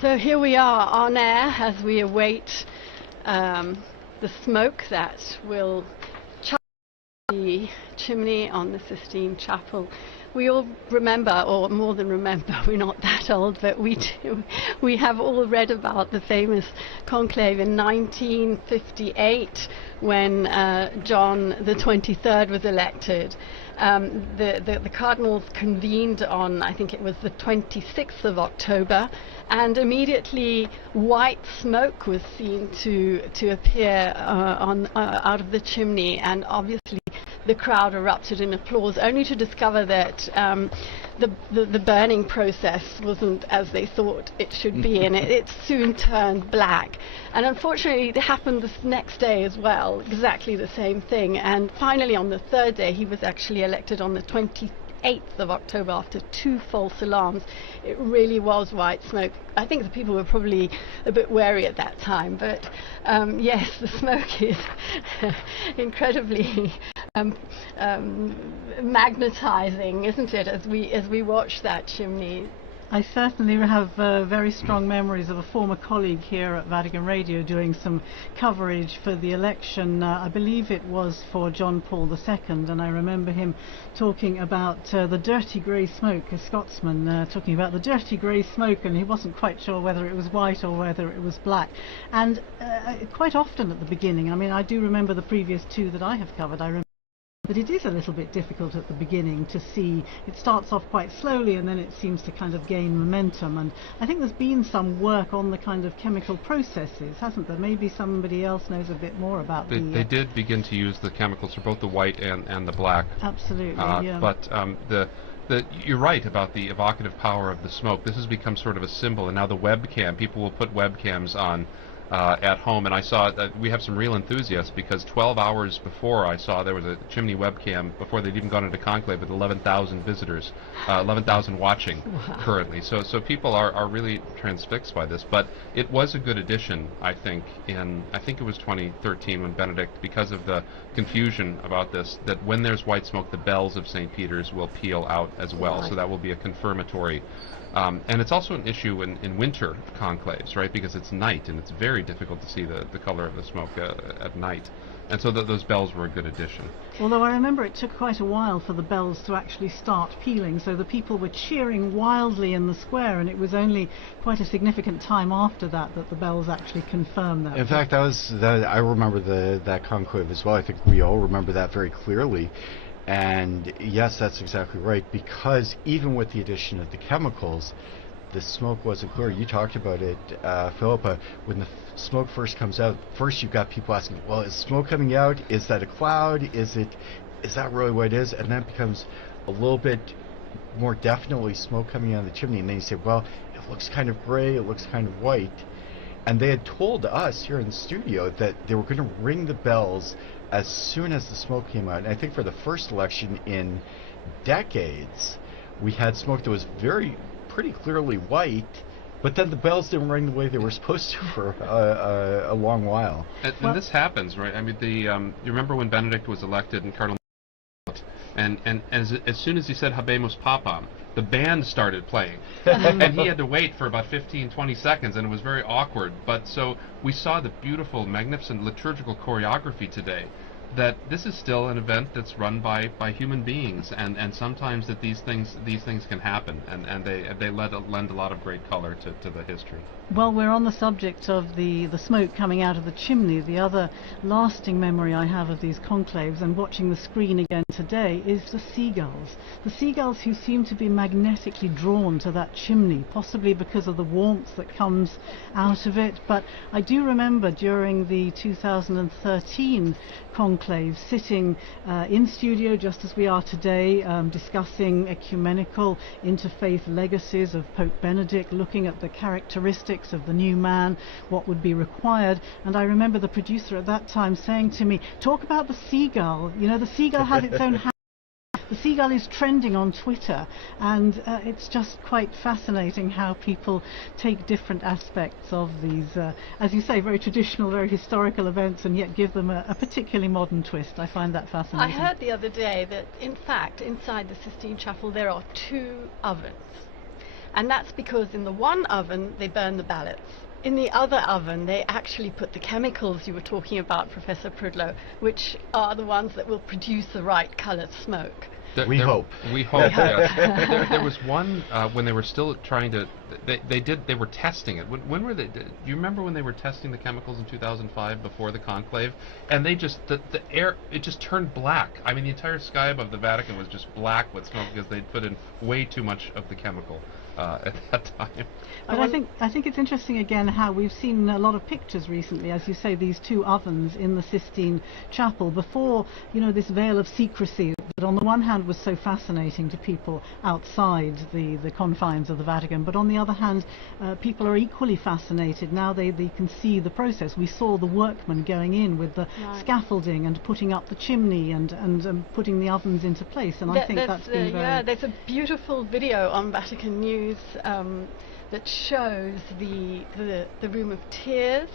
So here we are on air as we await the smoke that will charge the chimney on the Sistine Chapel. We all remember, or more than remember, we're not that old, but we do. We have all read about the famous conclave in 1958 when John the 23rd was elected. The Cardinals convened on, I think it was the 26th of October, and immediately white smoke was seen to appear out of the chimney, and obviously the crowd erupted in applause, only to discover that the burning process wasn't as they thought it should be, and it soon turned black. And unfortunately, it happened this next day as well, exactly the same thing. And finally, on the third day, he was actually elected on the 28th of October after 2 false alarms. It really was white smoke. I think the people were probably a bit wary at that time, but yes, the smoke is incredibly magnetizing, isn't it, as we watch that chimney. I certainly have very strong memories of a former colleague here at Vatican Radio doing some coverage for the election. I believe it was for John Paul II, and I remember him talking about the dirty grey smoke, a Scotsman talking about the dirty grey smoke, and he wasn't quite sure whether it was white or whether it was black. And quite often at the beginning, I mean, I do remember the previous 2 that I have covered, I remember but it is a little bit difficult at the beginning to see. It starts off quite slowly and then it seems to kind of gain momentum, and I think there's been some work on the kind of chemical processes, hasn't there? Maybe somebody else knows a bit more about they did begin to use the chemicals for both the white and the black. Absolutely, yeah. But you're right about the evocative power of the smoke. This has become sort of a symbol, and now the webcam, people will put webcams on at home, and I saw that we have some real enthusiasts, because 12 hours before I saw there was a chimney webcam before they'd even gone into Conclave with 11,000 visitors, 11,000 watching currently. So people are really transfixed by this. But it was a good addition, I think it was 2013 when Benedict, because of the confusion about this, that when there's white smoke, the bells of St. Peter's will peal out as well. So that will be a confirmatory. And it's also an issue in winter conclaves, right? Because it's night and it's very difficult to see the color of the smoke at night. And so those bells were a good addition. Although I remember it took quite a while for the bells to actually start pealing, so the people were cheering wildly in the square, and it was only quite a significant time after that that the bells actually confirmed that. In fact, I remember that conclave as well. I think we all remember that very clearly. And yes, that's exactly right, because even with the addition of the chemicals, the smoke wasn't clear. You talked about it, Philippa. When the smoke first comes out, first you've got people asking, well, is smoke coming out? Is that a cloud? Is that really what it is? And then it becomes a little bit more definitely smoke coming out of the chimney. And then you say, well, it looks kind of gray, it looks kind of white. And they had told us here in the studio that they were going to ring the bells as soon as the smoke came out. And I think for the first election in decades, we had smoke that was pretty clearly white, but then the bells didn't ring the way they were supposed to for a long while. And this happens, right? I mean, you remember when Benedict was elected and Cardinals, and as soon as he said Habemus Papam, the band started playing. And he had to wait for about 15-20 seconds, and it was very awkward. But so we saw the beautiful, magnificent liturgical choreography today, that this is still an event that's run by human beings, and sometimes that these things can happen, and they lend a lot of great color to the history. Well, we're on the subject of the smoke coming out of the chimney. The other lasting memory I have of these conclaves, and watching the screen again today, is the seagulls. The seagulls who seem to be magnetically drawn to that chimney, possibly because of the warmth that comes out of it. But I do remember during the 2013 conclave sitting in studio just as we are today, discussing ecumenical interfaith legacies of Pope Benedict, looking at the characteristics of the new man, what would be required. And I remember the producer at that time saying to me, talk about the seagull. You know, the seagull has its own The seagull is trending on Twitter, and it's just quite fascinating how people take different aspects of these, as you say, very traditional, very historical events, and yet give them a particularly modern twist. I find that fascinating. I heard the other day that, in fact, inside the Sistine Chapel there are 2 ovens. And that's because in the one oven they burn the ballots, in the other oven, they actually put the chemicals you were talking about, Professor Prudlow, which are the ones that will produce the right coloured smoke. We hope. We hope. Yes. There was one when they were still trying to. They were testing it. When were they? Do you remember when they were testing the chemicals in 2005 before the conclave? And they just the air, it just turned black. I mean, the entire sky above the Vatican was just black with smoke because they'd put in way too much of the chemical at that time. But I think it's interesting again how we've seen a lot of pictures recently, as you say, these two ovens in the Sistine Chapel before, you know, this veil of secrecy that on the one hand was so fascinating to people outside the confines of the Vatican, but on the other hand, people are equally fascinated now. They can see the process. We saw the workmen going in with the scaffolding and putting up the chimney and putting the ovens into place, and I think that's been very... Yeah, there's a beautiful video on Vatican News that shows the Room of Tears,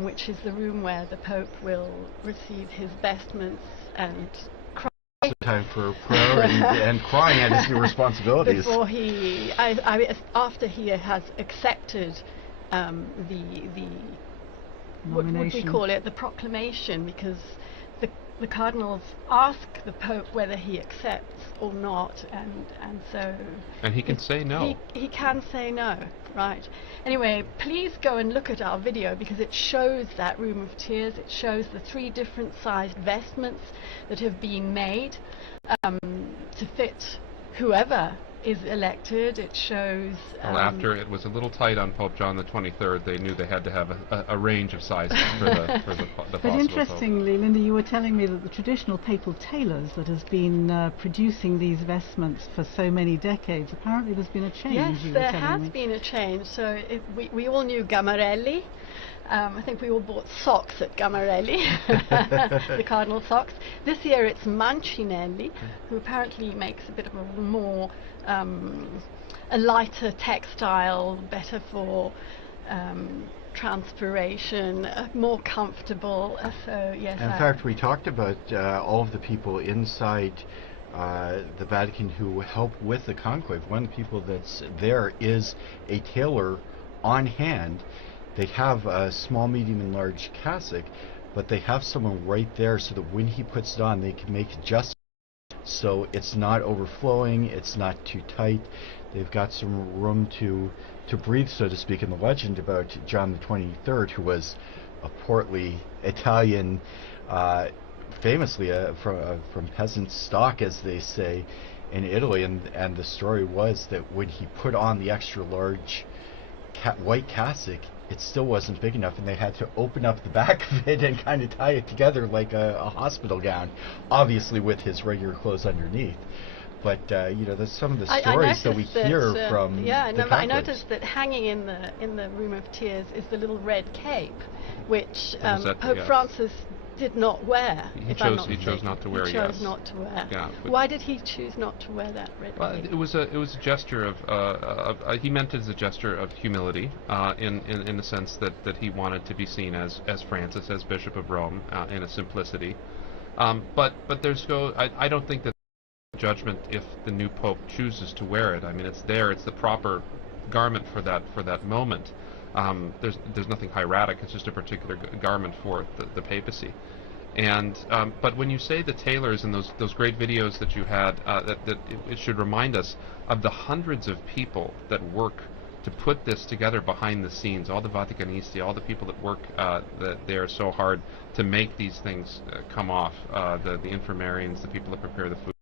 which is the room where the Pope will receive his vestments and cry. It's time for prayer and crying at his new responsibilities. Before after he has accepted the what would we call it, the proclamation, because the cardinals ask the Pope whether he accepts or not, and so... And he can say no. He can say no, right. Anyway, please go and look at our video, because it shows that Room of Tears. It shows the 3 different sized vestments that have been made to fit whoever is elected. It shows... Well, after it was a little tight on Pope John the 23rd, they knew they had to have a range of sizes for the But interestingly, Pope. Linda, you were telling me that the traditional papal tailors that has been producing these vestments for so many decades, apparently there's been a change. Yes, there has been a change. So we all knew Gamarelli. I think we all bought socks at Gamarelli, the cardinal socks. This year it's Mancinelli, who apparently makes a bit of a more, a lighter textile, better for transpiration, more comfortable. So yes. In fact, we talked about all of the people inside the Vatican who help with the conclave. One of the people that's there is a tailor on hand. They have a small, medium, and large cassock, but they have someone right there so that when he puts it on, they can make adjustments so it's not overflowing, it's not too tight. They've got some room to breathe, so to speak. In the legend about John the 23rd, who was a portly Italian, famously from peasant stock, as they say, in Italy, and the story was that when he put on the extra large white cassock, it still wasn't big enough, and they had to open up the back of it and kind of tie it together like a hospital gown, obviously with his regular clothes underneath. But you know, there's some of the stories that we hear from the I noticed that hanging in the Room of Tears is the little red cape, which Pope Francis did not wear. He chose not to wear. He chose not to wear. Yeah, why did he choose not to wear that red cape? It was a gesture of he meant it as a gesture of humility, in the sense that he wanted to be seen as Francis, as Bishop of Rome, in a simplicity. But I don't think that judgment if the new Pope chooses to wear it. I mean, it's there. It's the proper garment for that moment. There's nothing hieratic. It's just a particular garment for the papacy. And but when you say the tailors and those great videos that you had, it should remind us of the hundreds of people that work to put this together behind the scenes. All the Vaticanisti, all the people that work that they are so hard to make these things come off. The infirmarians, the people that prepare the food.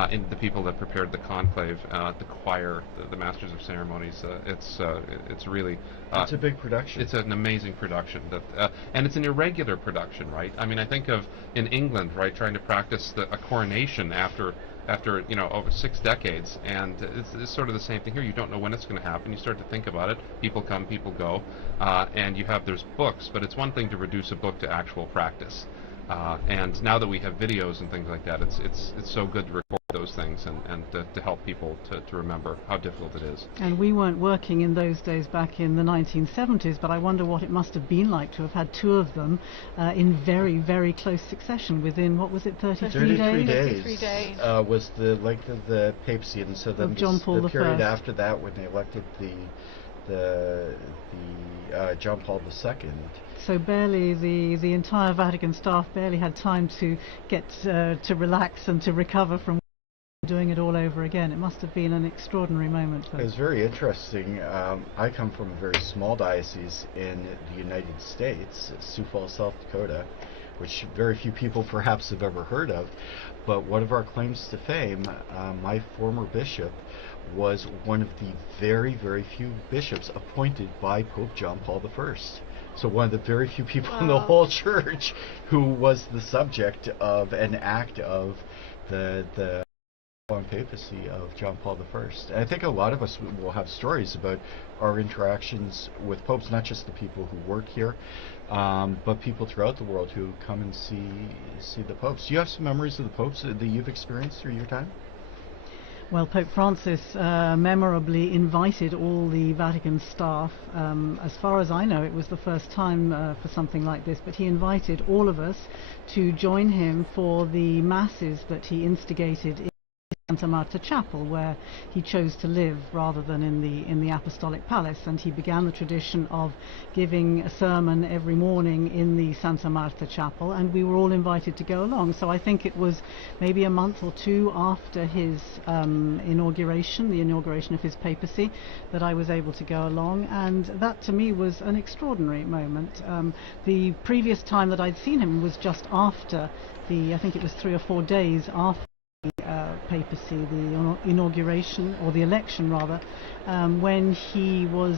And the people that prepared the conclave, the choir, the masters of ceremonies, it's really... it's a big production. It's an amazing production, and it's an irregular production, right? I mean, I think of in England, right, trying to practice a coronation after over 6 decades, and it's sort of the same thing here. You don't know when it's going to happen. You start to think about it. People come, people go, and there's books, but it's one thing to reduce a book to actual practice. And now that we have videos and things like that, it's so good to record those things and to help people to remember how difficult it is. And we weren't working in those days back in the 1970s, but I wonder what it must have been like to have had 2 of them in very, very close succession within, what was it, 33 days? 33 days. Was the length of the papacy, and so then John Paul the period I. after that when they elected the John Paul II. So barely the entire Vatican staff barely had time to get to relax and to recover from doing it all over again. It must have been an extraordinary moment. It was very interesting. I come from a very small diocese in the United States, Sioux Falls, South Dakota, which very few people perhaps have ever heard of. But one of our claims to fame, my former bishop was one of the very, very few bishops appointed by Pope John Paul I. So one of the very few people in the whole church who was the subject of an act of the papacy of John Paul I. And I think a lot of us will have stories about our interactions with popes, not just the people who work here, but people throughout the world who come and see the popes. Do you have some memories of the popes that you've experienced through your time? Well, Pope Francis memorably invited all the Vatican staff. As far as I know, it was the first time for something like this, but he invited all of us to join him for the masses that he instigated in Santa Marta Chapel, where he chose to live rather than in the Apostolic Palace, and he began the tradition of giving a sermon every morning in the Santa Marta Chapel, and we were all invited to go along. So I think it was maybe a month or two after his inauguration, the inauguration of his papacy, that I was able to go along, and that to me was an extraordinary moment. The previous time that I'd seen him was just after I think it was 3 or 4 days after papacy, the inauguration, or the election rather, when he was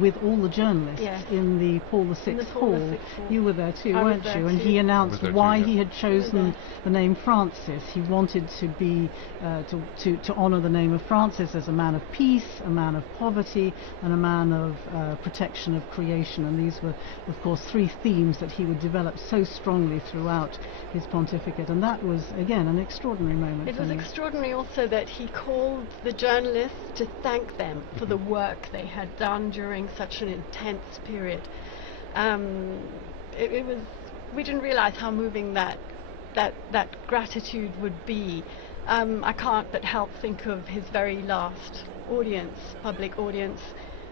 with all the journalists in the Paul VI Hall. You were there too, weren't you? And he announced why he had chosen the name Francis. He wanted to be to honour the name of Francis as a man of peace, a man of poverty, and a man of protection of creation. And these were, of course, 3 themes that he would develop so strongly throughout his pontificate. And that was, again, an extraordinary moment. It was extraordinary also that he called the journalists to thank them for the work they had done during such an intense period. We didn't realize how moving that gratitude would be. I can't but help think of his very last public audience,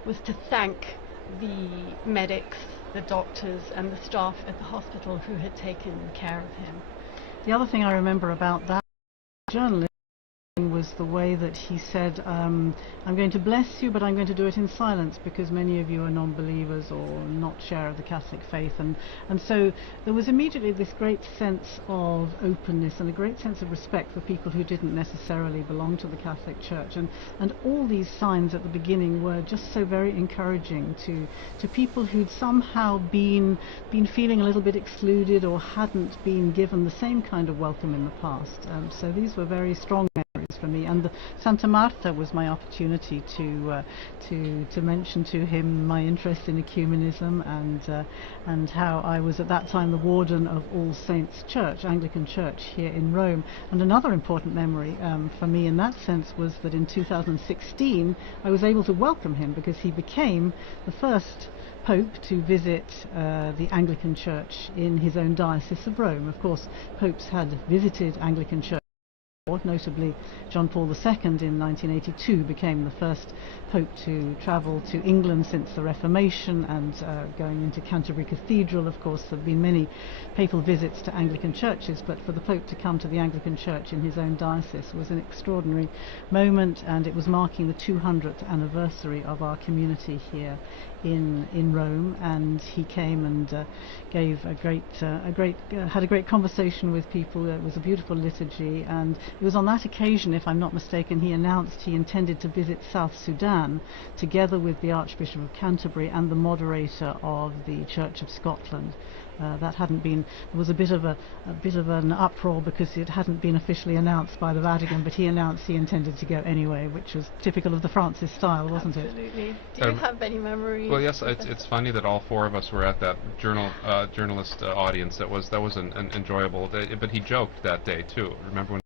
was to thank the medics, the doctors and the staff at the hospital who had taken care of him. The other thing I remember about that journalist was the way that he said, I'm going to bless you, but I'm going to do it in silence because many of you are non-believers or not share of the Catholic faith. And so there was immediately this great sense of openness and a great sense of respect for people who didn't necessarily belong to the Catholic Church. And all these signs at the beginning were just so very encouraging to people who'd somehow been feeling a little bit excluded or hadn't been given the same kind of welcome in the past. So these were very strong memories for me, and the Santa Marta was my opportunity to mention to him my interest in ecumenism and how I was at that time the warden of All Saints Church, Anglican Church here in Rome. And another important memory for me in that sense was that in 2016 I was able to welcome him because he became the first Pope to visit the Anglican Church in his own diocese of Rome. Of course, popes had visited Anglican Church. Notably, John Paul II in 1982 became the first Pope to travel to England since the Reformation, and going into Canterbury Cathedral. Of course, there have been many papal visits to Anglican churches, but for the Pope to come to the Anglican Church in his own diocese was an extraordinary moment, and it was marking the 200th anniversary of our community here in Rome. And he came and gave had a great conversation with people. It was a beautiful liturgy, and it was on that occasion, if I'm not mistaken, he announced he intended to visit South Sudan together with the Archbishop of Canterbury and the moderator of the Church of Scotland. That hadn't been. There was a bit of an uproar because it hadn't been officially announced by the Vatican, but he announced he intended to go anyway, which was typical of the Francis style, wasn't it? Absolutely. Do you have any memories? Well, yes. It's funny that all 4 of us were at that journalist audience. That was an enjoyable day. But he joked that day too. Remember when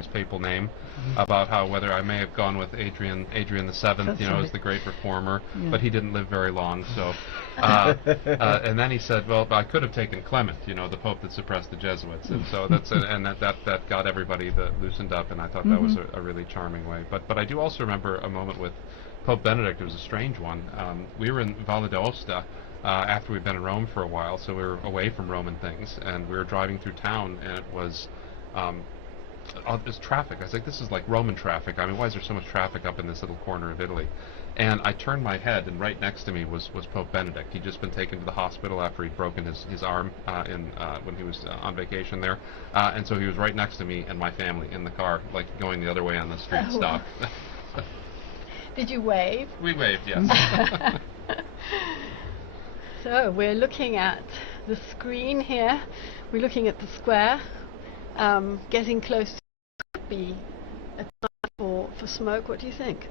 his papal name about how whether I may have gone with Adrian the VII, as the great reformer, but he didn't live very long. So, and then he said, well, I could have taken Clement, the Pope that suppressed the Jesuits, and so that got everybody loosened up, and I thought that was a really charming way. But I do also remember a moment with Pope Benedict, it was a strange one. We were in Valle d'Aosta after we'd been in Rome for a while, so we were away from Roman things, and we were driving through town, and it was there's traffic. I was like, this is like Roman traffic. I mean, why is there so much traffic up in this little corner of Italy? And I turned my head, and right next to me was Pope Benedict. He'd just been taken to the hospital after he'd broken his arm when he was on vacation there. And so he was right next to me and my family in the car, like going the other way on the street stop. Did you wave? We waved, yes. So we're looking at the screen here. We're looking at the square. Getting close to be a time for smoke. What do you think?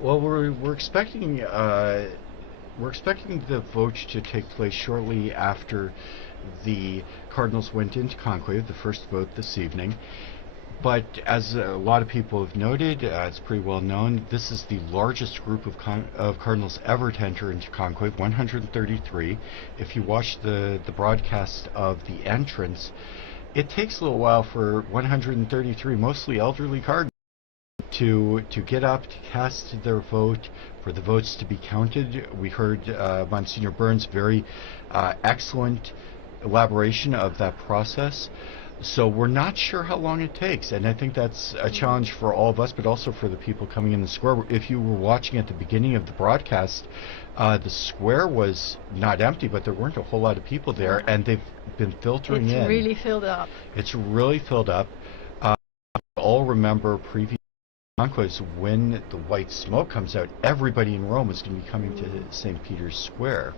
Well, we're expecting the vote to take place shortly after the Cardinals went into conclave, the first vote this evening. But as a lot of people have noted, it's pretty well known, this is the largest group of Cardinals ever to enter into conclave, 133. If you watch the broadcast of the entrance, it takes a little while for 133 mostly elderly Cardinals to get up, to cast their vote, for the votes to be counted. We heard Monsignor Burns' very excellent elaboration of that process. So we're not sure how long it takes, and I think that's a challenge for all of us, but also for the people coming in the square. If you were watching at the beginning of the broadcast, the square was not empty, but there weren't a whole lot of people there, and they've been filtering in. It's really filled up. It's really filled up. All remember previous conclaves, when the white smoke comes out, everybody in Rome is going to be coming to St. Peter's Square.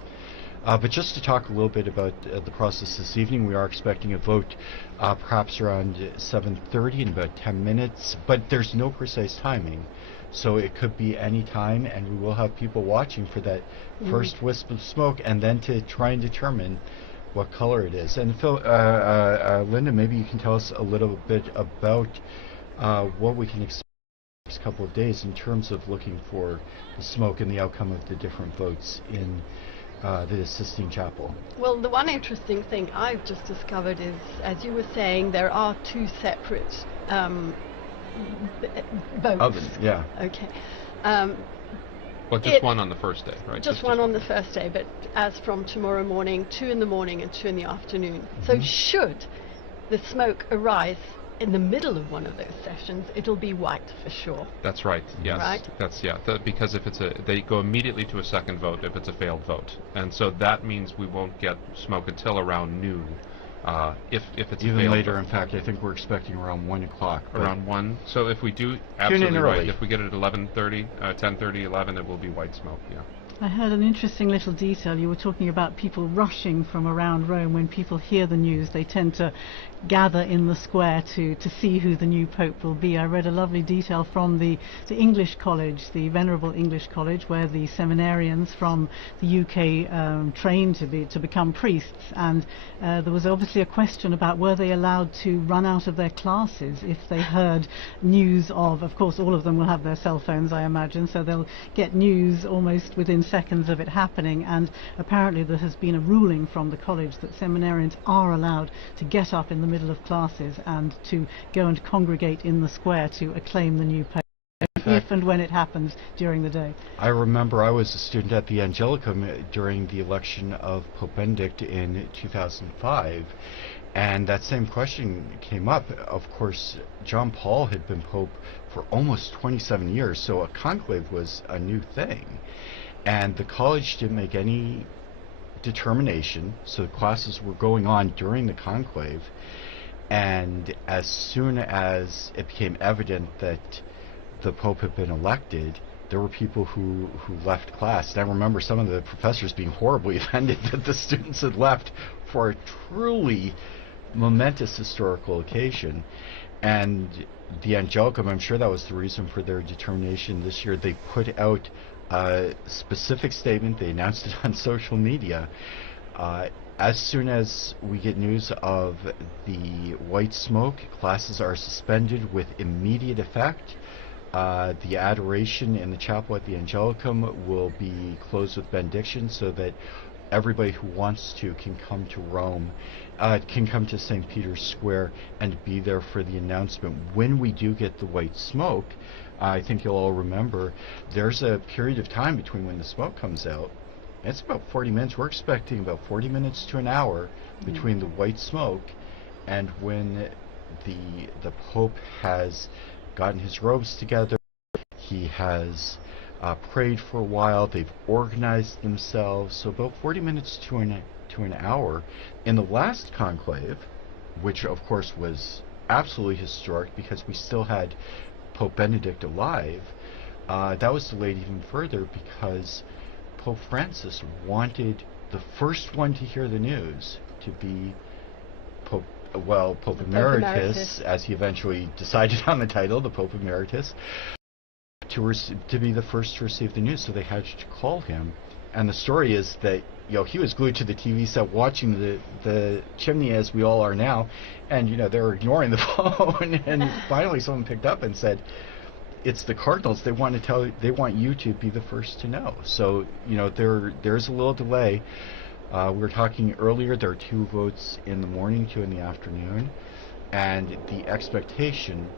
But just to talk a little bit about the process this evening, we are expecting a vote perhaps around 7:30 in about 10 minutes, but there's no precise timing. So it could be any time, and we will have people watching for that first wisp of smoke, and then to try and determine what color it is. And Phil, Linda, maybe you can tell us a little bit about what we can expect in the next couple of days in terms of looking for the smoke and the outcome of the different votes in the Sistine Chapel. Well, the one interesting thing I've just discovered is, as you were saying, there are two separate votes. Oven, yeah. Okay. Well, just one on the first day, right? Just one on the first day, but as from tomorrow morning, 2 in the morning and 2 in the afternoon. So should the smoke arise in the middle of one of those sessions, it'll be white for sure. That's right. Yes. Right? That's because if it's they go immediately to a second vote if it's a failed vote, and so that means we won't get smoke until around noon. If it's even a failed later, vote. in fact, I think we're expecting around 1 o'clock. Around 1. So if we do absolutely right, if we get it at 11:30, 10:30, 11, it will be white smoke. Yeah. I heard an interesting little detail. You were talking about people rushing from around Rome. When people hear the news, they tend to gather in the square to see who the new Pope will be. I read a lovely detail from the English College, the Venerable English College, where the seminarians from the UK trained to become priests, and there was obviously a question about were they allowed to run out of their classes if they heard news of course all of them will have their cell phones, I imagine, so they'll get news almost within seconds of it happening, and apparently there has been a ruling from the college that seminarians are allowed to get up in the middle of classes and to go and congregate in the square to acclaim the new Pope if and when it happens during the day. I remember I was a student at the Angelicum during the election of Pope Benedict in 2005, and that same question came up. Of course, John Paul had been Pope for almost 27 years, so a conclave was a new thing. And the college didn't make any determination, so the classes were going on during the conclave, and as soon as it became evident that the Pope had been elected, there were people who left class. And I remember some of the professors being horribly offended that the students had left for a truly momentous historical occasion. And the Angelicum, I'm sure that was the reason for their determination this year. They put out a specific statement. They announced it on social media. As soon as we get news of the white smoke, classes are suspended with immediate effect. The adoration in the chapel at the Angelicum will be closed with benediction so that everybody who wants to can come to Rome, can come to St. Peter's Square and be there for the announcement. When we do get the white smoke, I think you'll all remember, there's a period of time between when the smoke comes out. It's about 40 minutes. We're expecting about 40 minutes to an hour between the white smoke and when the Pope has gotten his robes together. He has prayed for a while. They've organized themselves. So about 40 minutes to an hour. In the last conclave, which of course was absolutely historic because we still had Pope Benedict alive, that was delayed even further because Pope Francis wanted the first one to hear the news to be Pope Emeritus, as he eventually decided on the title, the Pope Emeritus, to be the first to receive the news. So they had to call him. And the story is that he was glued to the TV set watching the chimney as we all are now, and they were ignoring the phone. And finally, someone picked up and said, "It's the Cardinals. They want you to be the first to know." So there's a little delay. We were talking earlier. There are 2 votes in the morning, 2 in the afternoon, and the expectation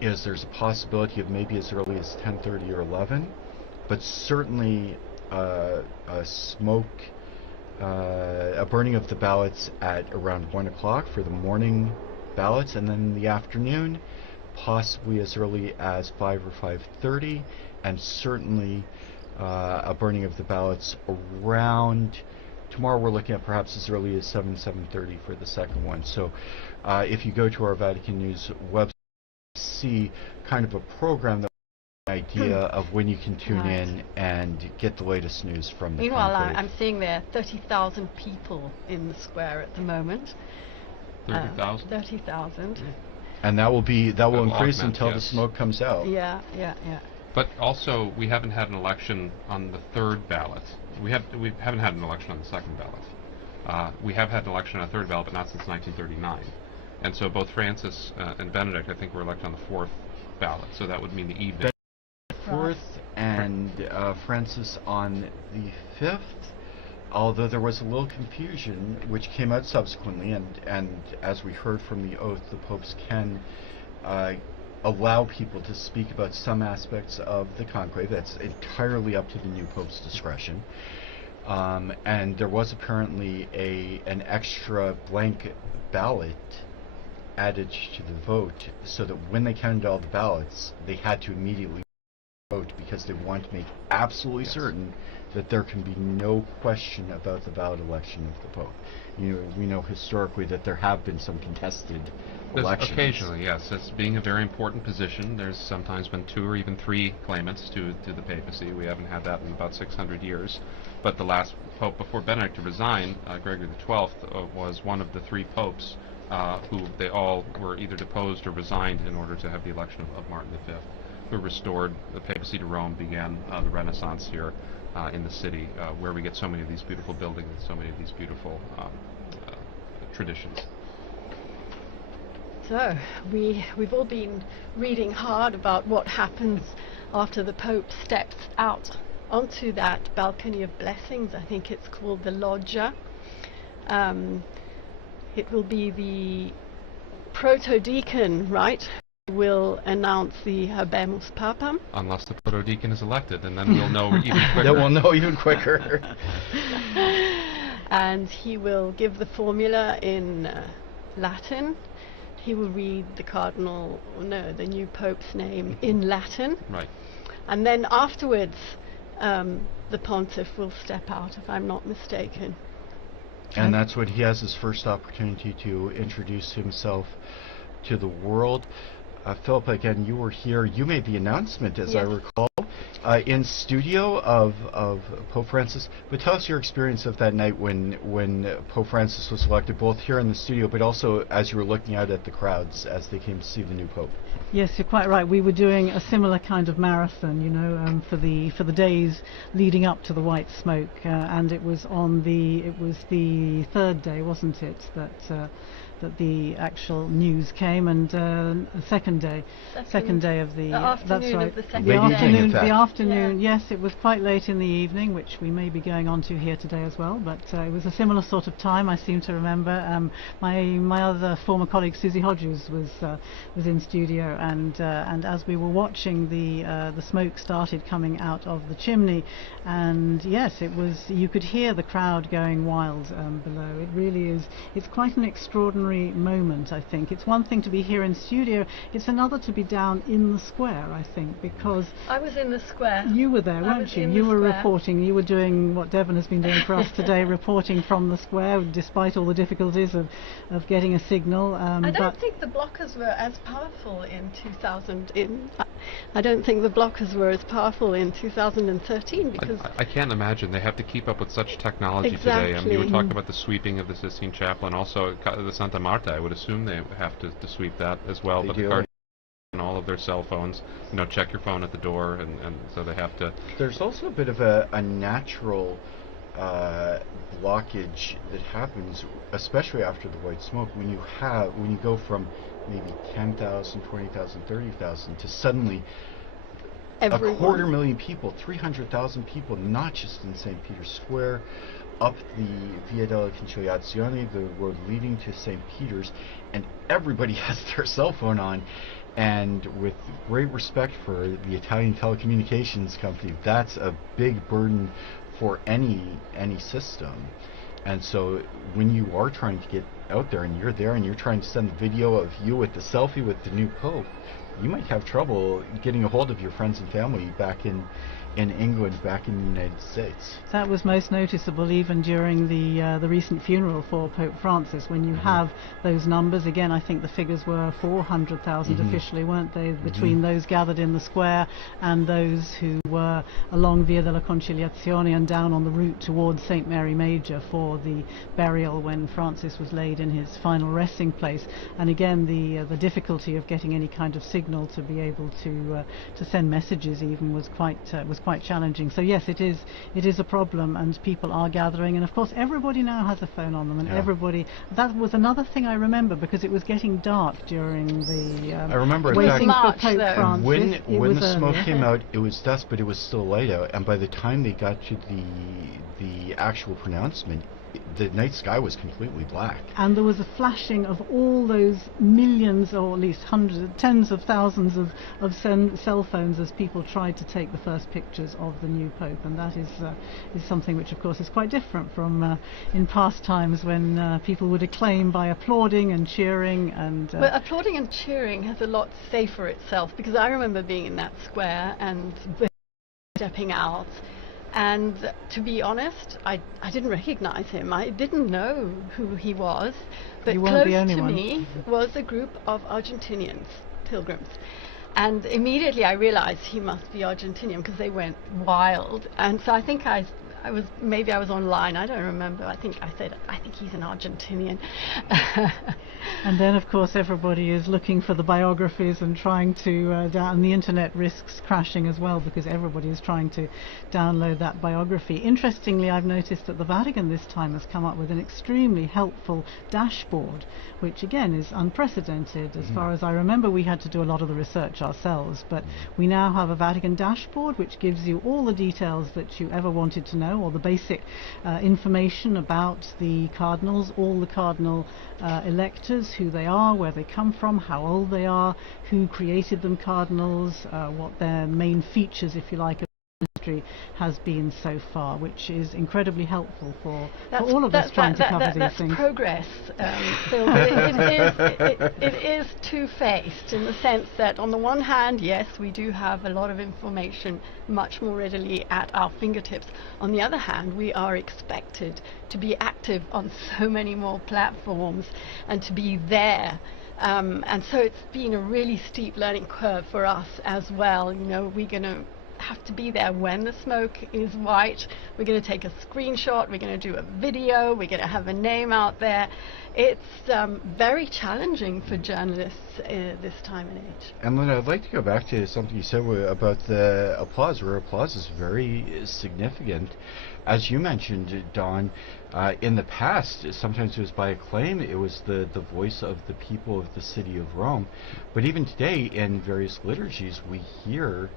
is there's a possibility of maybe as early as 10:30 or 11, but certainly a burning of the ballots at around 1 o'clock for the morning ballots, and then in the afternoon, possibly as early as 5 or 5:30, and certainly a burning of the ballots around. Tomorrow we're looking at perhaps as early as 7:30 for the second one. So if you go to our Vatican News website, see kind of a program that an idea of when you can tune in and get the latest news from the Meanwhile, conclave. I'm seeing there 30,000 people in the square at the moment. 30,000? 30,000. And that will increase until the smoke comes out. Yeah. But also, we haven't had an election on the third ballot. We haven't had an election on the second ballot. We have had an election on the third ballot, but not since 1939. And so both Francis and Benedict, I think, were elected on the fourth ballot. So that would mean the evening. Fourth, and Francis on the 5th. Although there was a little confusion, which came out subsequently, and as we heard from the oath, the popes can allow people to speak about some aspects of the conclave. That's entirely up to the new pope's discretion. And there was apparently an extra blank ballot added to the vote, so that when they counted all the ballots, they had to immediately vote because they want to make absolutely certain that there can be no question about the valid election of the Pope. We know historically that there have been some contested elections. Occasionally, yes. It's being a very important position. There's sometimes been 2 or even 3 claimants to the papacy. We haven't had that in about 600 years. But the last Pope before Benedict to resign, Gregory XII, was one of the 3 popes who they all were either deposed or resigned in order to have the election of Martin V, who restored the papacy to Rome, began the Renaissance here in the city, where we get so many of these beautiful buildings and so many of these beautiful traditions. So we've all been reading hard about what happens after the Pope steps out onto that balcony of blessings. I think it's called the loggia. It will be the protodeacon, right, will announce the Habemus Papam. Unless the protodeacon is elected, and then we'll know even quicker. Then we'll know even quicker. And he will give the formula in Latin. He will read the new Pope's name in Latin. Right. And then afterwards, the pontiff will step out, if I'm not mistaken. And that's what he has his first opportunity to introduce himself to the world. Philip, again, you were here. You made the announcement, as I recall, in studio of Pope Francis. But tell us your experience of that night when Pope Francis was elected, both here in the studio, but also as you were looking out at the crowds as they came to see the new Pope. Yes, you're quite right. We were doing a similar kind of marathon, for the days leading up to the white smoke, and it was the third day, wasn't it, that that the actual news came, and the second day of the that's right, the afternoon. Yes, it was quite late in the evening, which we may be going on to here today as well, but it was a similar sort of time. I seem to remember my other former colleague Susie Hodges was in studio, and as we were watching, the smoke started coming out of the chimney, and yes, it was, you could hear the crowd going wild below. It really is, it's quite an extraordinary moment, I think. It's one thing to be here in studio, it's another to be down in the square, I think, because I was in the square. You were there, weren't you? You were reporting, you were doing what Devon has been doing for us today, reporting from the square, despite all the difficulties of getting a signal. I don't think the blockers were as powerful in 2000. I don't think the blockers were as powerful in 2013 because I can't imagine. They have to keep up with such technology today. I mean, you were talking about the sweeping of the Sistine Chapel, and also the Santa Marta. I would assume they have to sweep that as well. But the Cardinals and all of their cell phones, check your phone at the door, and so they have to. There's also a bit of a natural blockage that happens, especially after the white smoke, when you go from maybe 10,000, 20,000, 30,000 to suddenly everyone. 250,000 people, 300,000 people, not just in St. Peter's Square, up the Via della Conciliazione, the road leading to St. Peter's, and everybody has their cell phone on. And with great respect for the Italian telecommunications company, that's a big burden for any system. And so when you are trying to get out there and you're trying to send the video of you with the selfie with the new Pope, you might have trouble getting a hold of your friends and family back in England, back in the United States. That was most noticeable even during the recent funeral for Pope Francis, when you have those numbers. Again, I think the figures were 400,000 officially, weren't they, between those gathered in the square and those who were along Via della Conciliazione and down on the route towards St. Mary Major for the burial when Francis was laid in his final resting place. And again, the difficulty of getting any kind of signal to be able to send messages even was quite challenging. So yes, it is a problem, and people are gathering, and of course everybody now has a phone on them, and everybody. That was another thing I remember, because it was getting dark during the I remember waiting for Pope Francis. When the smoke came out, it was dusk, but it was still light out, and by the time they got to the actual pronouncement, the night sky was completely black. And there was a flashing of all those millions, or at least hundreds, tens of thousands of cell phones as people tried to take the first pictures of the new Pope. And that is something which, of course, is quite different from in past times when people would acclaim by applauding and cheering. But applauding and cheering has a lot to say for itself, because I remember being in that square and stepping out. And to be honest, I didn't recognize him. I didn't know who he was. But close to me was a group of Argentinians, pilgrims. And immediately I realized he must be Argentinian, because they went wild. And so I think I was online, I don't remember. I think I said, I think he's an Argentinian. And then, of course, everybody is looking for the biographies and trying to and the internet risks crashing as well, because everybody is trying to download that biography. Interestingly, I've noticed that the Vatican this time has come up with an extremely helpful dashboard, which again is unprecedented. As far as I remember, we had to do a lot of the research ourselves, but we now have a Vatican dashboard which gives you all the details that you ever wanted to know, or the basic information about the cardinals, all the cardinal electors, who they are, where they come from, how old they are, who created them cardinals, what their main features, if you like, of history has been so far, which is incredibly helpful for all of us trying to cover these things. That's progress, Phil, but it is two-faced, in the sense that on the one hand, yes, we do have a lot of information much more readily at our fingertips. On the other hand, we are expected to be active on so many more platforms and to be there. And so it's been a really steep learning curve for us as well. We're going to have to be there when the smoke is white. We're going to take a screenshot. We're going to do a video. We're going to have a name out there. It's very challenging for journalists this time and age. And Linda, I'd like to go back to something you said about the applause, where applause is very significant. As you mentioned, Don, in the past, sometimes it was by acclaim, it was the voice of the people of the city of Rome. But even today, in various liturgies, we hear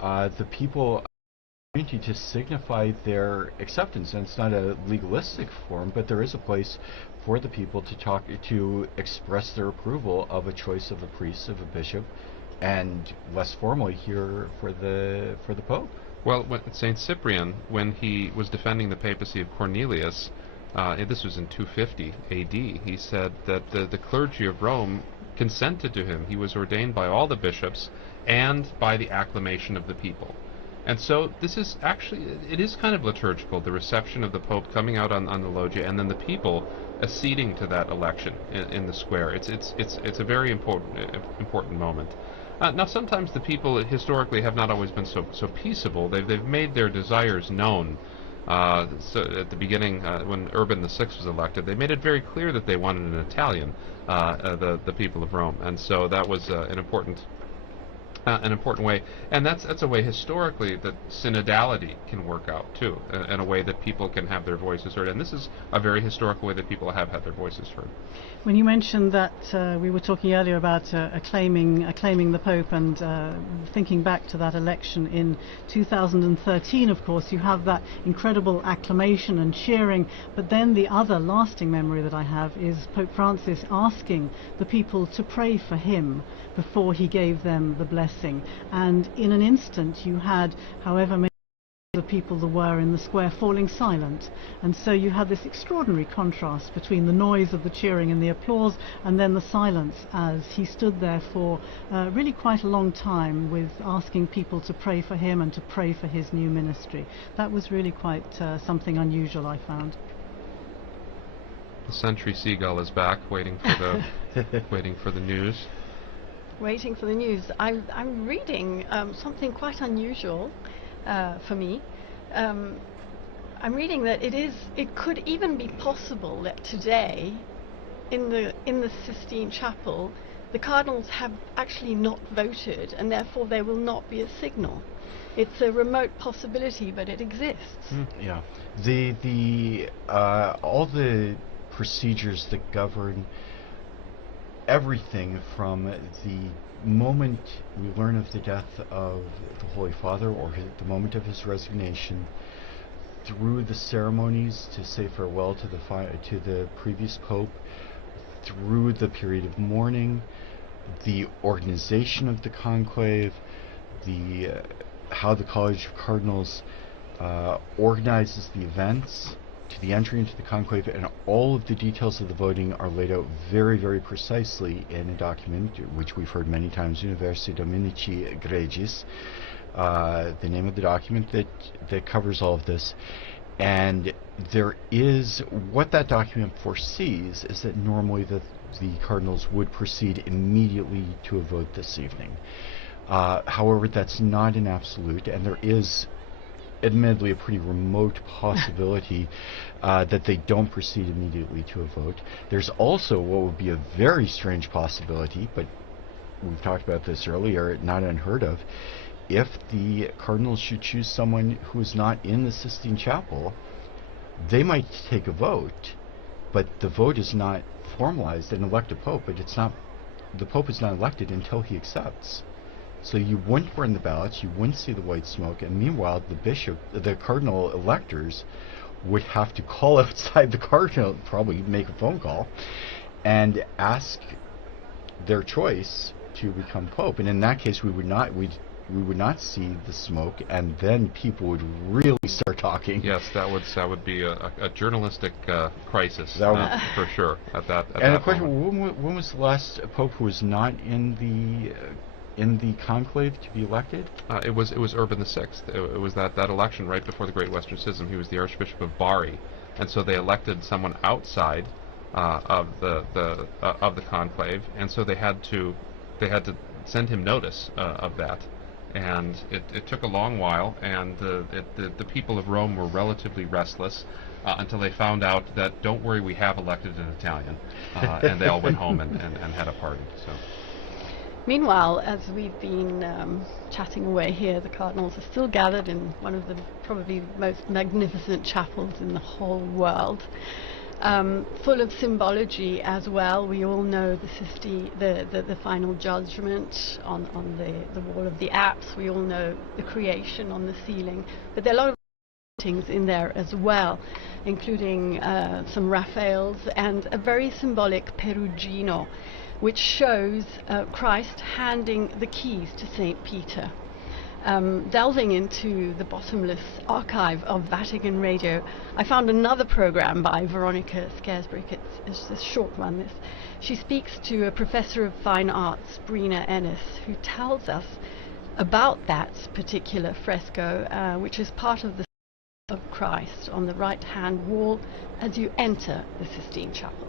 the people to signify their acceptance. And it's not a legalistic form, but there is a place for the people to express their approval of a choice of a priest, of a bishop, and less formally here for the Pope. Well, Saint Cyprian, when he was defending the papacy of Cornelius, this was in 250 AD, he said that the clergy of Rome consented to him. He was ordained by all the bishops and by the acclamation of the people. And so this is actually, it is kind of liturgical, the reception of the Pope coming out on the loggia, and then the people acceding to that election in the square. It's a very important moment. Now, sometimes the people historically have not always been so peaceable. They've made their desires known. So at the beginning, when Urban VI was elected, they made it very clear that they wanted an Italian, the people of Rome, and so that was an important way. And that's a way historically that synodality can work out too, in a way that people can have their voices heard. And this is a very historical way that people have had their voices heard. When you mentioned that we were talking earlier about acclaiming the Pope, and thinking back to that election in 2013, of course, you have that incredible acclamation and cheering, but then the other lasting memory that I have is Pope Francis asking the people to pray for him before he gave them the blessing. And in an instant you had however many the people there were in the square falling silent, and so you had this extraordinary contrast between the noise of the cheering and the applause, and then the silence as he stood there for really quite a long time, with asking people to pray for him and to pray for his new ministry. That was really quite something unusual, I found. The sentry seagull is back, waiting for the waiting for the news. Waiting for the news. I'm reading something quite unusual for me. I'm reading that it could even be possible that today, in the Sistine Chapel, the Cardinals have actually not voted, and therefore there will not be a signal. It's a remote possibility, but it exists. Yeah, all the procedures that govern everything from the moment we learn of the death of the Holy Father, or the moment of his resignation, through the ceremonies to say farewell to the previous Pope, through the period of mourning, the organization of the conclave, how the College of Cardinals organizes the events, to the entry into the conclave, and all of the details of the voting are laid out very, very precisely in a document which we've heard many times, Universi Dominici Gregis, the name of the document that covers all of this. And there is, what that document foresees is that normally the Cardinals would proceed immediately to a vote this evening. However, that's not an absolute, and there is admittedly a pretty remote possibility that they don't proceed immediately to a vote. There's also what would be a very strange possibility, but we've talked about this earlier, not unheard of, if the Cardinals should choose someone who is not in the Sistine Chapel, they might take a vote, but the vote is not formalized and elect a Pope, but the Pope is not elected until he accepts. So you wouldn't burn the ballots, you wouldn't see the white smoke, and meanwhile the cardinal electors would have to call outside the cardinal, probably make a phone call, and ask their choice to become Pope. And in that case, we would not see the smoke, and then people would really start talking. Yes, that would be a journalistic crisis for sure at that. And the question: when was the last Pope who was not in the conclave to be elected? It was Urban VI. It was that election right before the Great Western Schism. He was the Archbishop of Bari, and so they elected someone outside of the conclave, and so they had to send him notice of that. And it took a long while, and the people of Rome were relatively restless until they found out that, don't worry, we have elected an Italian. And they all went home and had a party. So. Meanwhile, as we've been chatting away here, the Cardinals are still gathered in one of the probably most magnificent chapels in the whole world, full of symbology as well. We all know the final judgment on the wall of the apse. We all know the creation on the ceiling, but there are a lot of paintings in there as well, including some Raphaels and a very symbolic Perugino, which shows Christ handing the keys to St. Peter. Delving into the bottomless archive of Vatican Radio, I found another program by Veronica Scaresbrick. It's a short one. She speaks to a professor of fine arts, Brina Ennis, who tells us about that particular fresco, which is part of the of Christ on the right-hand wall as you enter the Sistine Chapel.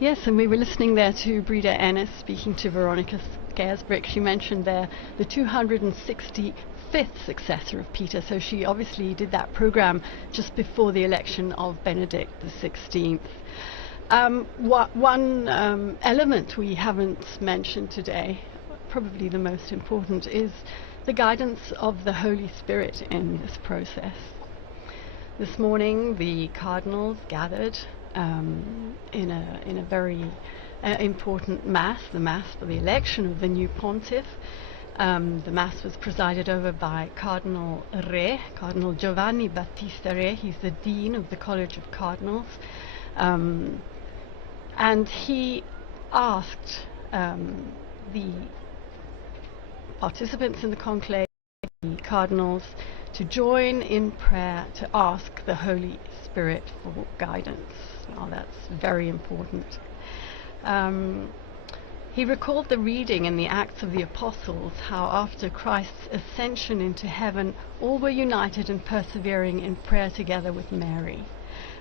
Yes, and we were listening there to Breda Ennis speaking to Veronica Scaresbrick. She mentioned there the 265th successor of Peter, so she obviously did that program just before the election of Benedict XVI. One element we haven't mentioned today, probably the most important, is the guidance of the Holy Spirit in this process. This morning the Cardinals gathered in a very important Mass, the Mass for the election of the new pontiff. The Mass was presided over by Cardinal Giovanni Battista Re. He's the Dean of the College of Cardinals. And he asked the participants in the conclave, the cardinals, to join in prayer to ask the Holy Spirit for guidance. Well, that's very important. He recalled the reading in the Acts of the Apostles, how after Christ's ascension into heaven, all were united and persevering in prayer together with Mary.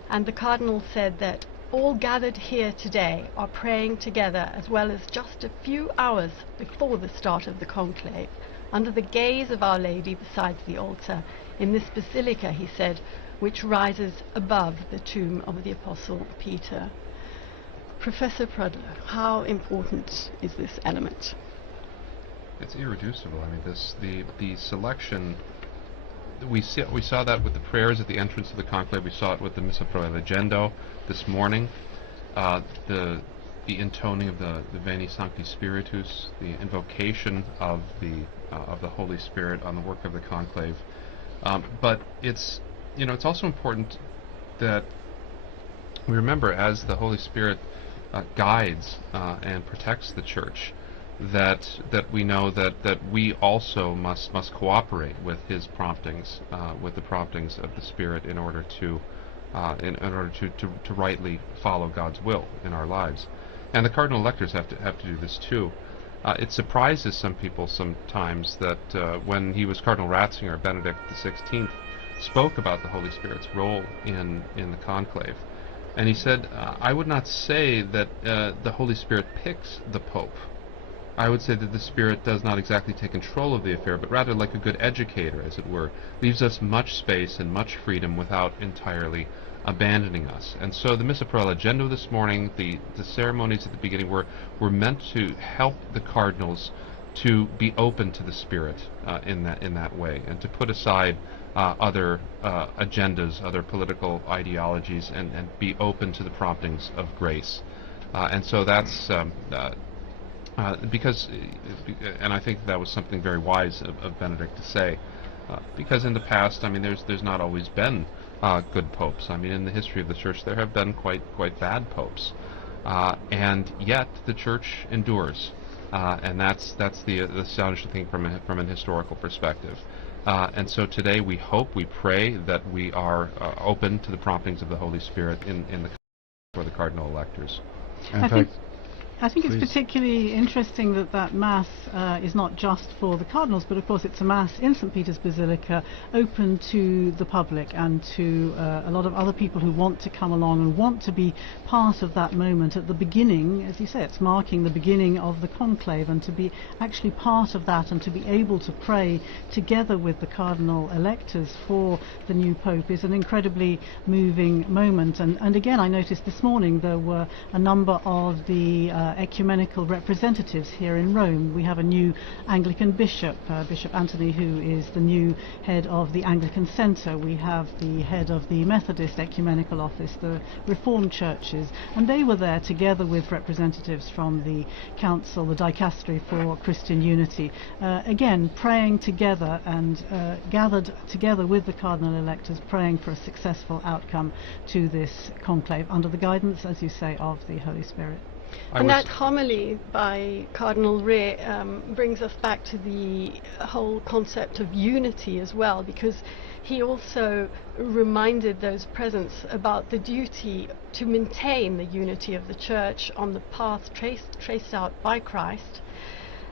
And the cardinal said that all gathered here today are praying together, as well as just a few hours before the start of the conclave, under the gaze of Our Lady beside the altar, in this basilica, he said, which rises above the tomb of the Apostle Peter. Professor Prudler, how important is this element? It's irreducible. I mean, the selection. We saw that with the prayers at the entrance of the conclave. We saw it with the Missa Pro Elegendo this morning. The intoning of the Veni Sancti Spiritus, the invocation of the Holy Spirit on the work of the conclave. But it's also important that we remember, as the Holy Spirit guides and protects the Church, that we know that we also must cooperate with His promptings, with the promptings of the Spirit, in order to rightly follow God's will in our lives. And the cardinal electors have to do this too. It surprises some people sometimes that when he was Cardinal Ratzinger, Benedict XVI spoke about the Holy Spirit's role in the conclave. And he said, I would not say that the Holy Spirit picks the Pope. I would say that the Spirit does not exactly take control of the affair, but rather, like a good educator, as it were, leaves us much space and much freedom without entirely abandoning us. And so the Missa Pro Elegendo this morning, the ceremonies at the beginning were meant to help the cardinals to be open to the Spirit in that way, and to put aside other agendas, other political ideologies, and be open to the promptings of grace. And so that's because, and I think that was something very wise of Benedict to say, because in the past, I mean, there's not always been good popes. I mean, in the history of the Church, there have been quite bad popes, and yet the Church endures, and that's the astonishing thing from an historical perspective. And so today we hope, we pray that we are open to the promptings of the Holy Spirit for the cardinal electors. I think it's particularly interesting that Mass is not just for the cardinals, but of course it's a Mass in St. Peter's Basilica, open to the public and to a lot of other people who want to come along and want to be part of that moment at the beginning. As you say, it's marking the beginning of the conclave, and to be actually part of that and to be able to pray together with the cardinal electors for the new Pope is an incredibly moving moment. And again, I noticed this morning there were a number of the ecumenical representatives here in Rome. We have a new Anglican bishop, Bishop Anthony, who is the new head of the Anglican Centre. We have the head of the Methodist Ecumenical Office, the Reformed churches, and they were there together with representatives from the Council, the Dicastery for Christian Unity, again praying together and gathered together with the cardinal electors, praying for a successful outcome to this conclave under the guidance, as you say, of the Holy Spirit. And that homily by Cardinal Re brings us back to the whole concept of unity as well, because he also reminded those present about the duty to maintain the unity of the Church on the path traced out by Christ.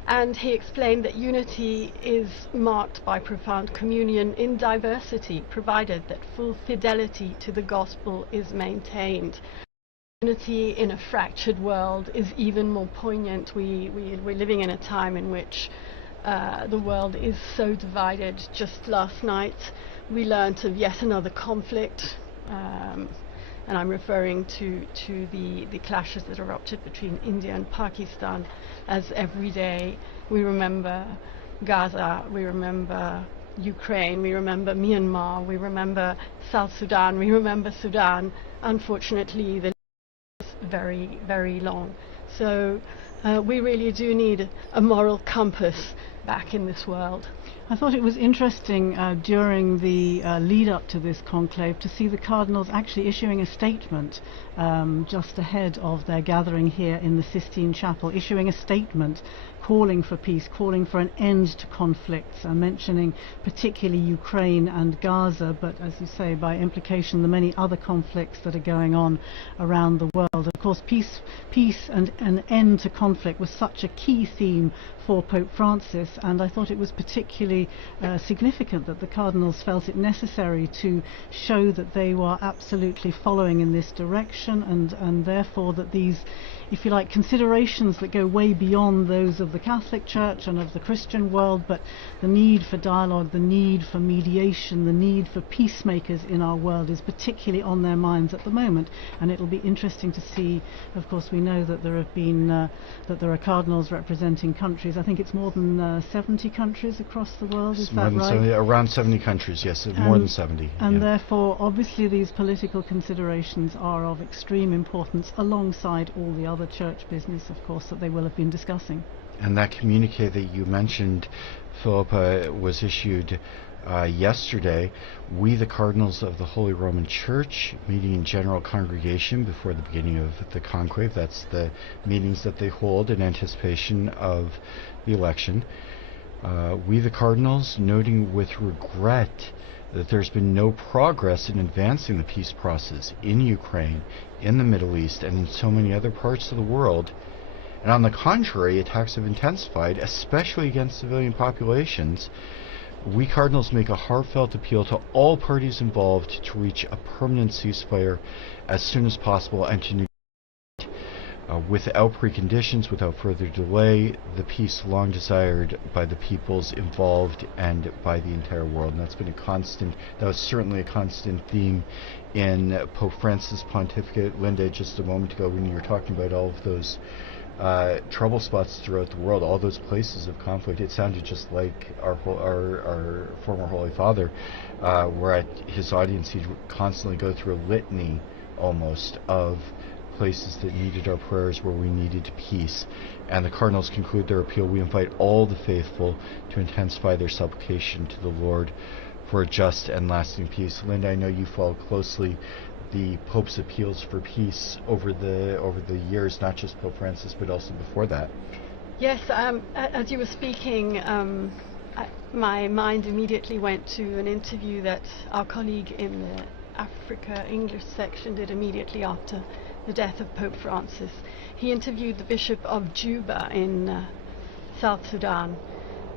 And he explained that unity is marked by profound communion in diversity, provided that full fidelity to the gospel is maintained. unity in a fractured world is even more poignant. We're living in a time in which the world is so divided. Just last night we learnt of yet another conflict, and I'm referring to the clashes that erupted between India and Pakistan, as every day we remember Gaza, we remember Ukraine, we remember Myanmar, we remember South Sudan, we remember Sudan. Unfortunately, the list is very, very long. So we really do need a moral compass back in this world. I thought it was interesting during the lead up to this conclave to see the Cardinals actually issuing a statement just ahead of their gathering here in the Sistine Chapel, issuing a statement calling for peace, calling for an end to conflicts, mentioning particularly Ukraine and Gaza, but as you say, by implication the many other conflicts that are going on around the world. Of course, peace and an end to conflict was such a key theme for Pope Francis, and I thought it was particularly significant that the Cardinals felt it necessary to show that they were absolutely following in this direction, and therefore that these, if you like, considerations that go way beyond those of the Catholic Church and of the Christian world, but the need for dialogue, the need for mediation, the need for peacemakers in our world is particularly on their minds at the moment. And it'll be interesting to see. Of course, we know that there have been that there are cardinals representing countries. I think it's more than 70 countries across the world. Is that right? Around 70 countries, yes, more than 70. And therefore, obviously, these political considerations are of extreme importance, alongside all the other church business, of course, that they will have been discussing. And that communique that you mentioned, Philippa, was issued yesterday. We, the Cardinals of the Holy Roman Church, meeting in General Congregation before the beginning of the conclave. That's the meetings that they hold in anticipation of the election. We, the Cardinals, noting with regret that there's been no progress in advancing the peace process in Ukraine, in the Middle East, and in so many other parts of the world. And on the contrary, attacks have intensified, especially against civilian populations. We Cardinals make a heartfelt appeal to all parties involved to reach a permanent ceasefire as soon as possible and to negotiate without preconditions, without further delay, the peace long desired by the peoples involved and by the entire world. And that was certainly a constant theme in Pope Francis' pontificate. Linda, just a moment ago when you were talking about all of those trouble spots throughout the world, all those places of conflict, it sounded just like our former Holy Father, where at his audience he'd constantly go through a litany almost of places that needed our prayers, where we needed peace. And the Cardinals conclude their appeal. We invite all the faithful to intensify their supplication to the Lord for a just and lasting peace. Linda, I know you follow closely the Pope's appeals for peace over the years, not just Pope Francis, but also before that. Yes, as you were speaking, my mind immediately went to an interview that our colleague in the Africa English section did immediately after the death of Pope Francis. He interviewed the Bishop of Juba in South Sudan,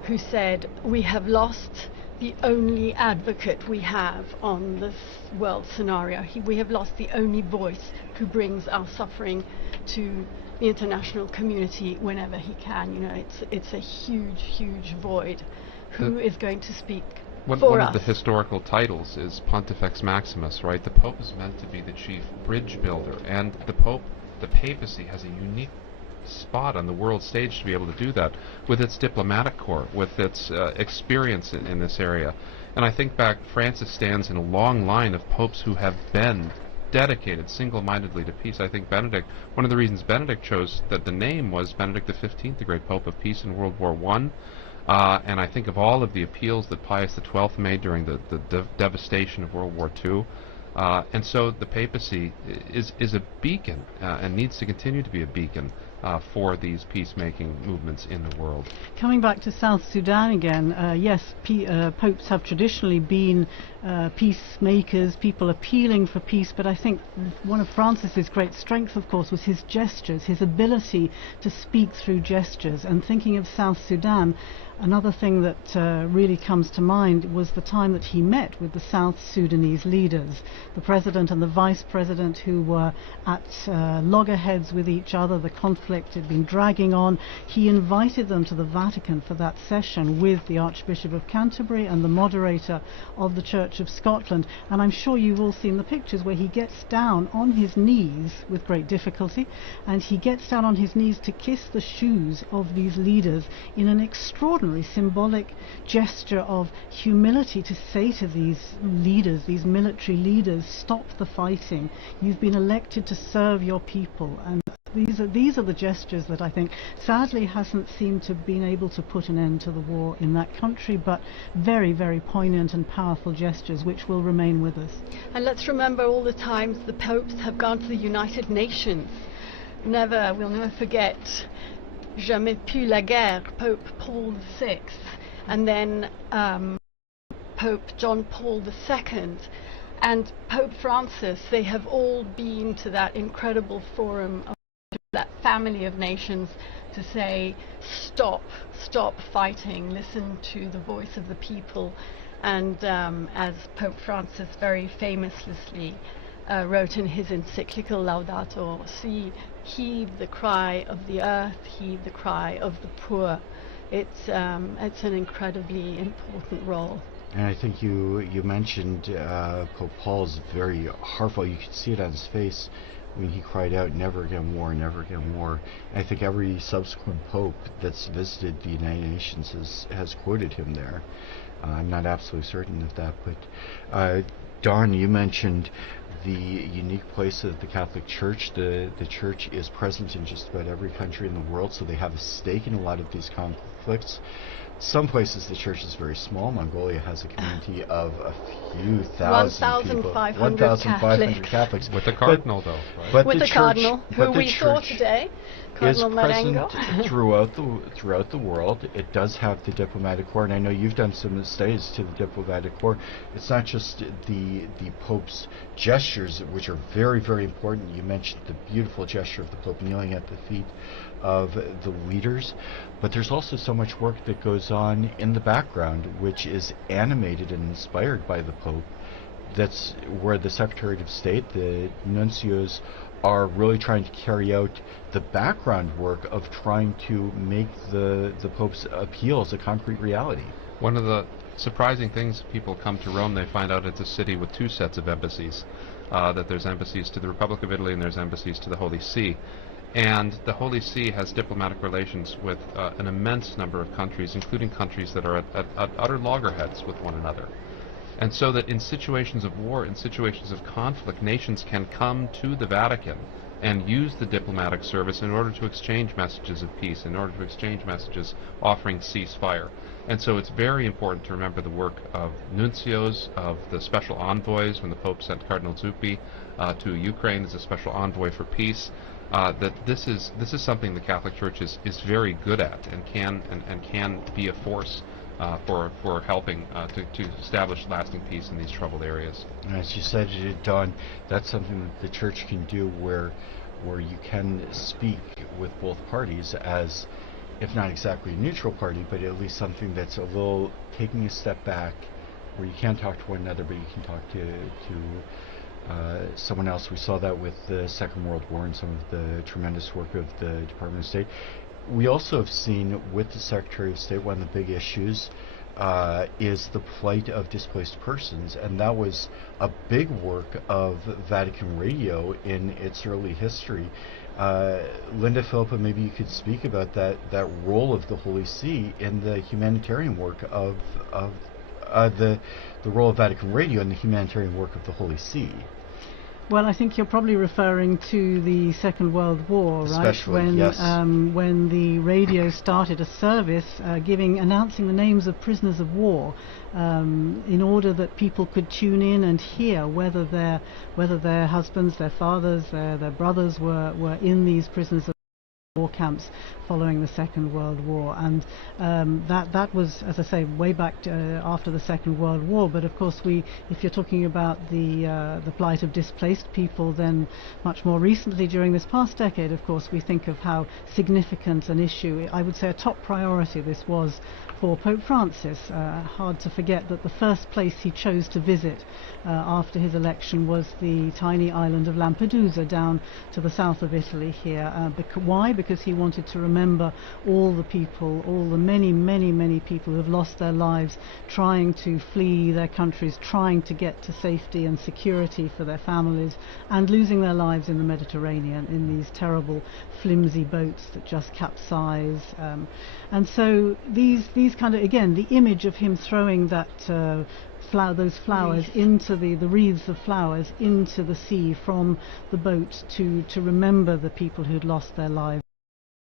who said, "We have lost the only advocate we have on this world scenario. We have lost the only voice who brings our suffering to the international community whenever he can." You know, it's a huge, huge void. Who is going to speak for us? One of the historical titles is Pontifex Maximus, right? The Pope is meant to be the chief bridge builder, and the papacy has a unique spot on the world stage to be able to do that with its diplomatic corps, with its experience in this area. And I think back, Francis stands in a long line of popes who have been dedicated single-mindedly to peace. I think Benedict, one of the reasons Benedict chose that the name was Benedict XV, the great Pope of Peace in World War I. And I think of all of the appeals that Pius XII made during the devastation of World War II. And so the papacy is a beacon and needs to continue to be a beacon for these peacemaking movements in the world. Coming back to South Sudan again, yes, popes have traditionally been peacemakers, people appealing for peace, but I think one of Francis's great strengths, of course, was his gestures, his ability to speak through gestures. And thinking of South Sudan, another thing that really comes to mind was the time that he met with the South Sudanese leaders, the president and the vice president, who were at loggerheads with each other. The conflict had been dragging on. He invited them to the Vatican for that session with the Archbishop of Canterbury and the moderator of the Church of Scotland. And I'm sure you've all seen the pictures where he gets down on his knees with great difficulty, and he gets down on his knees to kiss the shoes of these leaders in an extraordinary symbolic gesture of humility, to say to these leaders, these military leaders, stop the fighting. You've been elected to serve your people. And these are the gestures that I think sadly hasn't seemed to have been able to put an end to the war in that country, but very, very poignant and powerful gestures which will remain with us. And let's remember all the times the popes have gone to the United Nations. We'll never forget Jamais plus la guerre, Pope Paul VI, and then Pope John Paul II, and Pope Francis. They have all been to that incredible forum, of that family of nations, to say stop fighting, listen to the voice of the people. And as Pope Francis very famously wrote in his encyclical Laudato Si, heed the cry of the earth, heed the cry of the poor. It's an incredibly important role. And I think you mentioned Pope Paul's very heartfelt. You could see it on his face when he cried out, "Never again war, never again war." And I think every subsequent pope that's visited the United Nations has quoted him there. I'm not absolutely certain of that, but Don, you mentioned the unique place of the Catholic Church. The Church is present in just about every country in the world, so they have a stake in a lot of these conflicts. Some places the Church is very small. Mongolia has a community of a few thousand people. 1,500 Catholics. With the Cardinal, though. Right? But with the Cardinal, who we saw today. Is present throughout the world. It does have the diplomatic corps, and I know you've done some studies to the diplomatic corps. It's not just the Pope's gestures, which are very, very important. You mentioned the beautiful gesture of the Pope kneeling at the feet of the leaders, but there's also so much work that goes on in the background, which is animated and inspired by the Pope. That's where the Secretary of State, the nuncios, are really trying to carry out the background work of trying to make the Pope's appeals a concrete reality. One of the surprising things, people come to Rome, they find out it's a city with two sets of embassies, that there's embassies to the Republic of Italy and there's embassies to the Holy See. And the Holy See has diplomatic relations with an immense number of countries, including countries that are at utter loggerheads with one another. And so that in situations of war, in situations of conflict, nations can come to the Vatican and use the diplomatic service in order to exchange messages of peace, in order to exchange messages offering ceasefire. And so it's very important to remember the work of nuncios, of the special envoys. When the Pope sent Cardinal Zuppi to Ukraine as a special envoy for peace, that this is something the Catholic Church is very good at and can be a force for helping to establish lasting peace in these troubled areas. And as you said, Don, that's something that the Church can do, where you can speak with both parties as, if not exactly a neutral party, but at least something that's a little taking a step back, where you can't talk to one another, but you can talk to someone else. We saw that with the Second World War and some of the tremendous work of the Department of State. We also have seen with the Secretary of State, one of the big issues is the plight of displaced persons, and that was a big work of Vatican Radio in its early history. Linda Philippa, maybe you could speak about that role of the Holy See in the humanitarian work of the role of Vatican Radio in the humanitarian work of the Holy See. Well, I think you're probably referring to the Second World War, right? Especially, yes. When the radio started a service announcing the names of prisoners of war, in order that people could tune in and hear whether their husbands, their fathers, their brothers were in these prisons of war camps following the Second World War, and that was, as I say, way back after the Second World War. But of course, if you're talking about the plight of displaced people, then much more recently during this past decade, of course, we think of how significant an issue, I would say a top priority, this was for Pope Francis. Hard to forget that the first place he chose to visit after his election was the tiny island of Lampedusa down to the south of Italy here. Why? Because he wanted to remember all the people, all the many people who have lost their lives trying to flee their countries, trying to get to safety and security for their families, and losing their lives in the Mediterranean in these terrible flimsy boats that just capsize. And so these kind of, again, the image of him throwing that those flowers into the wreaths of flowers into the sea from the boat to remember the people who'd lost their lives.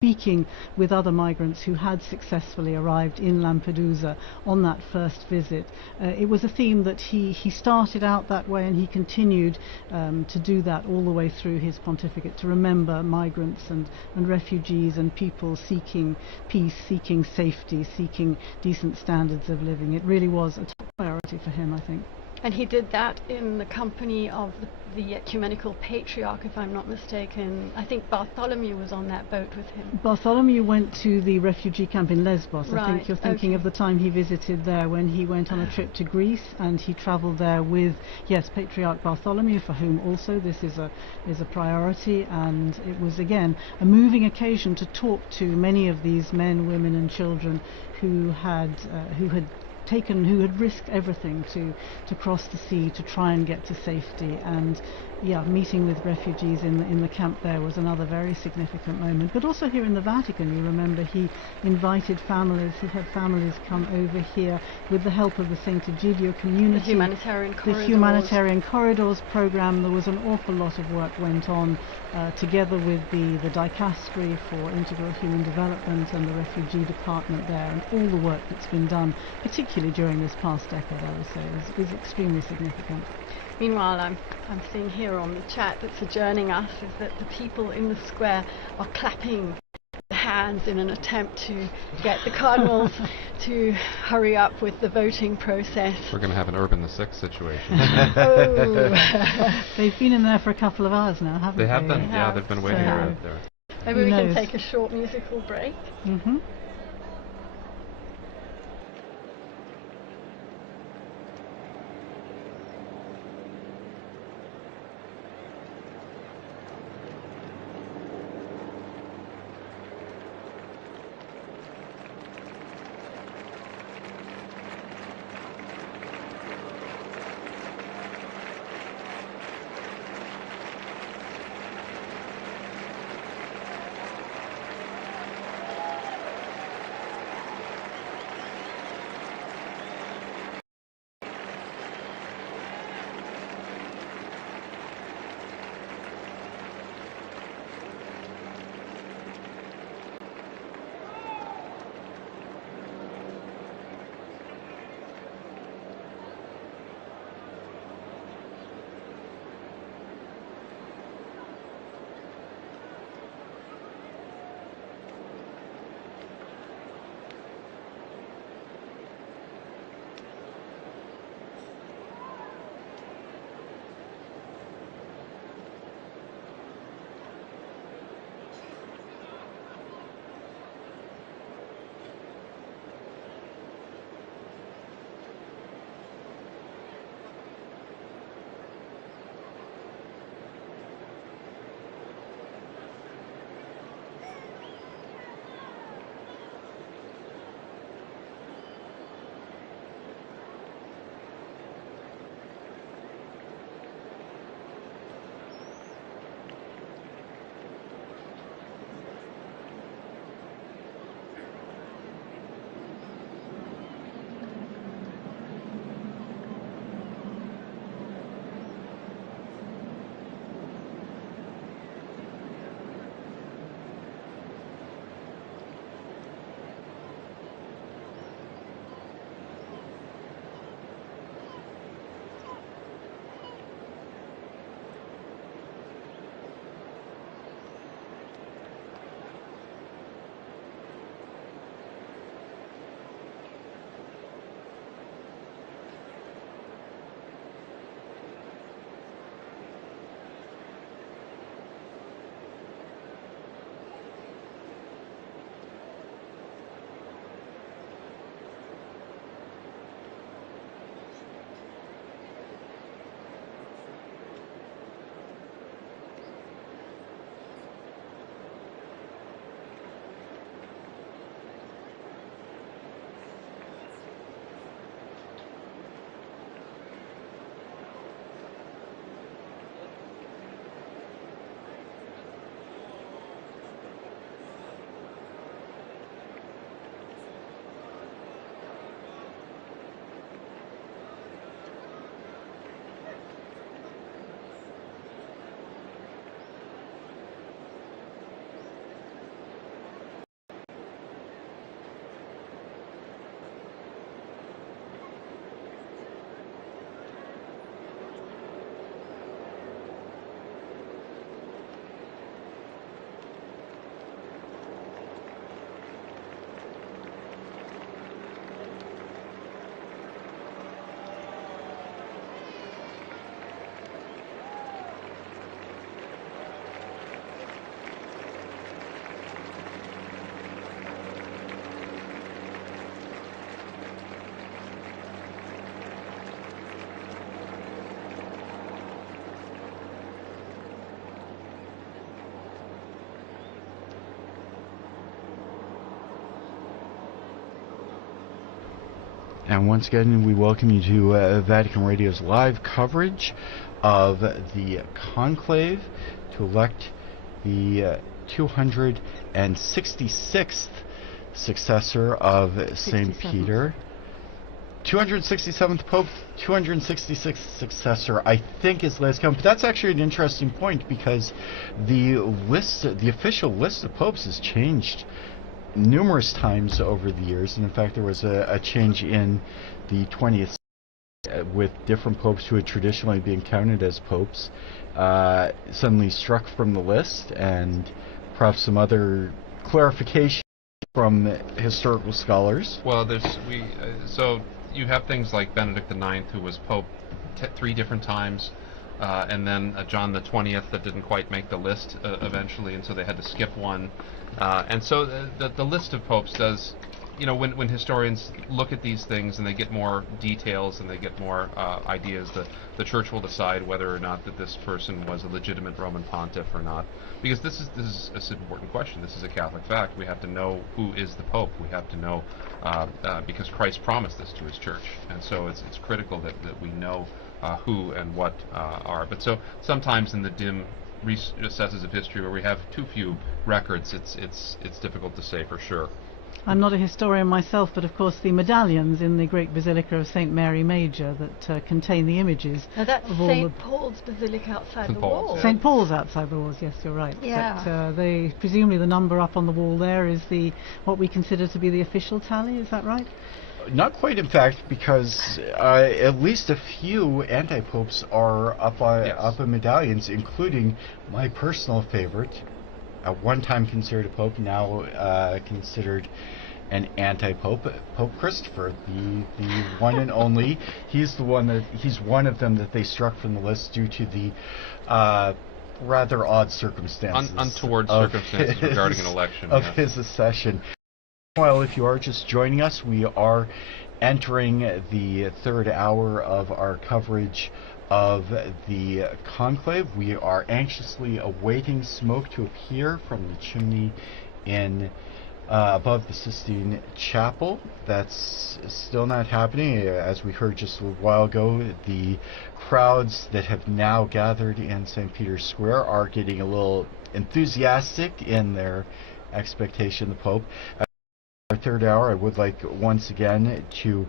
Speaking with other migrants who had successfully arrived in Lampedusa on that first visit, it was a theme that he started out that way, and he continued to do that all the way through his pontificate, to remember migrants and refugees and people seeking peace, seeking safety, seeking decent standards of living. It really was a top priority for him, I think. And he did that in the company of the ecumenical patriarch, if I'm not mistaken. I think Bartholomew was on that boat with him. Bartholomew went to the refugee camp in Lesbos. Right, I think you're thinking of the time he visited there when he went on a trip to Greece, and he travelled there with, yes, Patriarch Bartholomew, for whom also this is a priority. And it was, again, a moving occasion to talk to many of these men, women and children who had risked everything to cross the sea to try and get to safety. And yeah, meeting with refugees in the camp there was another very significant moment. But also here in the Vatican, you remember, he invited families, he had families come over here with the help of the St. Egidio community. The Humanitarian Corridors program. There was an awful lot of work went on together with the Dicastery for Integral Human Development and the Refugee Department there, and all the work that's been done, particularly during this past decade, I would say, is extremely significant. Meanwhile, I'm seeing here on the chat that's adjourning us is that the people in the square are clapping their hands in an attempt to get the Cardinals to hurry up with the voting process. We're going to have an Urban VI situation. Oh. They've been in there for a couple of hours now, haven't they? They have been, yeah, they've been waiting out there. Maybe we can take a short musical break. Mm-hmm. And once again, we welcome you to Vatican Radio's live coverage of the Conclave to elect the 266th successor of St. Peter. 267th Pope, 266th successor, I think is last count. But that's actually an interesting point because the official list of popes has changed numerous times over the years. And in fact, there was a change in the 20th with different popes who had traditionally been counted as popes suddenly struck from the list, and perhaps some other clarification from historical scholars. Well, so you have things like Benedict IX, who was pope 3 different times, and then John the 20th that didn't quite make the list eventually, and so they had to skip one. And so the list of popes does, when historians look at these things and they get more details and they get more ideas, the Church will decide whether or not that this person was a legitimate Roman pontiff or not. Because this is an important question. This is a Catholic fact. We have to know who is the Pope. We have to know because Christ promised this to His Church, and so it's critical that we know who and what are. But so sometimes in the dim recesses of history where we have too few records, it's difficult to say for sure. I'm not a historian myself, but of course the medallions in the great Basilica of St. Mary Major that contain the images. Now that's St. Paul's Basilica outside the walls. St. Paul's outside the walls, yes, you're right. Yeah. But presumably the number up on the wall there is what we consider to be the official tally, is that right? Not quite, in fact, because at least a few anti-popes are up in medallions, including my personal favorite, at one time considered a pope, now considered an anti-pope, Pope Christopher, the one and only. He's one of them that they struck from the list due to the rather odd circumstances, untoward circumstances regarding an election of his accession. Well, if you are just joining us, we are entering the third hour of our coverage of the Conclave. We are anxiously awaiting smoke to appear from the chimney in above the Sistine Chapel. That's still not happening. As we heard just a little while ago, the crowds that have now gathered in St. Peter's Square are getting a little enthusiastic in their expectation of the Pope. Our third hour, I would like once again to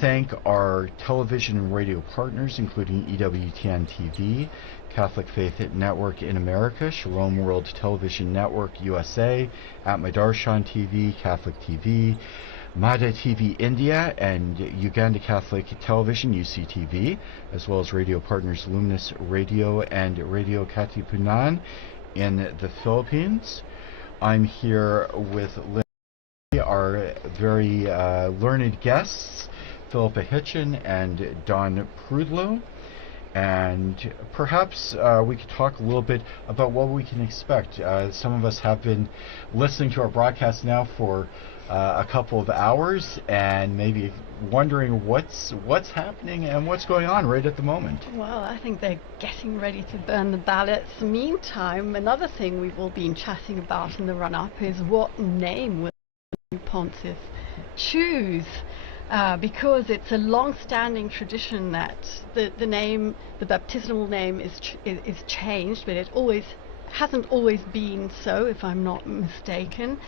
thank our television and radio partners, including EWTN TV, Catholic Faith Network in America, Shalom World Television Network USA, Atma Darshan TV, Catholic TV, Mada TV India, and Uganda Catholic Television, UCTV, as well as radio partners Luminous Radio and Radio Katipunan in the Philippines. I'm here with our very learned guests, Philippa Hitchin and Don Prudlow, and perhaps we could talk a little bit about what we can expect. Some of us have been listening to our broadcast now for a couple of hours and maybe wondering what's happening and what's going on right at the moment. Well, I think they're getting ready to burn the ballots. Meantime, another thing we've all been chatting about in the run-up is what name will Pontiff choose, because it's a long-standing tradition that the baptismal name is changed, but it hasn't always been so, if I'm not mistaken.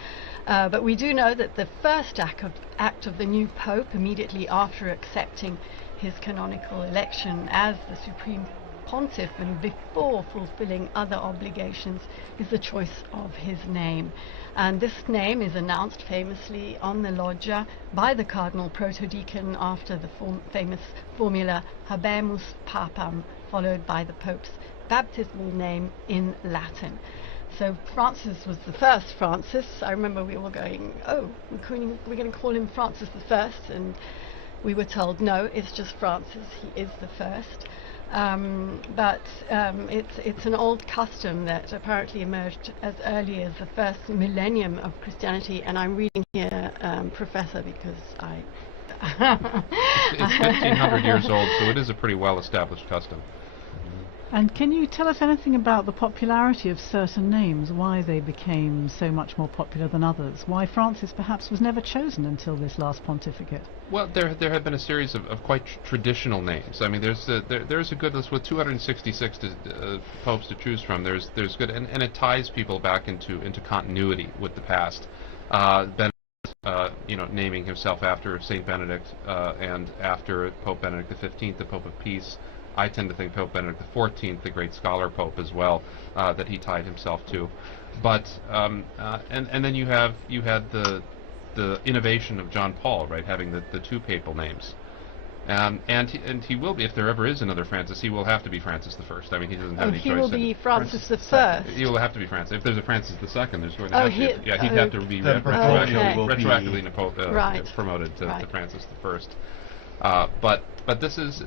But we do know that the first act of the new Pope, immediately after accepting his canonical election as the Supreme Pontiff and before fulfilling other obligations, is the choice of his name. And this name is announced famously on the loggia by the Cardinal Protodeacon after the famous formula Habemus Papam, followed by the Pope's baptismal name in Latin. So Francis was the first Francis. I remember we were going, we're going to call him Francis the First, and we were told, no, it's just Francis, he is the first. But it's an old custom that apparently emerged as early as the first millennium of Christianity, and I'm reading here, Professor, because it's 1,500 years old, so it is a pretty well-established custom. And can you tell us anything about the popularity of certain names, why they became so much more popular than others, why Francis perhaps was never chosen until this last pontificate? Well, there have been a series of quite traditional names. I mean, there's a good list with 266 popes to choose from. There's good, and it ties people back into continuity with the past. Benedict, naming himself after Saint Benedict, and after Pope Benedict XV, the Pope of Peace. I tend to think Pope Benedict XIV, the great scholar pope as well, that he tied himself to. But and then you had the innovation of John Paul, right, having the two papal names. And he will be, if there ever is another Francis, he will have to be Francis I. I mean, he doesn't have any choice. He will be Francis I. He will have to be Francis. If there's a Francis II, there's going to have to. Yeah, he'd have to be retroactively promoted to Francis I. But this is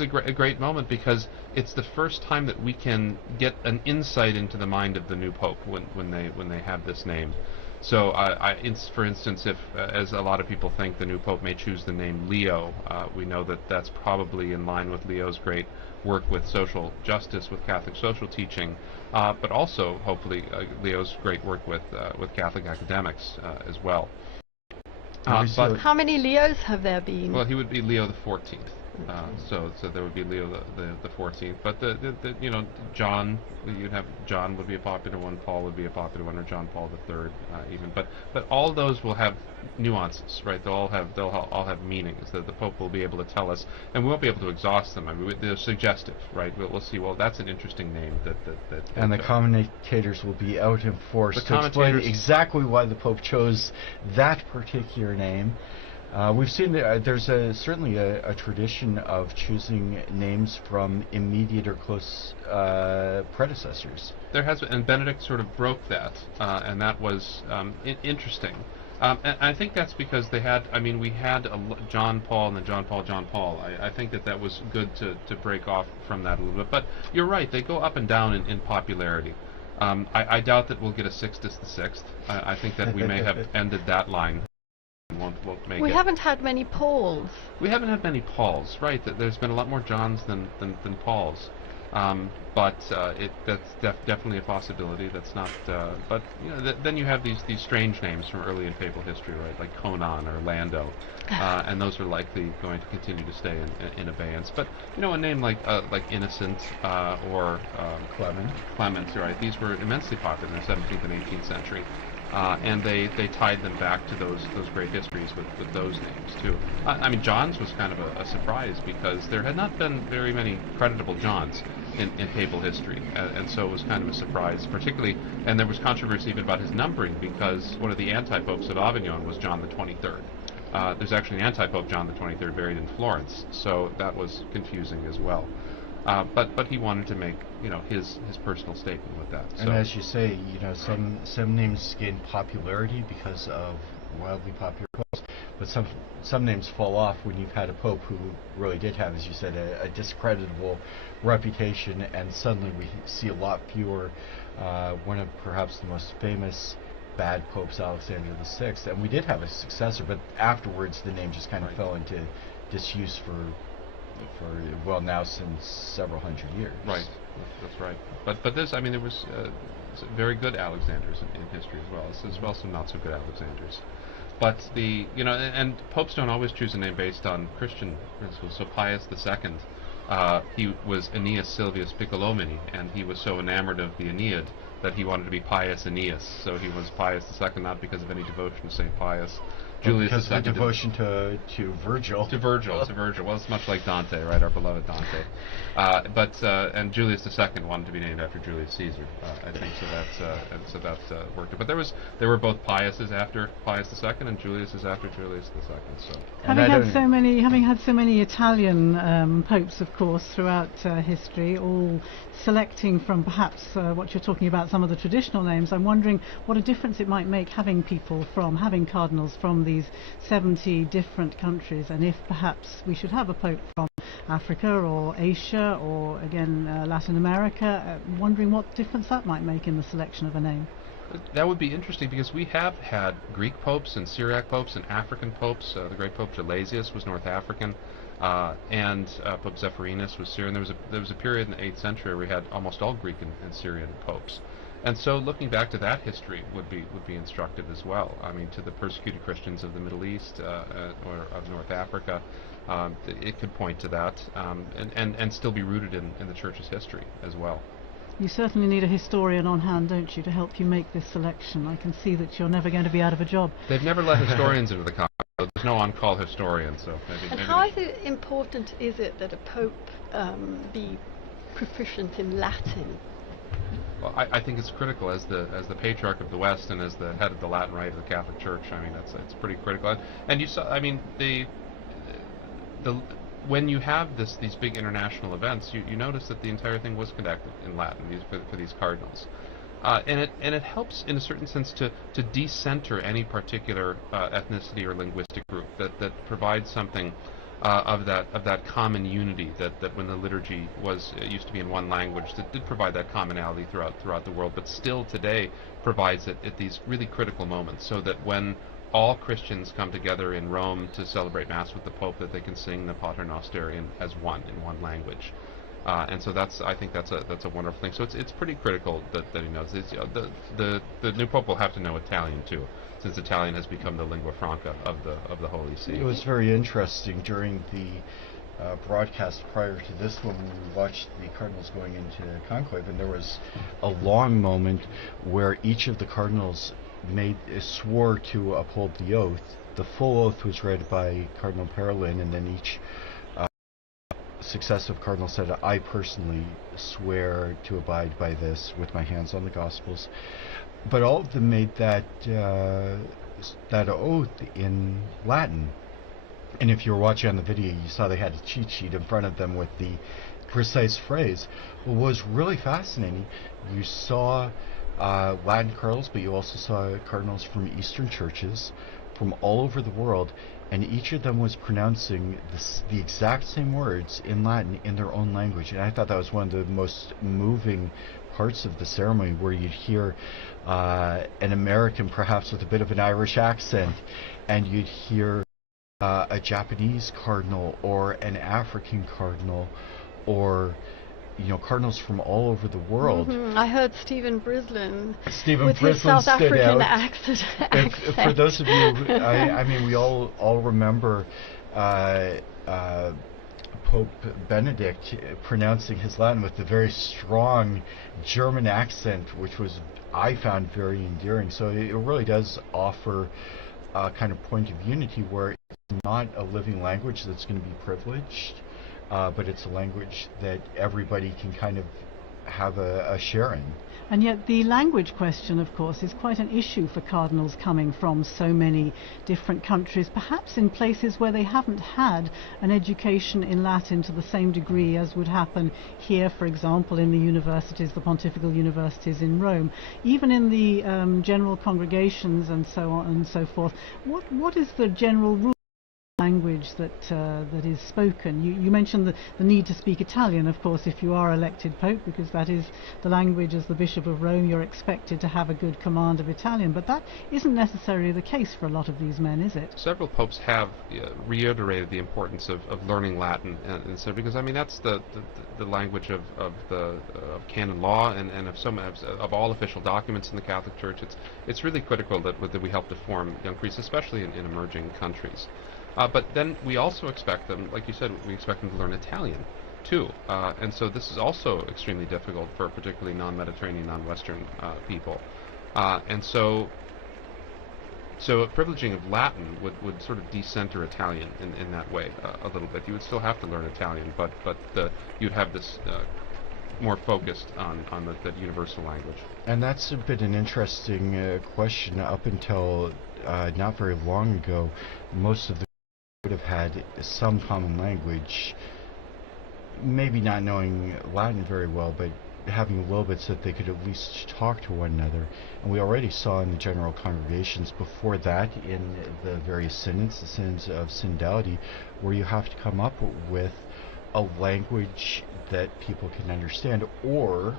a great moment, because it's the first time that we can get an insight into the mind of the new pope when they have this name. So, for instance, if, as a lot of people think, the new pope may choose the name Leo, we know that that's probably in line with Leo's great work with social justice, with Catholic social teaching, but also, hopefully, Leo's great work with Catholic academics as well. But how many Leos have there been? Well, he would be Leo the 14th. So there would be Leo the 14th. But John, you'd have John would be a popular one. Paul would be a popular one, or John Paul III even. But all those will have nuances, right? They'll all have meanings that the Pope will be able to tell us, and we won't be able to exhaust them. I mean, they're suggestive, right? We'll see. Well, that's an interesting name. And the commentators will be out in force to explain exactly why the Pope chose that particular name. We've seen there's certainly a tradition of choosing names from immediate or close predecessors. There has been, and Benedict sort of broke that, and that was interesting. And I think that's because we had John Paul and then John Paul. I think that was good to break off from that a little bit. But you're right, they go up and down in popularity. I doubt that we'll get a Sixtus VI. I think that we may have ended that line. We haven't had many Pauls. We haven't had many Pauls, right? There's been a lot more Johns than Pauls. But that's definitely a possibility. That's not. But then you have these strange names from early in papal history, right? Like Conan or Lando, and those are likely going to continue to stay in abeyance. But a name like Innocent or Clement, right? These were immensely popular in the 17th and 18th century. And they tied them back to those great histories with those names too. I mean, John's was kind of a surprise, because there had not been very many creditable Johns in papal history, and so it was kind of a surprise, particularly. And there was controversy even about his numbering, because one of the anti-popes of Avignon was John the 23rd. There's actually an anti-pope, John the 23rd, buried in Florence, so that was confusing as well. But he wanted to make his personal statement with that. And as you say, some names gain popularity because of wildly popular popes, but some names fall off when you've had a pope who really did have, as you said, a discreditable reputation, and suddenly we see a lot fewer. One of perhaps the most famous bad popes, Alexander VI, and we did have a successor, but afterwards the name just kind of fell into disuse for now since several hundred years. Right, that's right. But this, I mean, there was very good Alexanders in history as well. As well, some not so good Alexanders. But and popes don't always choose a name based on Christian principles. So Pius II, he was Aeneas Silvius Piccolomini, and he was so enamored of the Aeneid that he wanted to be Pius Aeneas. So he was Pius II, not because of any devotion to St. Pius. Julius because of the devotion to Virgil. To Virgil. Well, it's much like Dante, right? Our beloved Dante. And Julius II wanted to be named after Julius Caesar, I think. So that worked. But there were both Piuses after Pius II and Juliuses after Julius II. So having had so many Italian popes, of course, throughout history, all selecting from perhaps what you're talking about, some of the traditional names, I'm wondering what a difference it might make having cardinals from these 70 different countries, and if perhaps we should have a pope from Africa or Asia or again Latin America, wondering what difference that might make in the selection of a name. That would be interesting, because we have had Greek popes and Syriac popes and African popes. The great Pope Gelasius was North African. and Pope Zephyrinus was Syrian. There was a period in the 8th century where we had almost all Greek and Syrian popes. And so looking back to that history would be instructive as well. I mean, to the persecuted Christians of the Middle East or of North Africa, it could point to that and still be rooted in the Church's history as well. You certainly need a historian on hand, don't you, to help you make this selection. I can see that you're never going to be out of a job. They've never let historians into the Conclave. There's no on-call historian, so maybe. And how important is it that a pope be proficient in Latin? Well, I think it's critical as the patriarch of the West and as the head of the Latin Rite of the Catholic Church. I mean, it's pretty critical. And you saw, I mean, when you have these big international events, you notice that the entire thing was conducted in Latin for these cardinals, and it helps in a certain sense to decenter any particular ethnicity or linguistic group that provides something of that common unity that when the liturgy used to be in one language, that did provide that commonality throughout the world, but still today provides it at these really critical moments, so that when all Christians come together in Rome to celebrate Mass with the Pope, that they can sing the Pater Noster in one language, and so I think that's a wonderful thing. So it's pretty critical that he knows. The new Pope will have to know Italian too, since Italian has become the lingua franca of the Holy See. It was very interesting during the broadcast prior to this one when we watched the Cardinals going into Conclave, and there was a long moment where each of the Cardinals swore to uphold the oath. The full oath was read by Cardinal Parolin, and then each successive cardinal said, "I personally swear to abide by this with my hands on the Gospels." But all of them made that oath in Latin. And if you were watching on the video, you saw they had a cheat sheet in front of them with the precise phrase. What was really fascinating, you saw Latin cardinals, but you also saw cardinals from Eastern churches from all over the world, and each of them was pronouncing the exact same words in Latin in their own language. And I thought that was one of the most moving parts of the ceremony, where you'd hear an American perhaps with a bit of an Irish accent, and you'd hear a Japanese cardinal or an African cardinal, or cardinals from all over the world. Mm-hmm. I heard Stephen Brislin with his South African accent. For those of you, I mean, we all remember Pope Benedict pronouncing his Latin with a very strong German accent, which I found very endearing. So it really does offer a kind of point of unity where it's not a living language that's going to be privileged, but it's a language that everybody can kind of have a share in. And yet the language question, of course, is quite an issue for cardinals coming from so many different countries, perhaps in places where they haven't had an education in Latin to the same degree as would happen here, for example, in the universities, the pontifical universities in Rome. Even in the general congregations and so on and so forth, what is the general rule language that is spoken? You mentioned the need to speak Italian, of course, if you are elected Pope, because that is the language. As the Bishop of Rome, you're expected to have a good command of Italian, but that isn't necessarily the case for a lot of these men, is it? Several popes have reiterated the importance of learning Latin, and so, because I mean that's the language of canon law and of all official documents in the Catholic Church. It's really critical that we help to form young priests, especially in emerging countries. But then we also expect them, like you said, we expect them to learn Italian too, and so this is also extremely difficult for particularly non-Mediterranean, non-Western people, and so a privileging of Latin would sort of decenter Italian in that way a little bit. You would still have to learn Italian, but you'd have this more focused on that universal language. And that's been an interesting question. Up until not very long ago, most of the would have had some common language, maybe not knowing Latin very well, but having a little bit so that they could at least talk to one another. And we already saw in the general congregations before that, in the various synods, the synods of synodality, where you have to come up with a language that people can understand, or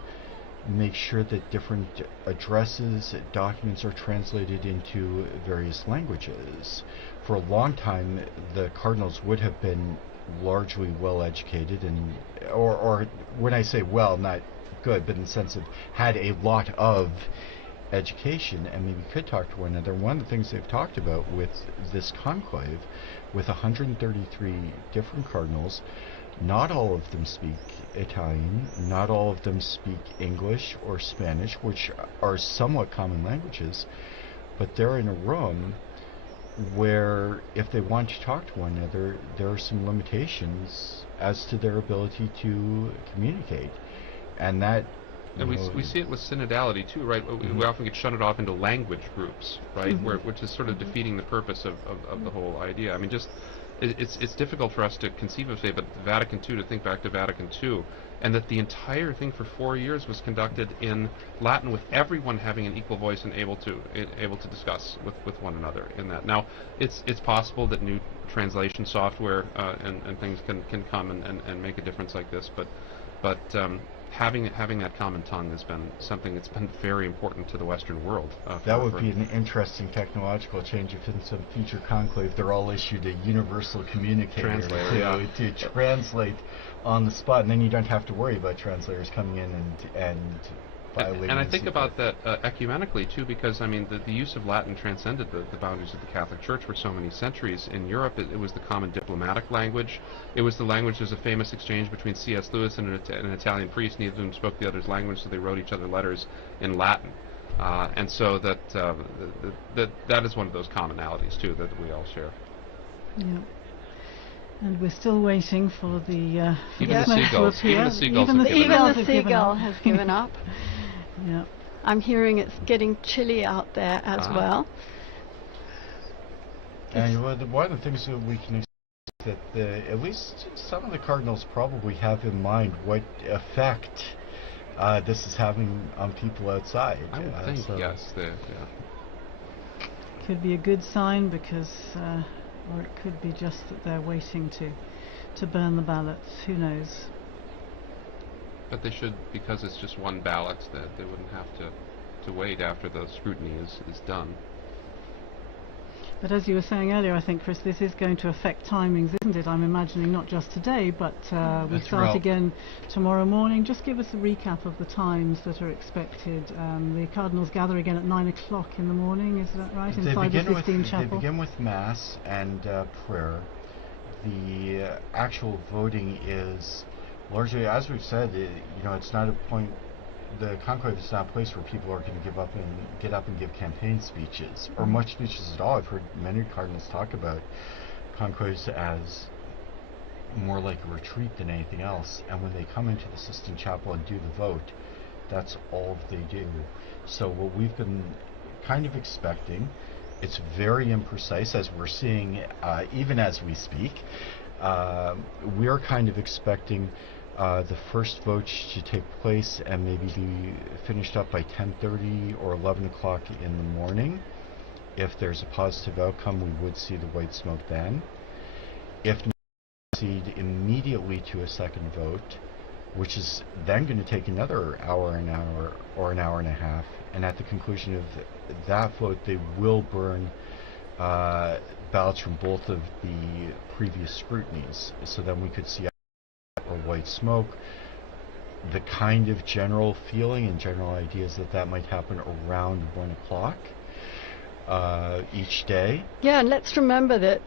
make sure that different addresses, documents are translated into various languages. For a long time, the cardinals would have been largely well educated, and or when I say well, not good, but in the sense of had a lot of education and maybe could talk to one another. One of the things they've talked about with this conclave, with 133 different cardinals, not all of them speak Italian, not all of them speak English or Spanish, which are somewhat common languages, but they're in a room where if they want to talk to one another, there are some limitations as to their ability to communicate. And that and we see it with synodality too, right? We often get shunted off into language groups, right? Which is sort of defeating the purpose of the whole idea. I mean, just it's difficult for us to conceive of, say, but Vatican II, to think back to Vatican II, and that the entire thing for 4 years was conducted in Latin, with everyone having an equal voice and able to discuss with one another in that. Now, it's possible that new translation software and things can come and make a difference like this, but having that common tongue has been something that's been very important to the Western world. That would be an interesting technological change if in some future conclave they're all issued a universal communicator to translate on the spot, and then you don't have to worry about translators coming in and violating. And I think about that ecumenically too, because I mean the use of Latin transcended the boundaries of the Catholic Church for so many centuries. In Europe, it was the common diplomatic language. It was the language. There's a famous exchange between C.S. Lewis and an Italian priest. Neither of them spoke the other's language, so they wrote each other letters in Latin. And so that is one of those commonalities too that we all share. Yeah. And we're still waiting for the even the seagulls. Even the seagull has given up. Yeah. I'm hearing it's getting chilly out there as well. And one of the things that we can expect that at least some of the cardinals probably have in mind what effect this is having on people outside. I would think, yes. Could be a good sign because, or it could be just that they're waiting to burn the ballots. Who knows? But they should, because it's just one ballot, that they wouldn't have to wait after the scrutiny is done. But as you were saying earlier, I think, Chris, this is going to affect timings, isn't it? I'm imagining not just today, but we start again tomorrow morning. Just give us a recap of the times that are expected. The Cardinals gather again at 9 o'clock in the morning, is that right? Inside the Sistine Chapel? They begin with Mass and prayer. The actual voting is largely, as we've said, it's not a point. The conclave is not a place where people are going to get up and give campaign speeches, or much speeches at all. I've heard many cardinals talk about conclaves as more like a retreat than anything else, and when they come into the Sistine Chapel and do the vote, that's all they do. So what we've been kind of expecting, it's very imprecise, as we're seeing even as we speak, we're kind of expecting the first vote to take place and maybe be finished up by 10:30 or 11 o'clock in the morning. If there's a positive outcome, we would see the white smoke then. If not, proceed immediately to a second vote, which is then going to take another hour, an hour, or an hour and a half. And at the conclusion of that vote, they will burn ballots from both of the previous scrutinies. So then we could see or white smoke. The kind of general feeling and general ideas that might happen around 1 o'clock each day. Yeah, and let's remember that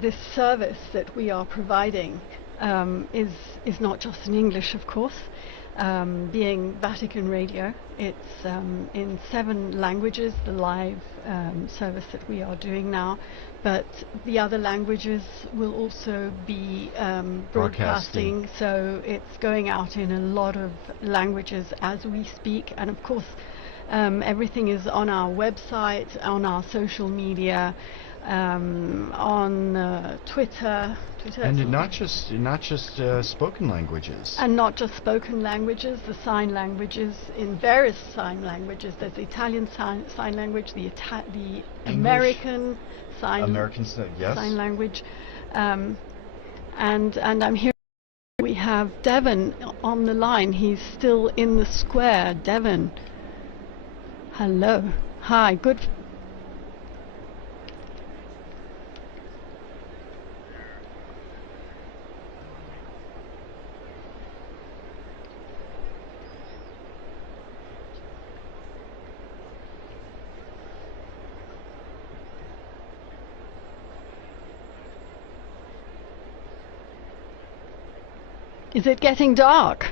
this service that we are providing is not just in English, of course. Being Vatican Radio, it's in 7 languages, the live service that we are doing now, but the other languages will also be broadcasting, so it's going out in a lot of languages as we speak, and of course everything is on our website, on our social media, on Twitter, and not just spoken languages, and not just spoken languages, the sign languages, in various sign languages. There's the Italian sign language, the American sign language, and I'm here. We have Devon on the line. He's still in the square. Devon, hello, hi, good. Is it getting dark?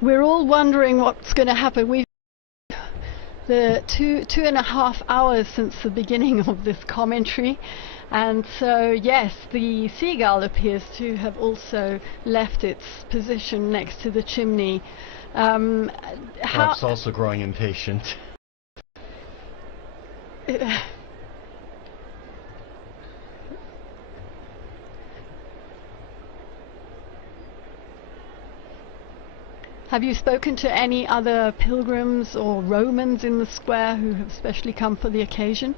We're all wondering what's going to happen. We've the two and a half hours since the beginning of this commentary, and so yes, the seagull appears to have also left its position next to the chimney. Perhaps also growing impatient. Have you spoken to any other pilgrims or Romans in the square who have specially come for the occasion?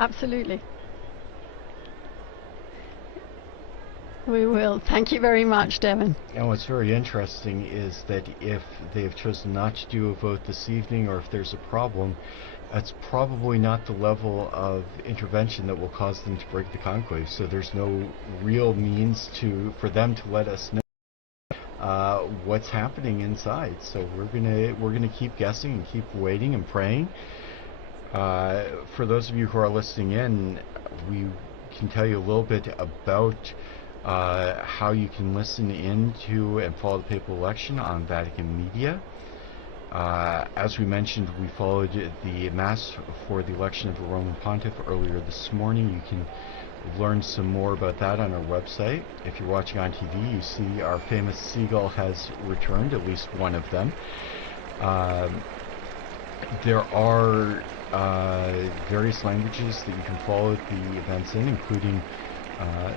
Absolutely. We will. Thank you very much, Devin. And what's very interesting is that if they've chosen not to do a vote this evening, or if there's a problem, that's probably not the level of intervention that will cause them to break the conclave. So there's no real means for them to let us know what's happening inside. So we're gonna keep guessing and keep waiting and praying. For those of you who are listening in, we can tell you a little bit about how you can listen in to and follow the papal election on Vatican Media. As we mentioned, we followed the Mass for the election of the Roman Pontiff earlier this morning. You can learn some more about that on our website. If you're watching on TV, you see our famous seagull has returned, at least one of them. There are various languages that you can follow the events in, including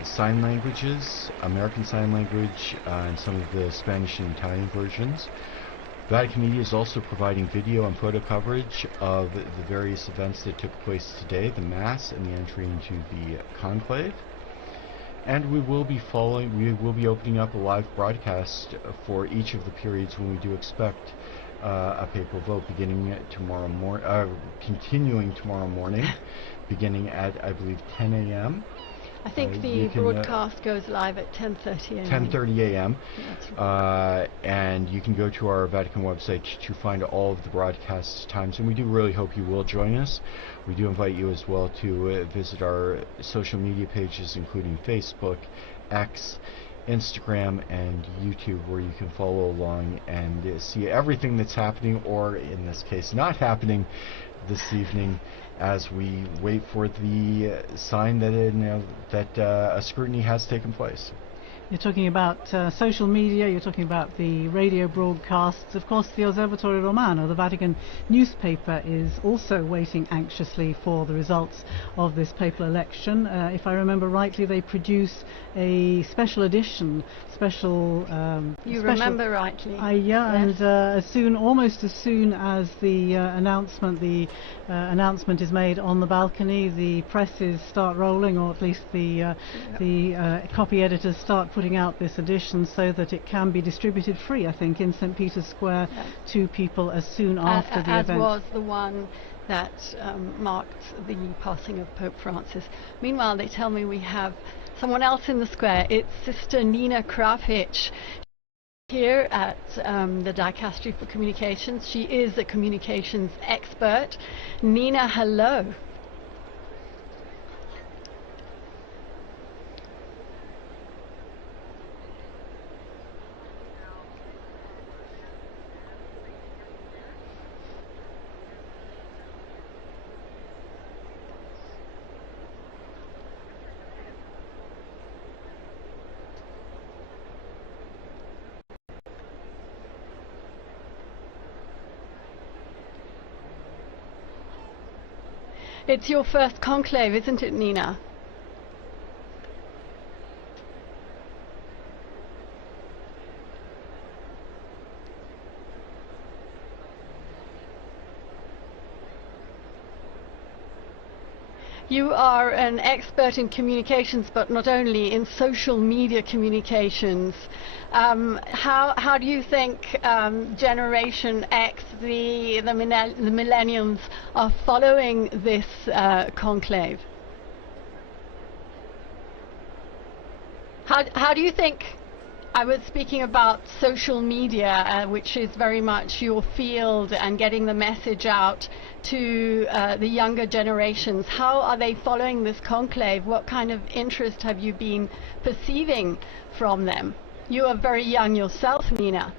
sign languages, American Sign Language, and some of the Spanish and Italian versions. Vatican Media is also providing video and photo coverage of the various events that took place today, the Mass and the entry into the Conclave. And we will be opening up a live broadcast for each of the periods when we do expect a papal vote continuing tomorrow morning, beginning at, I believe, 10 a.m. I think the broadcast goes live at 10:30 a.m. 10:30 a.m. And you can go to our Vatican website to find all of the broadcast times, and we do really hope you will join us. We do invite you as well to visit our social media pages, including Facebook, X, Instagram, and YouTube, where you can follow along and see everything that's happening, or in this case not happening, this evening, as we wait for the sign that a scrutiny has taken place. You're talking about social media, you're talking about the radio broadcasts. Of course, the Osservatore Romano, the Vatican newspaper, is also waiting anxiously for the results of this papal election. If I remember rightly, they produce a special edition, remember rightly. Yes. And almost as soon as the announcement is made on the balcony, the presses start rolling, or at least the copy editors start putting out this edition so that it can be distributed free, I think, in St. Peter's Square to people as soon after the event. As was the one that marked the passing of Pope Francis. Meanwhile, they tell me we have someone else in the square. It's Sister Nina Krafic here at the Dicastery for Communications. She is a communications expert. Nina, hello. It's your first conclave, isn't it, Nina? You are an expert in communications, but not only in social media communications. How do you think Generation X, the millennials, are following this conclave? How do you think? I was speaking about social media, which is very much your field, and getting the message out to the younger generations. How are they following this conclave? What kind of interest have you been perceiving from them? You are very young yourself, Nina.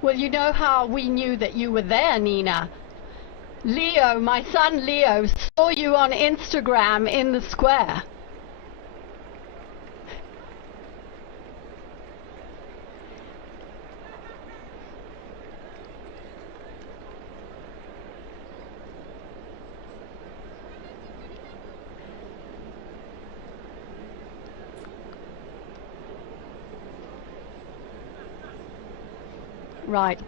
Well, you know how we knew that you were there, Nina? Leo, my son Leo, saw you on Instagram in the square. Right.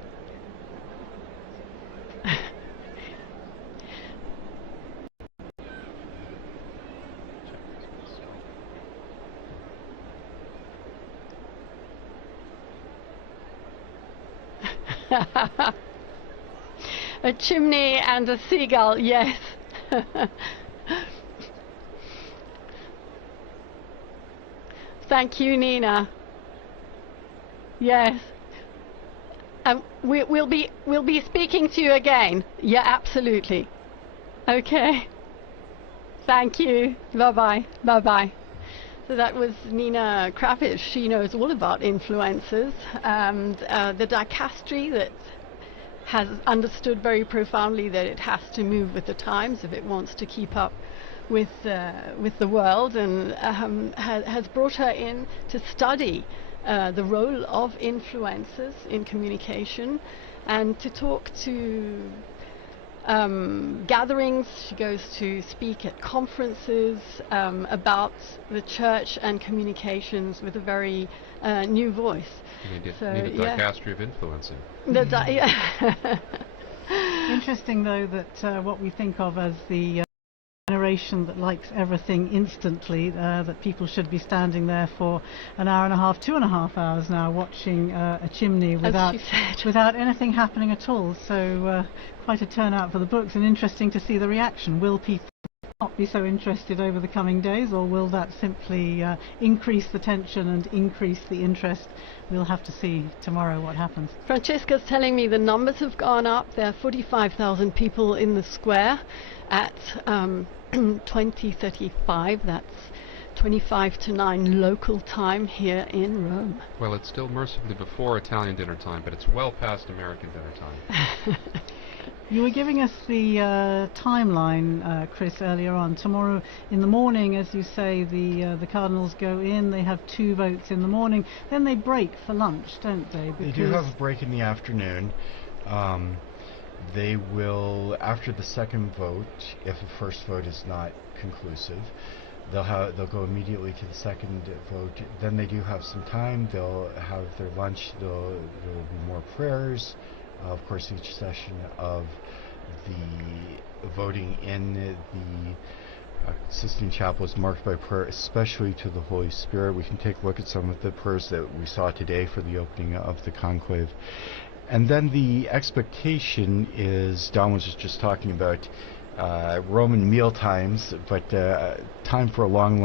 A chimney and a seagull, yes. Thank you, Nina. Yes. We'll be speaking to you again. Yeah, absolutely. Okay. Thank you. Bye-bye. Bye-bye. So that was Nina Kravish. She knows all about influencers and the dicastery that has understood very profoundly that it has to move with the times if it wants to keep up with the world, and has brought her in to study the role of influencers in communication and to talk to gatherings. She goes to speak at conferences about the church and communications with a very new voice. You need a dicastery of influencing. Interesting, though, that what we think of as the generation that likes everything instantly, that people should be standing there for an hour and a half, 2.5 hours now, watching a chimney without anything happening at all. So quite a turnout for the books, and interesting to see the reaction. Will people not be so interested over the coming days, or will that simply increase the tension and increase the interest? We'll have to see tomorrow what happens. Francesca's telling me the numbers have gone up. There are 45,000 people in the square at 20:35. That's 25 to 9 local time here in Rome. Well, it's still mercifully before Italian dinner time, but it's well past American dinner time. You were giving us the timeline, Chris, earlier on. Tomorrow in the morning, as you say, the Cardinals go in. They have 2 votes in the morning. Then they break for lunch, don't they? They do have a break in the afternoon. They will, after the second vote, if the first vote is not conclusive, they'll go immediately to the second vote. Then they do have some time. They'll have their lunch. There will be more prayers. Of course, each session of the voting in the Sistine Chapel is marked by prayer, especially to the Holy Spirit. We can take a look at some of the prayers that we saw today for the opening of the conclave. And then the expectation is, Don was just talking about Roman meal times, but time for a long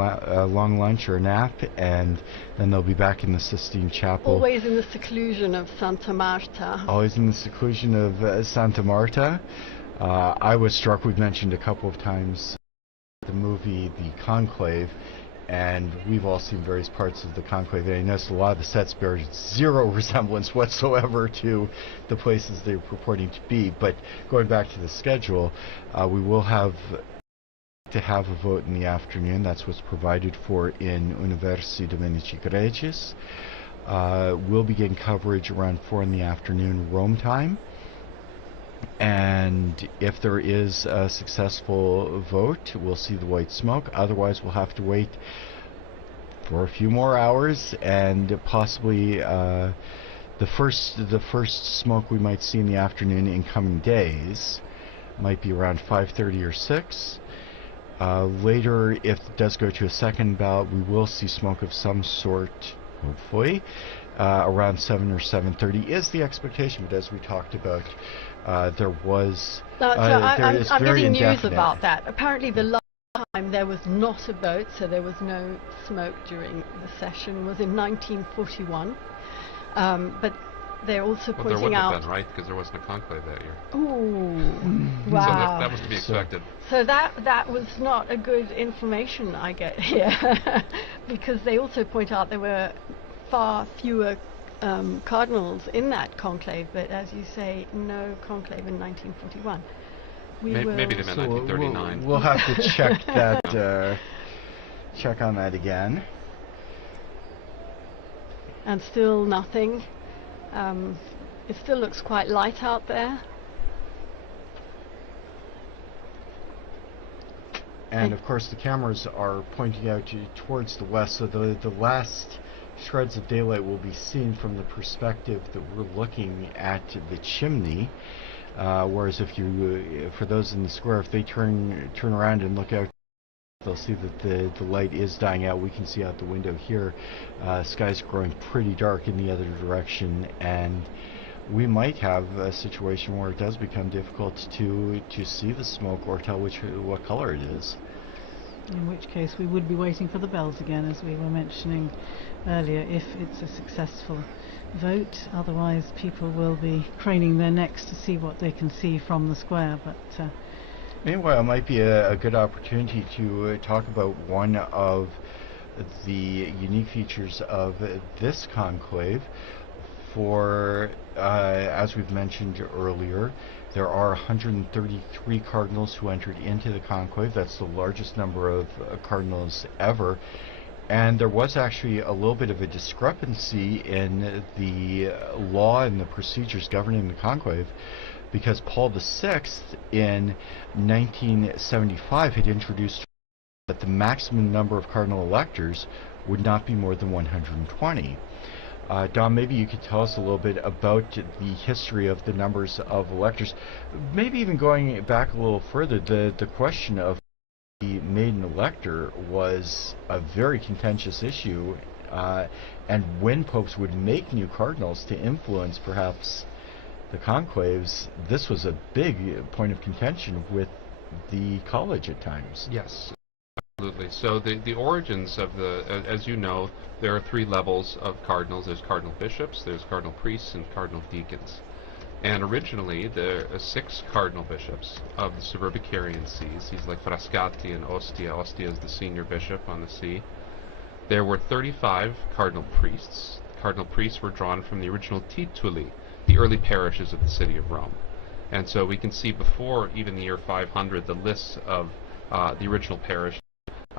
lunch or a nap, and then they'll be back in the Sistine Chapel. Always in the seclusion of Santa Marta. Always in the seclusion of Santa Marta. I was struck, we've mentioned a couple of times, the movie The Conclave, and we've all seen various parts of the Conclave, and I noticed a lot of the sets bear zero resemblance whatsoever to the places they're purporting to be. But going back to the schedule, we will have to have a vote in the afternoon. That's what's provided for in Universi Dominici Gregis. We'll begin coverage around 4 in the afternoon Rome time. And if there is a successful vote, we'll see the white smoke. Otherwise, we'll have to wait for a few more hours, and possibly the first smoke we might see in the afternoon in coming days might be around 5:30 or 6. Later, if it does go to a second ballot, we will see smoke of some sort, hopefully, around 7 or 7:30 is the expectation. But as we talked about, there was I'm getting news about that. Apparently the last time there was not a vote, so there was no smoke during the session, was in 1941. But they're also pointing out... There wouldn't have been, right? Because there wasn't a conclave that year. Ooh, wow. So that was to be expected. So that was not a good information I get here. Because they also point out there were far fewer cardinals in that conclave, but as you say, no conclave in 1941. Maybe they meant 1939. We'll have to check that. Check on that again. And still nothing. It still looks quite light out there. And of course, the cameras are pointing out towards the west, so the last shreds of daylight will be seen from the perspective that we're looking at the chimney. Whereas if you, for those in the square, if they turn around and look out, they'll see that the light is dying out. We can see out the window here, sky's growing pretty dark in the other direction, and we might have a situation where it does become difficult to see the smoke or tell what color it is. In which case we would be waiting for the bells again, as we were mentioning earlier, if it's a successful vote. Otherwise people will be craning their necks to see what they can see from the square. But meanwhile, it might be a good opportunity to talk about one of the unique features of this conclave. For, as we've mentioned earlier, there are 133 cardinals who entered into the conclave. That's the largest number of cardinals ever. And there was actually a little bit of a discrepancy in the law and the procedures governing the conclave, because Paul VI in 1975 had introduced that the maximum number of cardinal electors would not be more than 120. Don, maybe you could tell us a little bit about the history of the numbers of electors, maybe even going back a little further. The question of the maiden elector was a very contentious issue, and when popes would make new cardinals to influence perhaps the conclaves, this was a big point of contention with the college at times. Yes. Absolutely. So the origins of as you know, there are 3 levels of cardinals. There's cardinal bishops, there's cardinal priests, and cardinal deacons. And originally, there are 6 cardinal bishops of the Suburbicarian sees. He's like Frascati and Ostia. Ostia is the senior bishop on the see. There were 35 cardinal priests. Cardinal priests were drawn from the original tituli, the early parishes of the city of Rome. And so we can see before even the year 500 the lists of the original parish.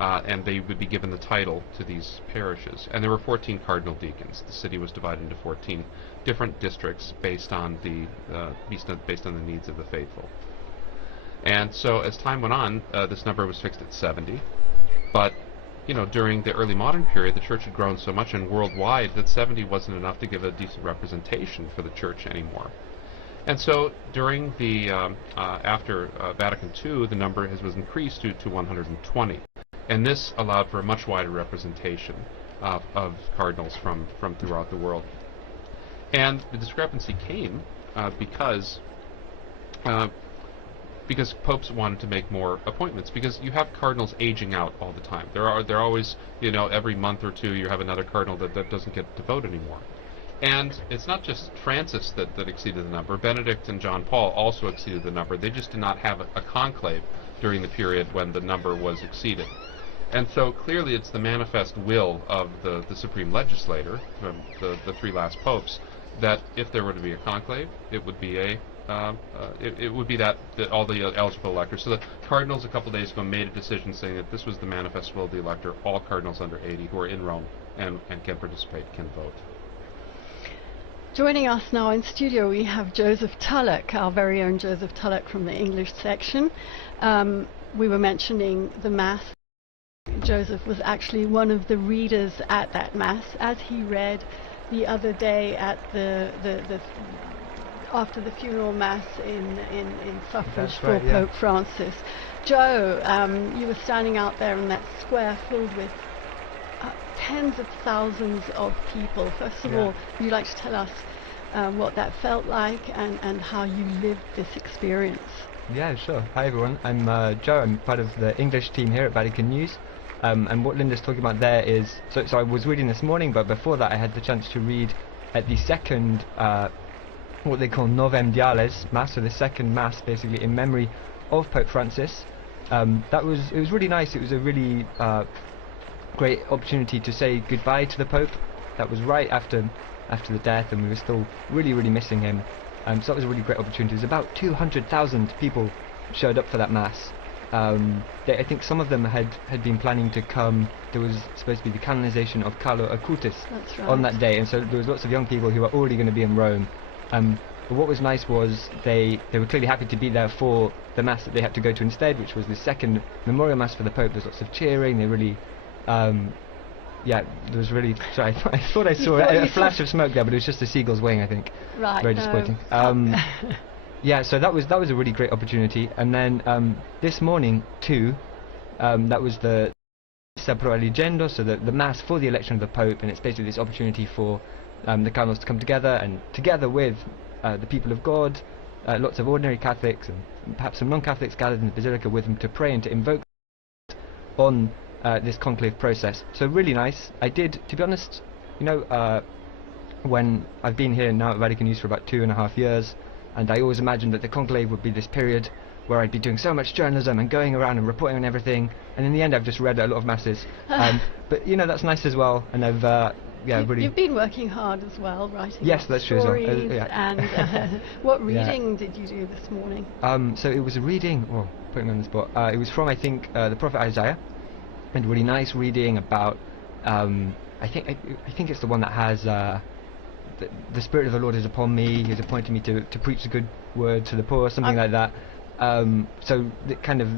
And they would be given the title to these parishes. And there were 14 cardinal deacons. The city was divided into 14 different districts based on the needs of the faithful. And so as time went on, this number was fixed at 70. But during the early modern period, the church had grown so much and worldwide that 70 wasn't enough to give a decent representation for the church anymore. And so during the after Vatican II, the number was increased to 120. And this allowed for a much wider representation of cardinals from throughout the world. And the discrepancy came because because popes wanted to make more appointments, because you have cardinals aging out all the time. They're always, you know, every month or two you have another cardinal that doesn't get to vote anymore. And it's not just Francis that exceeded the number. Benedict and John Paul also exceeded the number. They just did not have a conclave during the period when the number was exceeded. And so clearly it's the manifest will of the supreme legislator, the three last popes, that if there were to be a conclave, it would be it would be that all the eligible electors. So the cardinals a couple days ago made a decision saying that this was the manifest will of the elector. All cardinals under 80 who are in Rome and can participate can vote. Joining us now in studio, we have Joseph Tulloch, our very own Joseph Tulloch from the English section. We were mentioning the Mass. Joseph was actually one of the readers at that Mass, as he read the other day at the after the funeral Mass in suffrage for Pope Francis. Joe, you were standing out there in that square filled with tens of thousands of people. First of all, would you like to tell us what that felt like and how you lived this experience? Yeah, sure. Hi everyone, I'm Joe. I'm part of the English team here at Vatican News. And what Linda's talking about there is, so I was reading this morning, but before that I had the chance to read at the second, what they call Novem Diales Mass, so the second Mass basically in memory of Pope Francis. It was really nice. It was a really great opportunity to say goodbye to the Pope. That was right after the death, and we were still really missing him. So that was a really great opportunity. There's about 200,000 people showed up for that Mass. I think some of them had been planning to come. There was supposed to be the canonization of Carlo Acutis on that day, and so there was lots of young people who were already going to be in Rome. But what was nice was they were clearly happy to be there for the Mass that they had to go to instead, which was the second memorial Mass for the Pope. There's lots of cheering. They really, there was really. Sorry, I thought I saw a flash of smoke there, but it was just a seagull's wing, I think. Right. Very disappointing. Yeah, so that was a really great opportunity. And then this morning too, that was the Pro Eligendo, so the Mass for the election of the Pope, and it's basically this opportunity for the cardinals to come together, and together with the people of God, lots of ordinary Catholics and perhaps some non-Catholics gathered in the Basilica with them to pray and to invoke on this conclave process. So really nice. I did, to be honest, you know, when I've been here now at Vatican News for about 2.5 years, and I always imagined that the conclave would be this period where I'd be doing so much journalism and going around and reporting on everything, and in the end I've just read a lot of Masses. But you know, that's nice as well, and I've You've been working hard as well, writing that's true as well. And what reading did you do this morning? So it was a reading, putting me on the spot, it was from, I think, the Prophet Isaiah, and really nice reading about, I think it's the one that has, the Spirit of the Lord is upon me, He has appointed me to preach the good word to the poor, something like that. So the kind of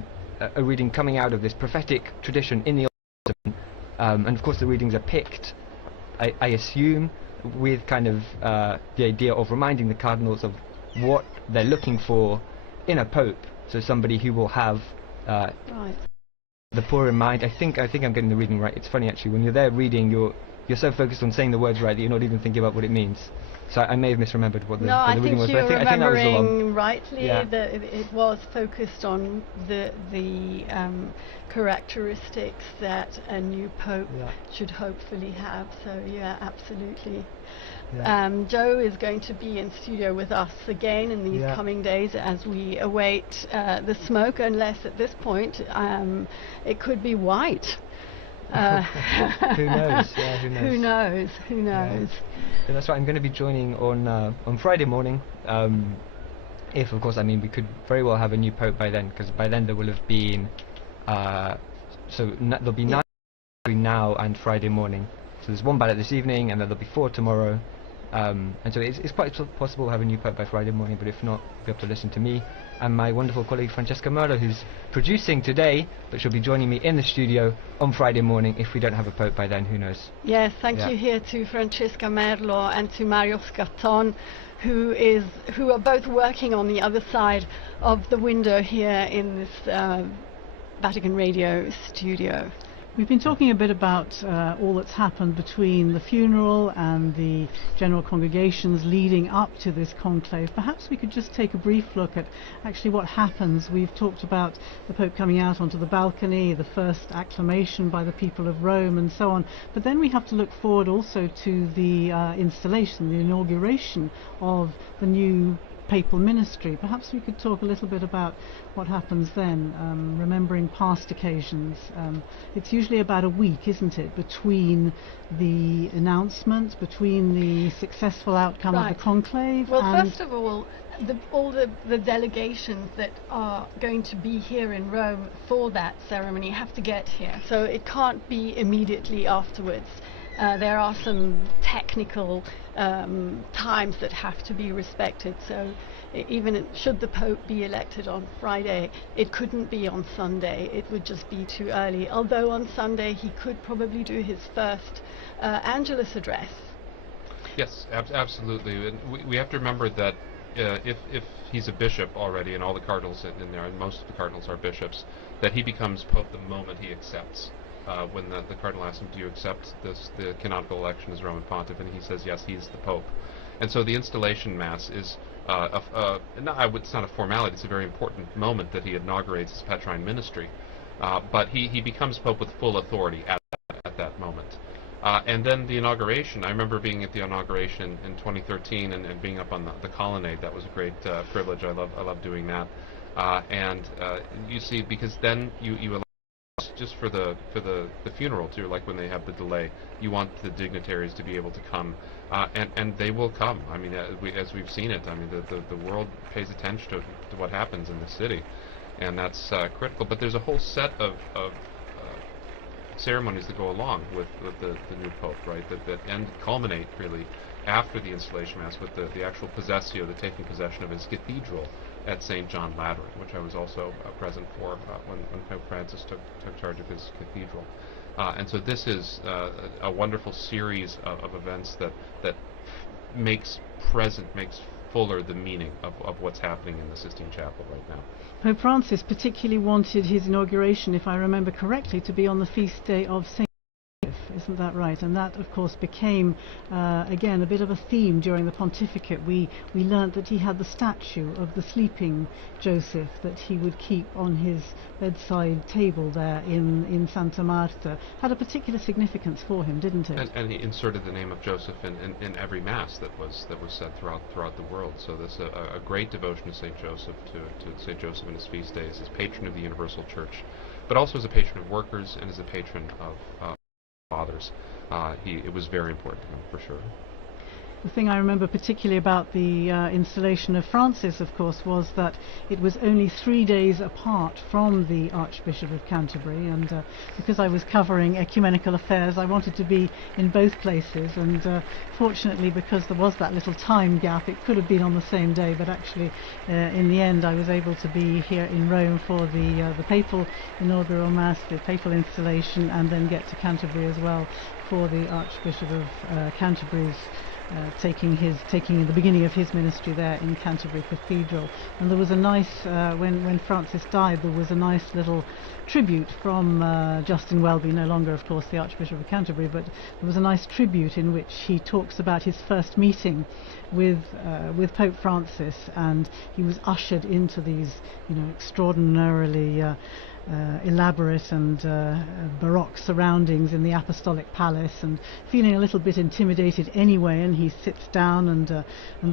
a reading coming out of this prophetic tradition in the Old Testament, and of course the readings are picked, I assume, with kind of the idea of reminding the cardinals of what they're looking for in a pope. So somebody who will have the poor in mind. I think I'm getting the reading right. It's funny actually, when you're there reading, you're so focused on saying the words right that you're not even thinking about what it means. So I may have misremembered what the reading was. No, I think you're remembering rightly. Yeah. That it was focused on the characteristics that a new pope should hopefully have. So yeah, absolutely. Yeah. Joe is going to be in studio with us again in these coming days as we await the smoke, unless at this point it could be white. Who knows? Yeah, who knows? Who knows? Yeah, that's right. I'm going to be joining on Friday morning. If, of course, I mean, we could very well have a new pope by then, because by then there will have been there'll be 9 between now and Friday morning. So there's 1 ballot this evening, and then there'll be 4 tomorrow. And so it's quite possible to have a new pope by Friday morning, but if not, you'll be able to listen to me and my wonderful colleague Francesca Merlo, who's producing today, but she'll be joining me in the studio on Friday morning. If we don't have a pope by then, who knows? Yes, thank you here to Francesca Merlo and to Mario Scatton, who are both working on the other side of the window here in this Vatican Radio studio. We've been talking a bit about all that's happened between the funeral and the general congregations leading up to this conclave. Perhaps we could just take a brief look at actually what happens. We've talked about the Pope coming out onto the balcony, the first acclamation by the people of Rome and so on, but then we have to look forward also to the installation, the inauguration of the new papal ministry. Perhaps we could talk a little bit about what happens then, remembering past occasions. It's usually about a week, isn't it, between the announcement, between the successful outcome of the conclave. Well, first of all, all the delegations that are going to be here in Rome for that ceremony have to get here, so it can't be immediately afterwards. There are some technical times that have to be respected, so even should the Pope be elected on Friday, it couldn't be on Sunday. It would just be too early, although on Sunday he could probably do his first Angelus address. Yes, absolutely. And we have to remember that if he's a bishop already, and all the cardinals in there, and most of the cardinals are bishops, that he becomes Pope the moment he accepts. When the cardinal asks him, do you accept the canonical election as Roman Pontiff, and he says yes, he's the Pope. And so the installation Mass is, it's not a formality, it's a very important moment that he inaugurates his Petrine ministry. But he becomes Pope with full authority at that moment. And then the inauguration, I remember being at the inauguration in 2013 and being up on the colonnade. That was a great privilege. I love doing that. And you see, because then you allow just for the funeral too, like when they have the delay, you want the dignitaries to be able to come, and they will come. I mean, as we've seen it, I mean, the world pays attention to what happens in the city, and that's critical. But there's a whole set of ceremonies that go along with the new Pope, right? That culminate really after the installation Mass with the actual possessio, the taking possession of his cathedral at St. John Lateran, which I was also present for when Pope Francis took charge of his cathedral. And so this is a wonderful series of events that makes fuller the meaning of what's happening in the Sistine Chapel right now. Pope Francis particularly wanted his inauguration, if I remember correctly, to be on the feast day of St. Isn't that right? And that, of course, became, again, a bit of a theme during the pontificate. We learnt that he had the statue of the sleeping Joseph that he would keep on his bedside table there in Santa Marta. Had a particular significance for him, didn't it? And he inserted the name of Joseph in every Mass that was said throughout the world. So there's a great devotion to St. Joseph, to St. Joseph in his feast days, as patron of the Universal Church, but also as a patron of workers and as a patron of fathers. It was very important to him, for sure. The thing I remember particularly about the installation of Francis, of course, was that it was only 3 days apart from the Archbishop of Canterbury, and because I was covering ecumenical affairs, I wanted to be in both places, and fortunately, because there was that little time gap, it could have been on the same day, but actually in the end I was able to be here in Rome for the papal inaugural Mass, the papal installation, and then get to Canterbury as well for the Archbishop of Canterbury's taking the beginning of his ministry there in Canterbury Cathedral. And there was a nice, when Francis died, there was a nice little tribute from Justin Welby, no longer of course the Archbishop of Canterbury, but there was a nice tribute in which he talks about his first meeting with Pope Francis, and he was ushered into these, extraordinarily elaborate and baroque surroundings in the apostolic palace, and feeling a little bit intimidated anyway, and he sits down, and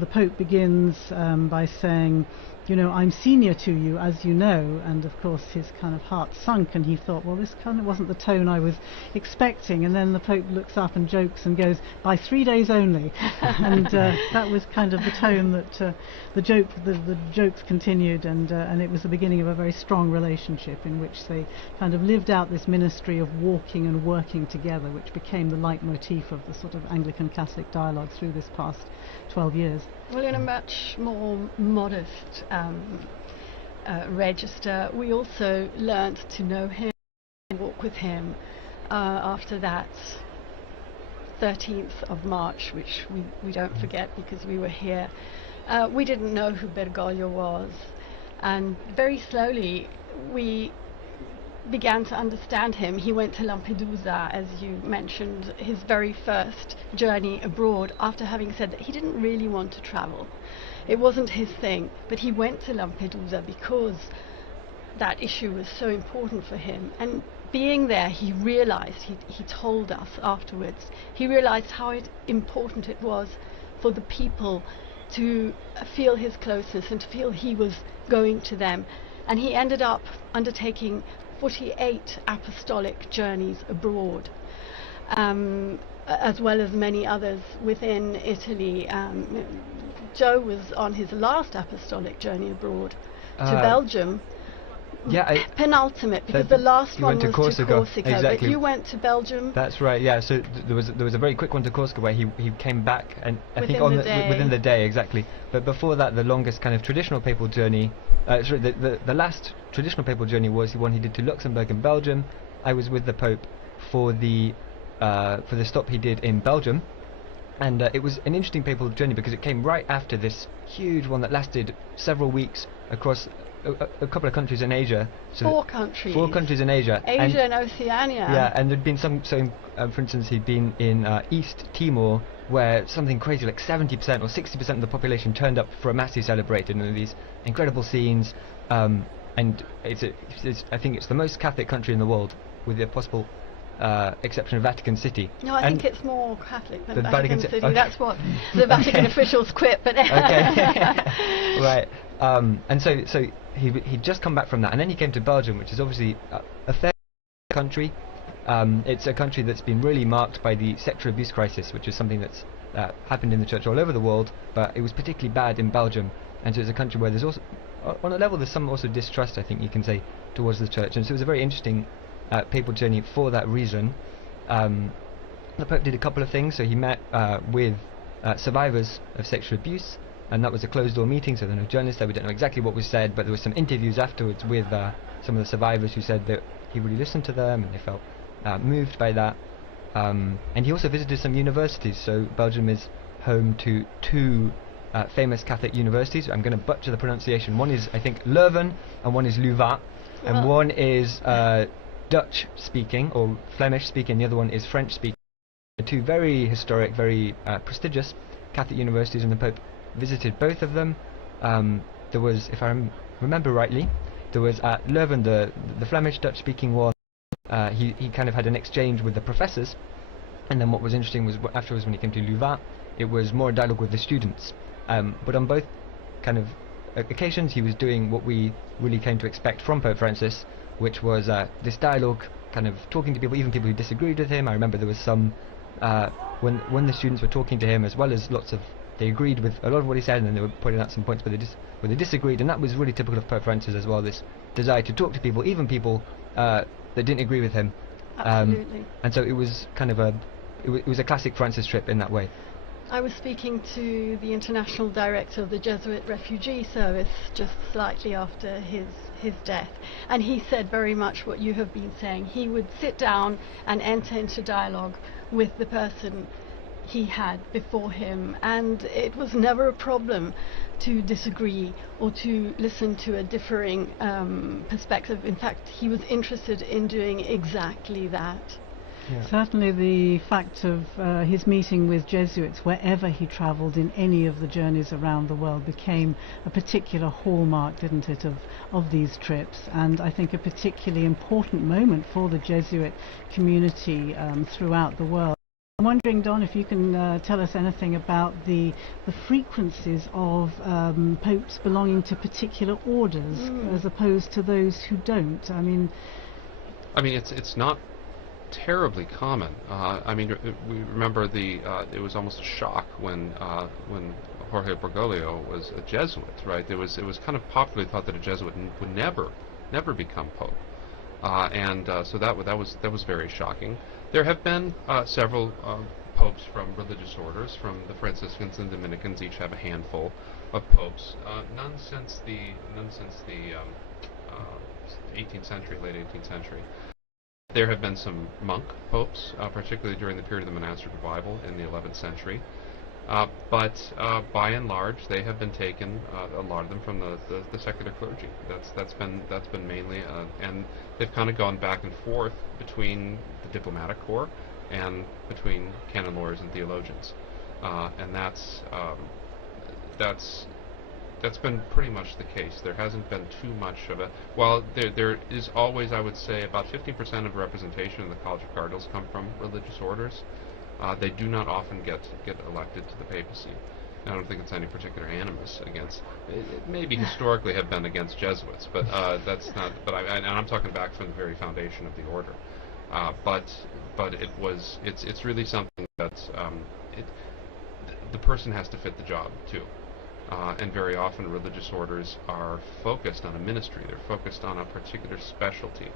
the Pope begins by saying, I'm senior to you, as you know, and of course his kind of heart sunk, and he thought, well, this kind of wasn't the tone I was expecting, and then the Pope looks up and jokes and goes, by 3 days only, and that was kind of the tone that the jokes continued, and it was the beginning of a very strong relationship in which they kind of lived out this ministry of walking and working together, which became the leitmotif of the sort of Anglican Catholic dialogue through this past 12 years. Well, in a much more modest register, we also learnt to know him and walk with him after that 13th of March, which we don't forget because we were here. We didn't know who Bergoglio was, and very slowly we began to understand him, he went to Lampedusa, as you mentioned, his very first journey abroad, after having said that he didn't really want to travel. It wasn't his thing, but he went to Lampedusa because that issue was so important for him. And being there, he realized, he told us afterwards, he realized how important it was for the people to feel his closeness and to feel he was going to them. And he ended up undertaking 48 apostolic journeys abroad, as well as many others within Italy. Joe was on his last apostolic journey abroad to Belgium. Yeah, penultimate, because the last one was to Corsica, exactly. But you went to Belgium. That's right. Yeah. So there was a very quick one to Corsica where he came back, and I think within the day, exactly. But before that, the longest kind of traditional papal journey, the last traditional papal journey was the one he did to Luxembourg and Belgium. I was with the Pope for the stop he did in Belgium, and it was an interesting papal journey because it came right after this huge one that lasted several weeks across a couple of countries in Asia. So 4 countries. 4 countries in Asia. Asia and Oceania. Yeah, and there'd been some. So, for instance, he'd been in East Timor, where something crazy like 70% or 60% of the population turned up for a mass he celebrated, and these incredible scenes. And I think it's the most Catholic country in the world, with the possible exception of Vatican City. No, I think it's more Catholic than Vatican City. Okay. That's what the Vatican officials quit. But okay. Right. And so he'd just come back from that, and then he came to Belgium, which is obviously a fair country. It's a country that's been really marked by the sexual abuse crisis, which is something that's happened in the church all over the world, but it was particularly bad in Belgium. And so it's a country where there's also, on a level, there's some also distrust, I think you can say, towards the church. And so it was a very interesting papal journey for that reason. The Pope did a couple of things. So he met with survivors of sexual abuse, and that was a closed-door meeting, so there were no journalists there. We don't know exactly what was said, but there were some interviews afterwards with some of the survivors who said that he really listened to them and they felt moved by that. And he also visited some universities. So Belgium is home to 2 famous Catholic universities. I'm going to butcher the pronunciation. One is, I think, Leuven, and one is Louvain. And one is Dutch-speaking or Flemish-speaking, the other one is French-speaking. 2 very historic, very prestigious Catholic universities, and the Pope visited both of them. There was, if I remember rightly, there was at Leuven, the Flemish Dutch-speaking one. He kind of had an exchange with the professors, and then what was interesting was afterwards when he came to Louvain, it was more dialogue with the students. But on both kind of occasions, he was doing what we really came to expect from Pope Francis, which was this dialogue, kind of talking to people, even people who disagreed with him. I remember there was some when the students were talking to him, as well as they agreed with a lot of what he said, and then they were pointing out some points where they disagreed, and that was really typical of Pope Francis as well, this desire to talk to people, even people that didn't agree with him. Absolutely. And so it was kind of it was a classic Francis trip in that way. I was speaking to the international director of the Jesuit Refugee Service just slightly after his death, and he said very much what you have been saying. He would sit down and enter into dialogue with the person he had before him, and it was never a problem to disagree or to listen to a differing perspective. In fact, he was interested in doing exactly that. Yeah. Certainly the fact of his meeting with Jesuits wherever he travelled in any of the journeys around the world became a particular hallmark, didn't it, of these trips, and I think a particularly important moment for the Jesuit community throughout the world. I'm wondering, Don, if you can tell us anything about the frequencies of popes belonging to particular orders as opposed to those who don't. I mean, it's not terribly common. We remember it was almost a shock when Jorge Bergoglio was a Jesuit, right? It was kind of popularly thought that a Jesuit would never become pope, so that was very shocking. There have been several popes from religious orders. From the Franciscans and Dominicans, each have a handful of popes. None since the 18th century, late 18th century. There have been some monk popes, particularly during the period of the monastic revival in the 11th century. But by and large, they have been taken, a lot of them, from the secular clergy. That's been mainly, and they've kind of gone back and forth between the diplomatic corps and between canon lawyers and theologians, and that's been pretty much the case. There hasn't been too much of a, well, there is always, I would say, about 15% of representation in the College of Cardinals come from religious orders. They do not often get elected to the papacy. I don't think it's any particular animus against. It maybe historically have been against Jesuits, but that's not. But and I'm talking back from the very foundation of the order. But it's really something that the person has to fit the job too. And very often religious orders are focused on a ministry. They're focused on a particular specialty.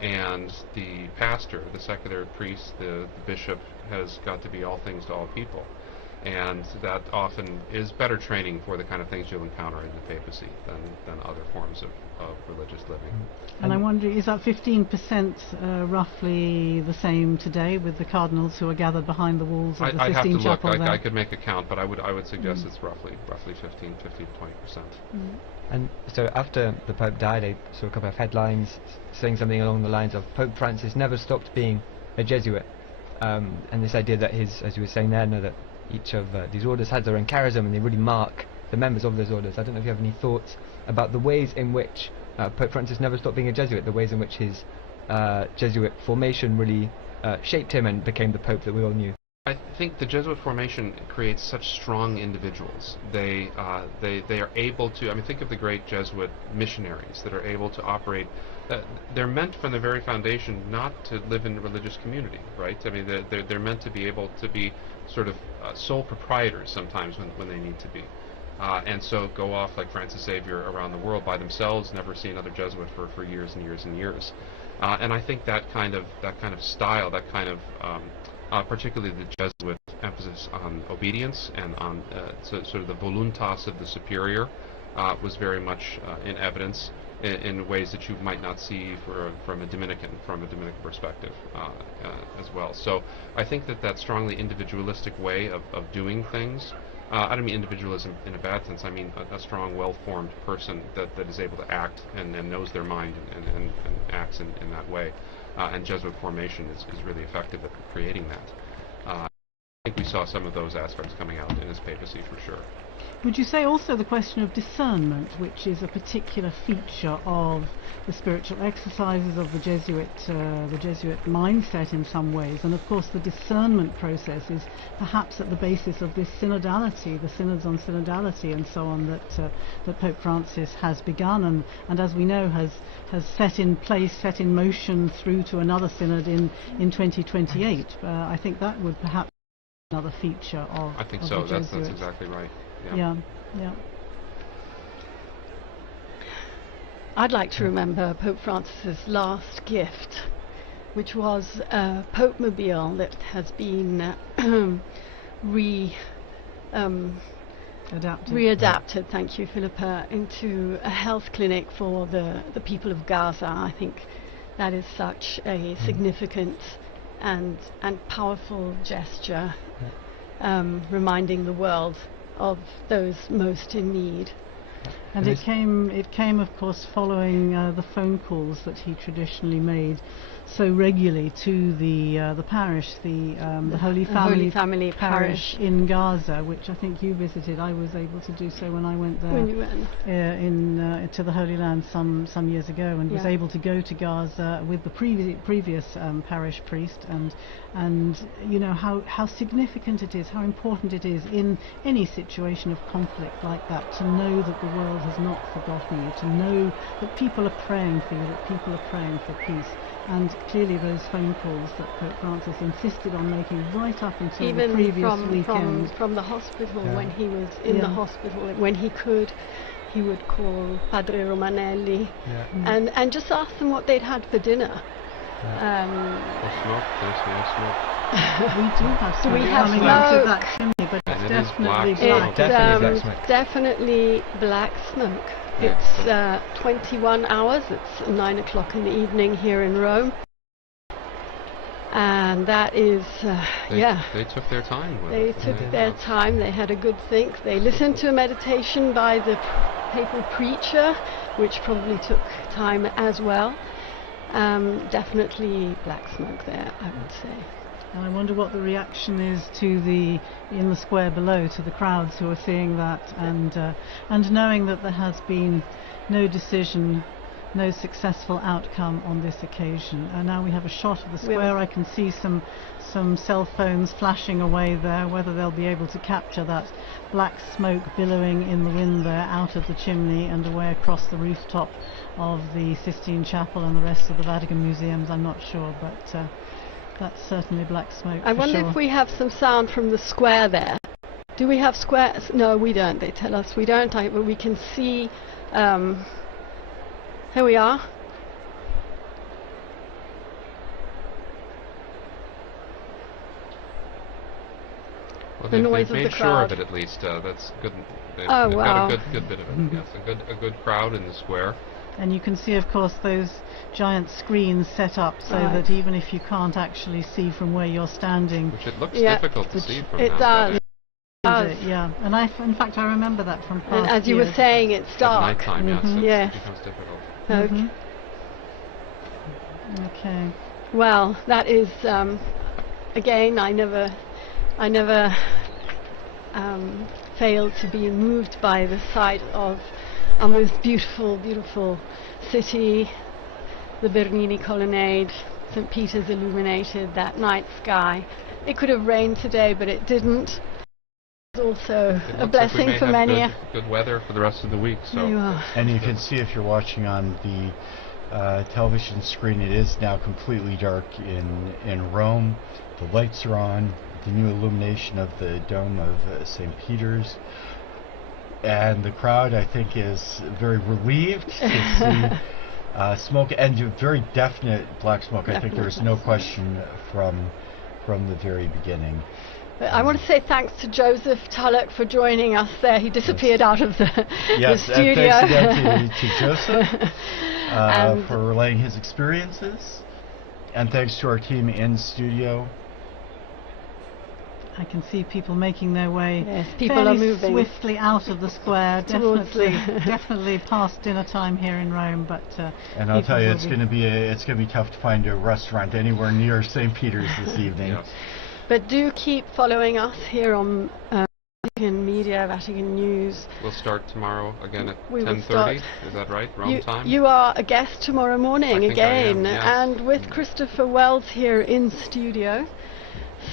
And the pastor, the secular priest, the bishop has got to be all things to all people. And that often is better training for the kind of things you'll encounter in the papacy than other forms of religious living. And I'm wondering, is that 15% roughly the same today with the cardinals who are gathered behind the walls of the Sistine Chapel? I'd have to look. I could make a count, but I would suggest it's roughly 15 to 20%. And so after the Pope died, I saw a couple of headlines saying something along the lines of Pope Francis never stopped being a Jesuit. And this idea that as you were saying there, that each of these orders has their own charism and they really mark the members of those orders. I don't know if you have any thoughts about the ways in which Pope Francis never stopped being a Jesuit, the ways in which his Jesuit formation really shaped him and became the Pope that we all knew. I think the Jesuit formation creates such strong individuals. They are able to, I mean, think of the great Jesuit missionaries that are able to operate. They're meant from the very foundation not to live in a religious community, right? I mean, they're meant to be able to be sort of sole proprietors sometimes when they need to be. And so go off like Francis Xavier around the world by themselves, never see another Jesuit for years and years and years. And I think that kind of style, that kind of particularly the Jesuit emphasis on obedience and on sort of the voluntas of the superior was very much in evidence in ways that you might not see from a Dominican perspective as well. So I think that strongly individualistic way of doing things, I don't mean individualism in a bad sense, I mean a strong, well-formed person that is able to act and knows their mind and acts in that way. And Jesuit formation is really effective at creating that. I think we saw some of those aspects coming out in his papacy for sure. Would you say also the question of discernment, which is a particular feature of the spiritual exercises of the Jesuit mindset in some ways, and of course the discernment process is perhaps at the basis of this synodality, the synods on synodality and so on that Pope Francis has begun and as we know has set in place, set in motion through to another synod in 2028. I think that would perhaps be another feature of I think of so. the That's Jesuits. exactly right. Yeah. I'd like to remember Pope Francis's last gift, which was a Pope Mobile that has been readapted, thank you, Philippa, into a health clinic for the people of Gaza. I think that is such a significant and powerful gesture, reminding the world of those most in need. And it came of course following the phone calls that he traditionally made so regularly to the parish, the Holy Family Parish in Gaza, which I think you visited. I was able to do so when I went there to the Holy Land some years ago, and was able to go to Gaza with the previous parish priest, and you know how significant it is, how important it is in any situation of conflict like that to know that the world has not forgotten you, to know that people are praying for you, that people are praying for peace. And clearly those phone calls that Pope Francis insisted on making right up until even the previous weekend. From the hospital, when he was in the hospital, when he could, he would call Padre Romanelli and just ask them what they'd had for dinner. Smoke. We do have smoke. We have coming out of that chimney, but it's definitely black. Definitely black smoke. It's 21 hours. It's 9 o'clock in the evening here in Rome. And that is, They took their time with it. They took their time. They had a good think. They listened to a meditation by the papal preacher, which probably took time as well. Definitely black smoke there, I would say. And I wonder what the reaction is to in the square below, to the crowds who are seeing that and knowing that there has been no decision, no successful outcome on this occasion. And now we have a shot of the square. I can see some cell phones flashing away there. Whether they'll be able to capture that black smoke billowing in the wind there out of the chimney and away across the rooftop of the Sistine Chapel and the rest of the Vatican museums, I'm not sure, but that's certainly black smoke. I wonder if we have some sound from the square there. Do we have squares? No, we don't. They tell us we don't. But we can see. Here we are. Well, the noise they've of the made crowd. sure of it at least. That's good. They've wow. got a good bit of it. Yes, a good crowd in the square. And you can see, of course, those giant screens set up so that even if you can't actually see from where you're standing, which it looks difficult to see from it now. It does. Yeah, and in fact, I remember that from past And as you were saying, it's dark. At nighttime, yes, it becomes difficult. Okay. Well, that is again. I never failed to be moved by the sight of our most beautiful city, the Bernini Colonnade, St. Peter's illuminated, that night sky. It could have rained today, but it didn't. It's also a blessing for many. Good weather for the rest of the week. So. And you can see, if you're watching on the television screen, it is now completely dark in Rome. The lights are on, the new illumination of the dome of St. Peter's. And the crowd, I think, is very relieved to see smoke, and very definite black smoke. I think there's no question from the very beginning. I want to say thanks to Joseph Tulloch for joining us there. He disappeared out of the studio. And thanks again to Joseph for relaying his experiences. And thanks to our team in studio. I can see people making their way people are moving swiftly out of the square. Definitely past dinner time here in Rome. But and I'll tell you, it's going to be tough to find a restaurant anywhere near St. Peter's this evening. But do keep following us here on Vatican Media, Vatican News. We'll start tomorrow again at 10:30. Is that right? Rome time. You are a guest tomorrow morning again, yes. And with Christopher Wells here in studio.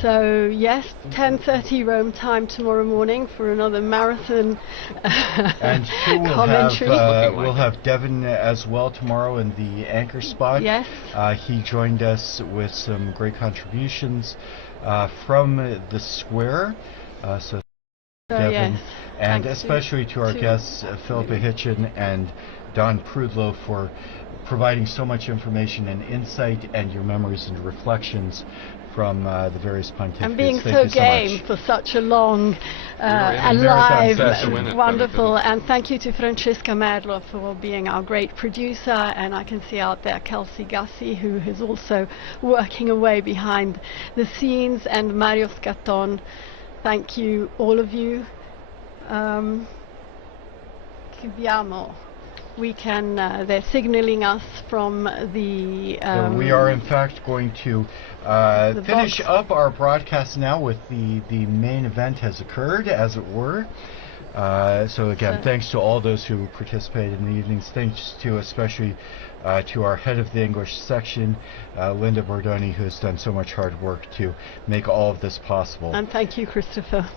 So yes, 10:30 Rome time tomorrow morning for another marathon and commentary. We'll have Devin as well tomorrow in the anchor spot. Yes. He joined us with some great contributions from the square. So Devin, yes. And especially to our guests, Philippa Hitchin and Don Prudlow, for providing so much information and insight and your memories and reflections from the various pontificates. And being so game for such a long and live, wonderful. And thank you to Francesca Merlo for being our great producer. And I can see out there Kelsey Gussie, who is also working away behind the scenes, and Mario Scatton. Thank you, all of you. We can, they're signaling us from the... we are in fact going to finish up our broadcast now with the main event has occurred, as it were. So again, thanks to all those who participated in the evenings. Thanks to especially to our head of the English section, Linda Bordoni, who has done so much hard work to make all of this possible. And thank you, Christopher.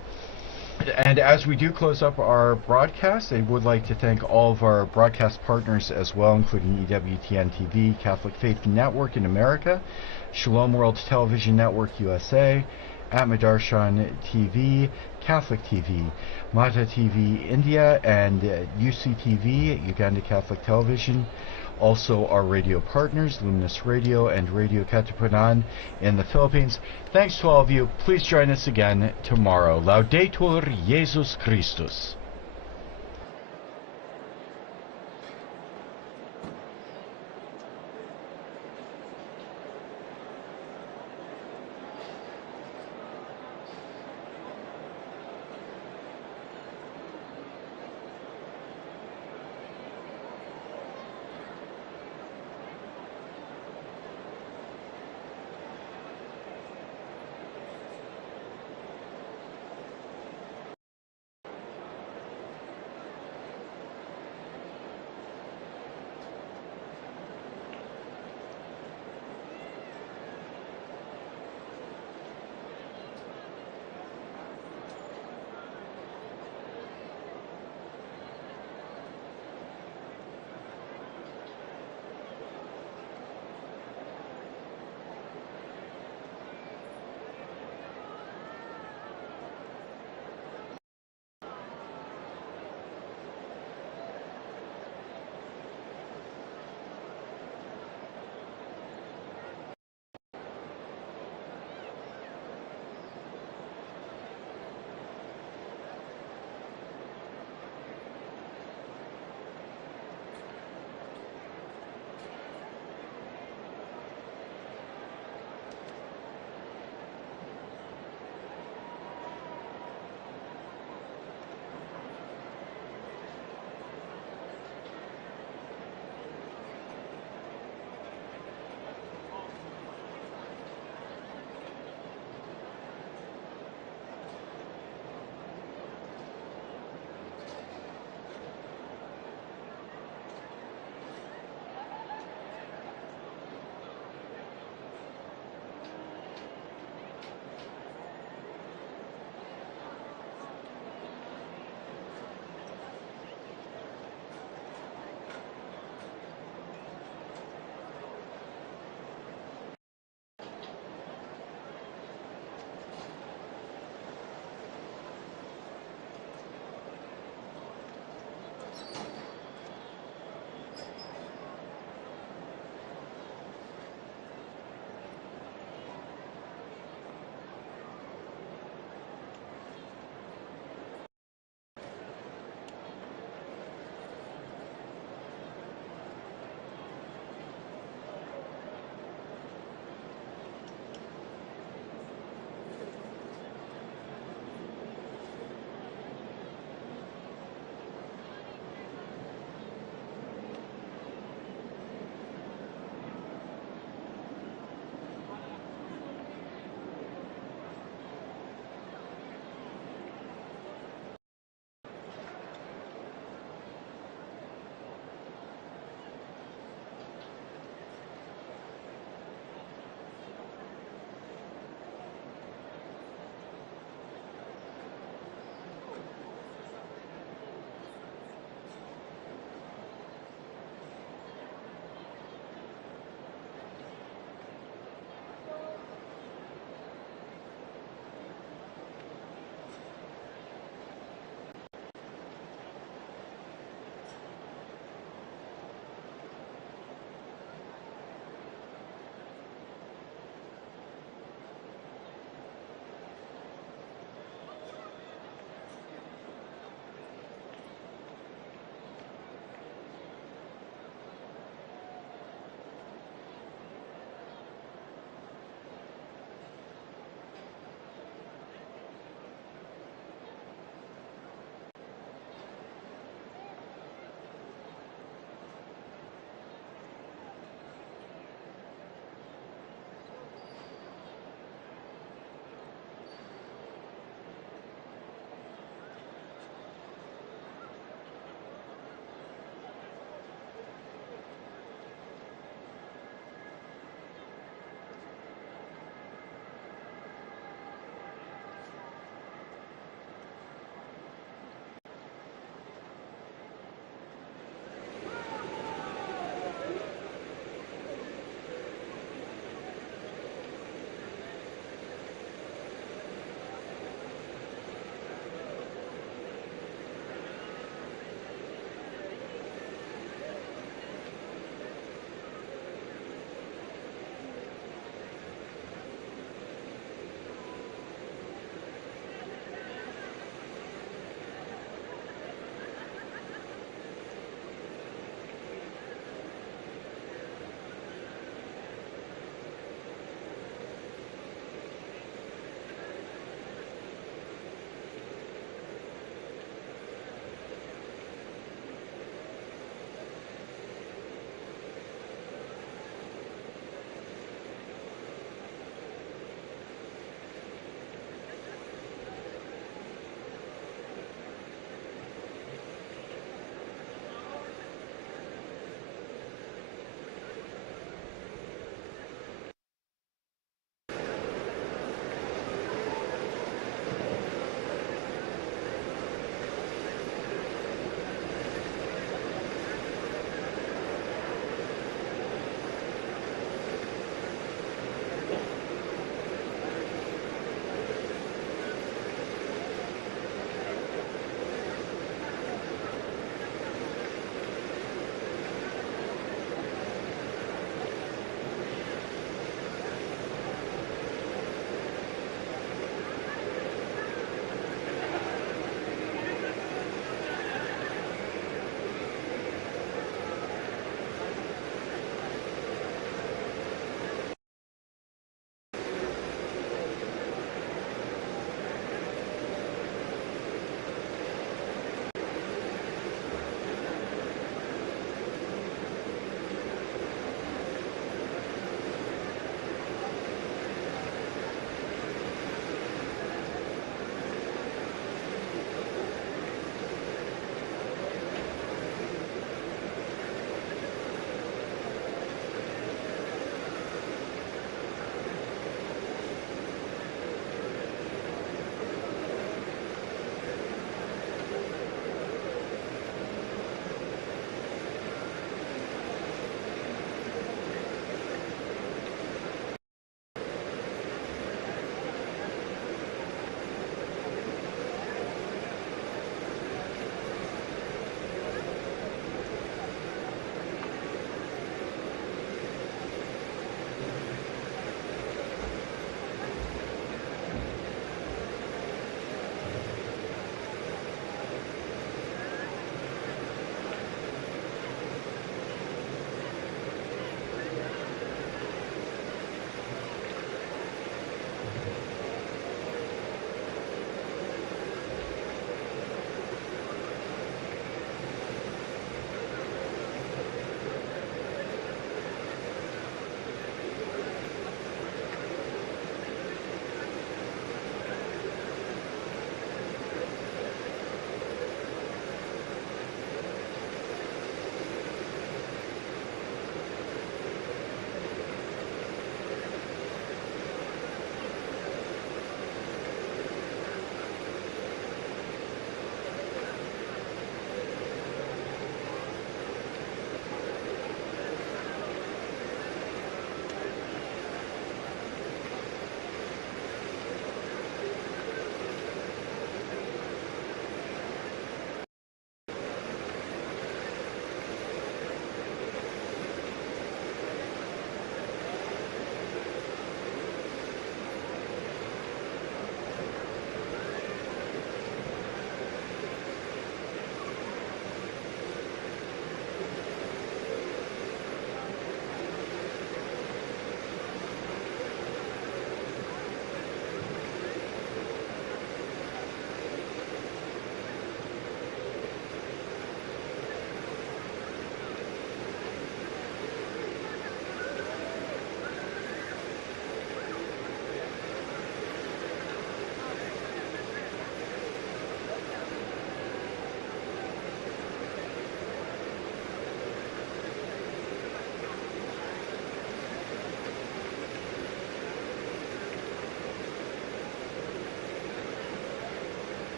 And as we do close up our broadcast, I would like to thank all of our broadcast partners as well, including EWTN TV, Catholic Faith Network in America, Shalom World Television Network USA, Atmadarshan TV, Catholic TV, Mata TV India, and UCTV, Uganda Catholic Television. Also our radio partners, Luminous Radio and Radio Katipunan in the Philippines. Thanks to all of you. Please join us again tomorrow. Laudetur Jesus Christus.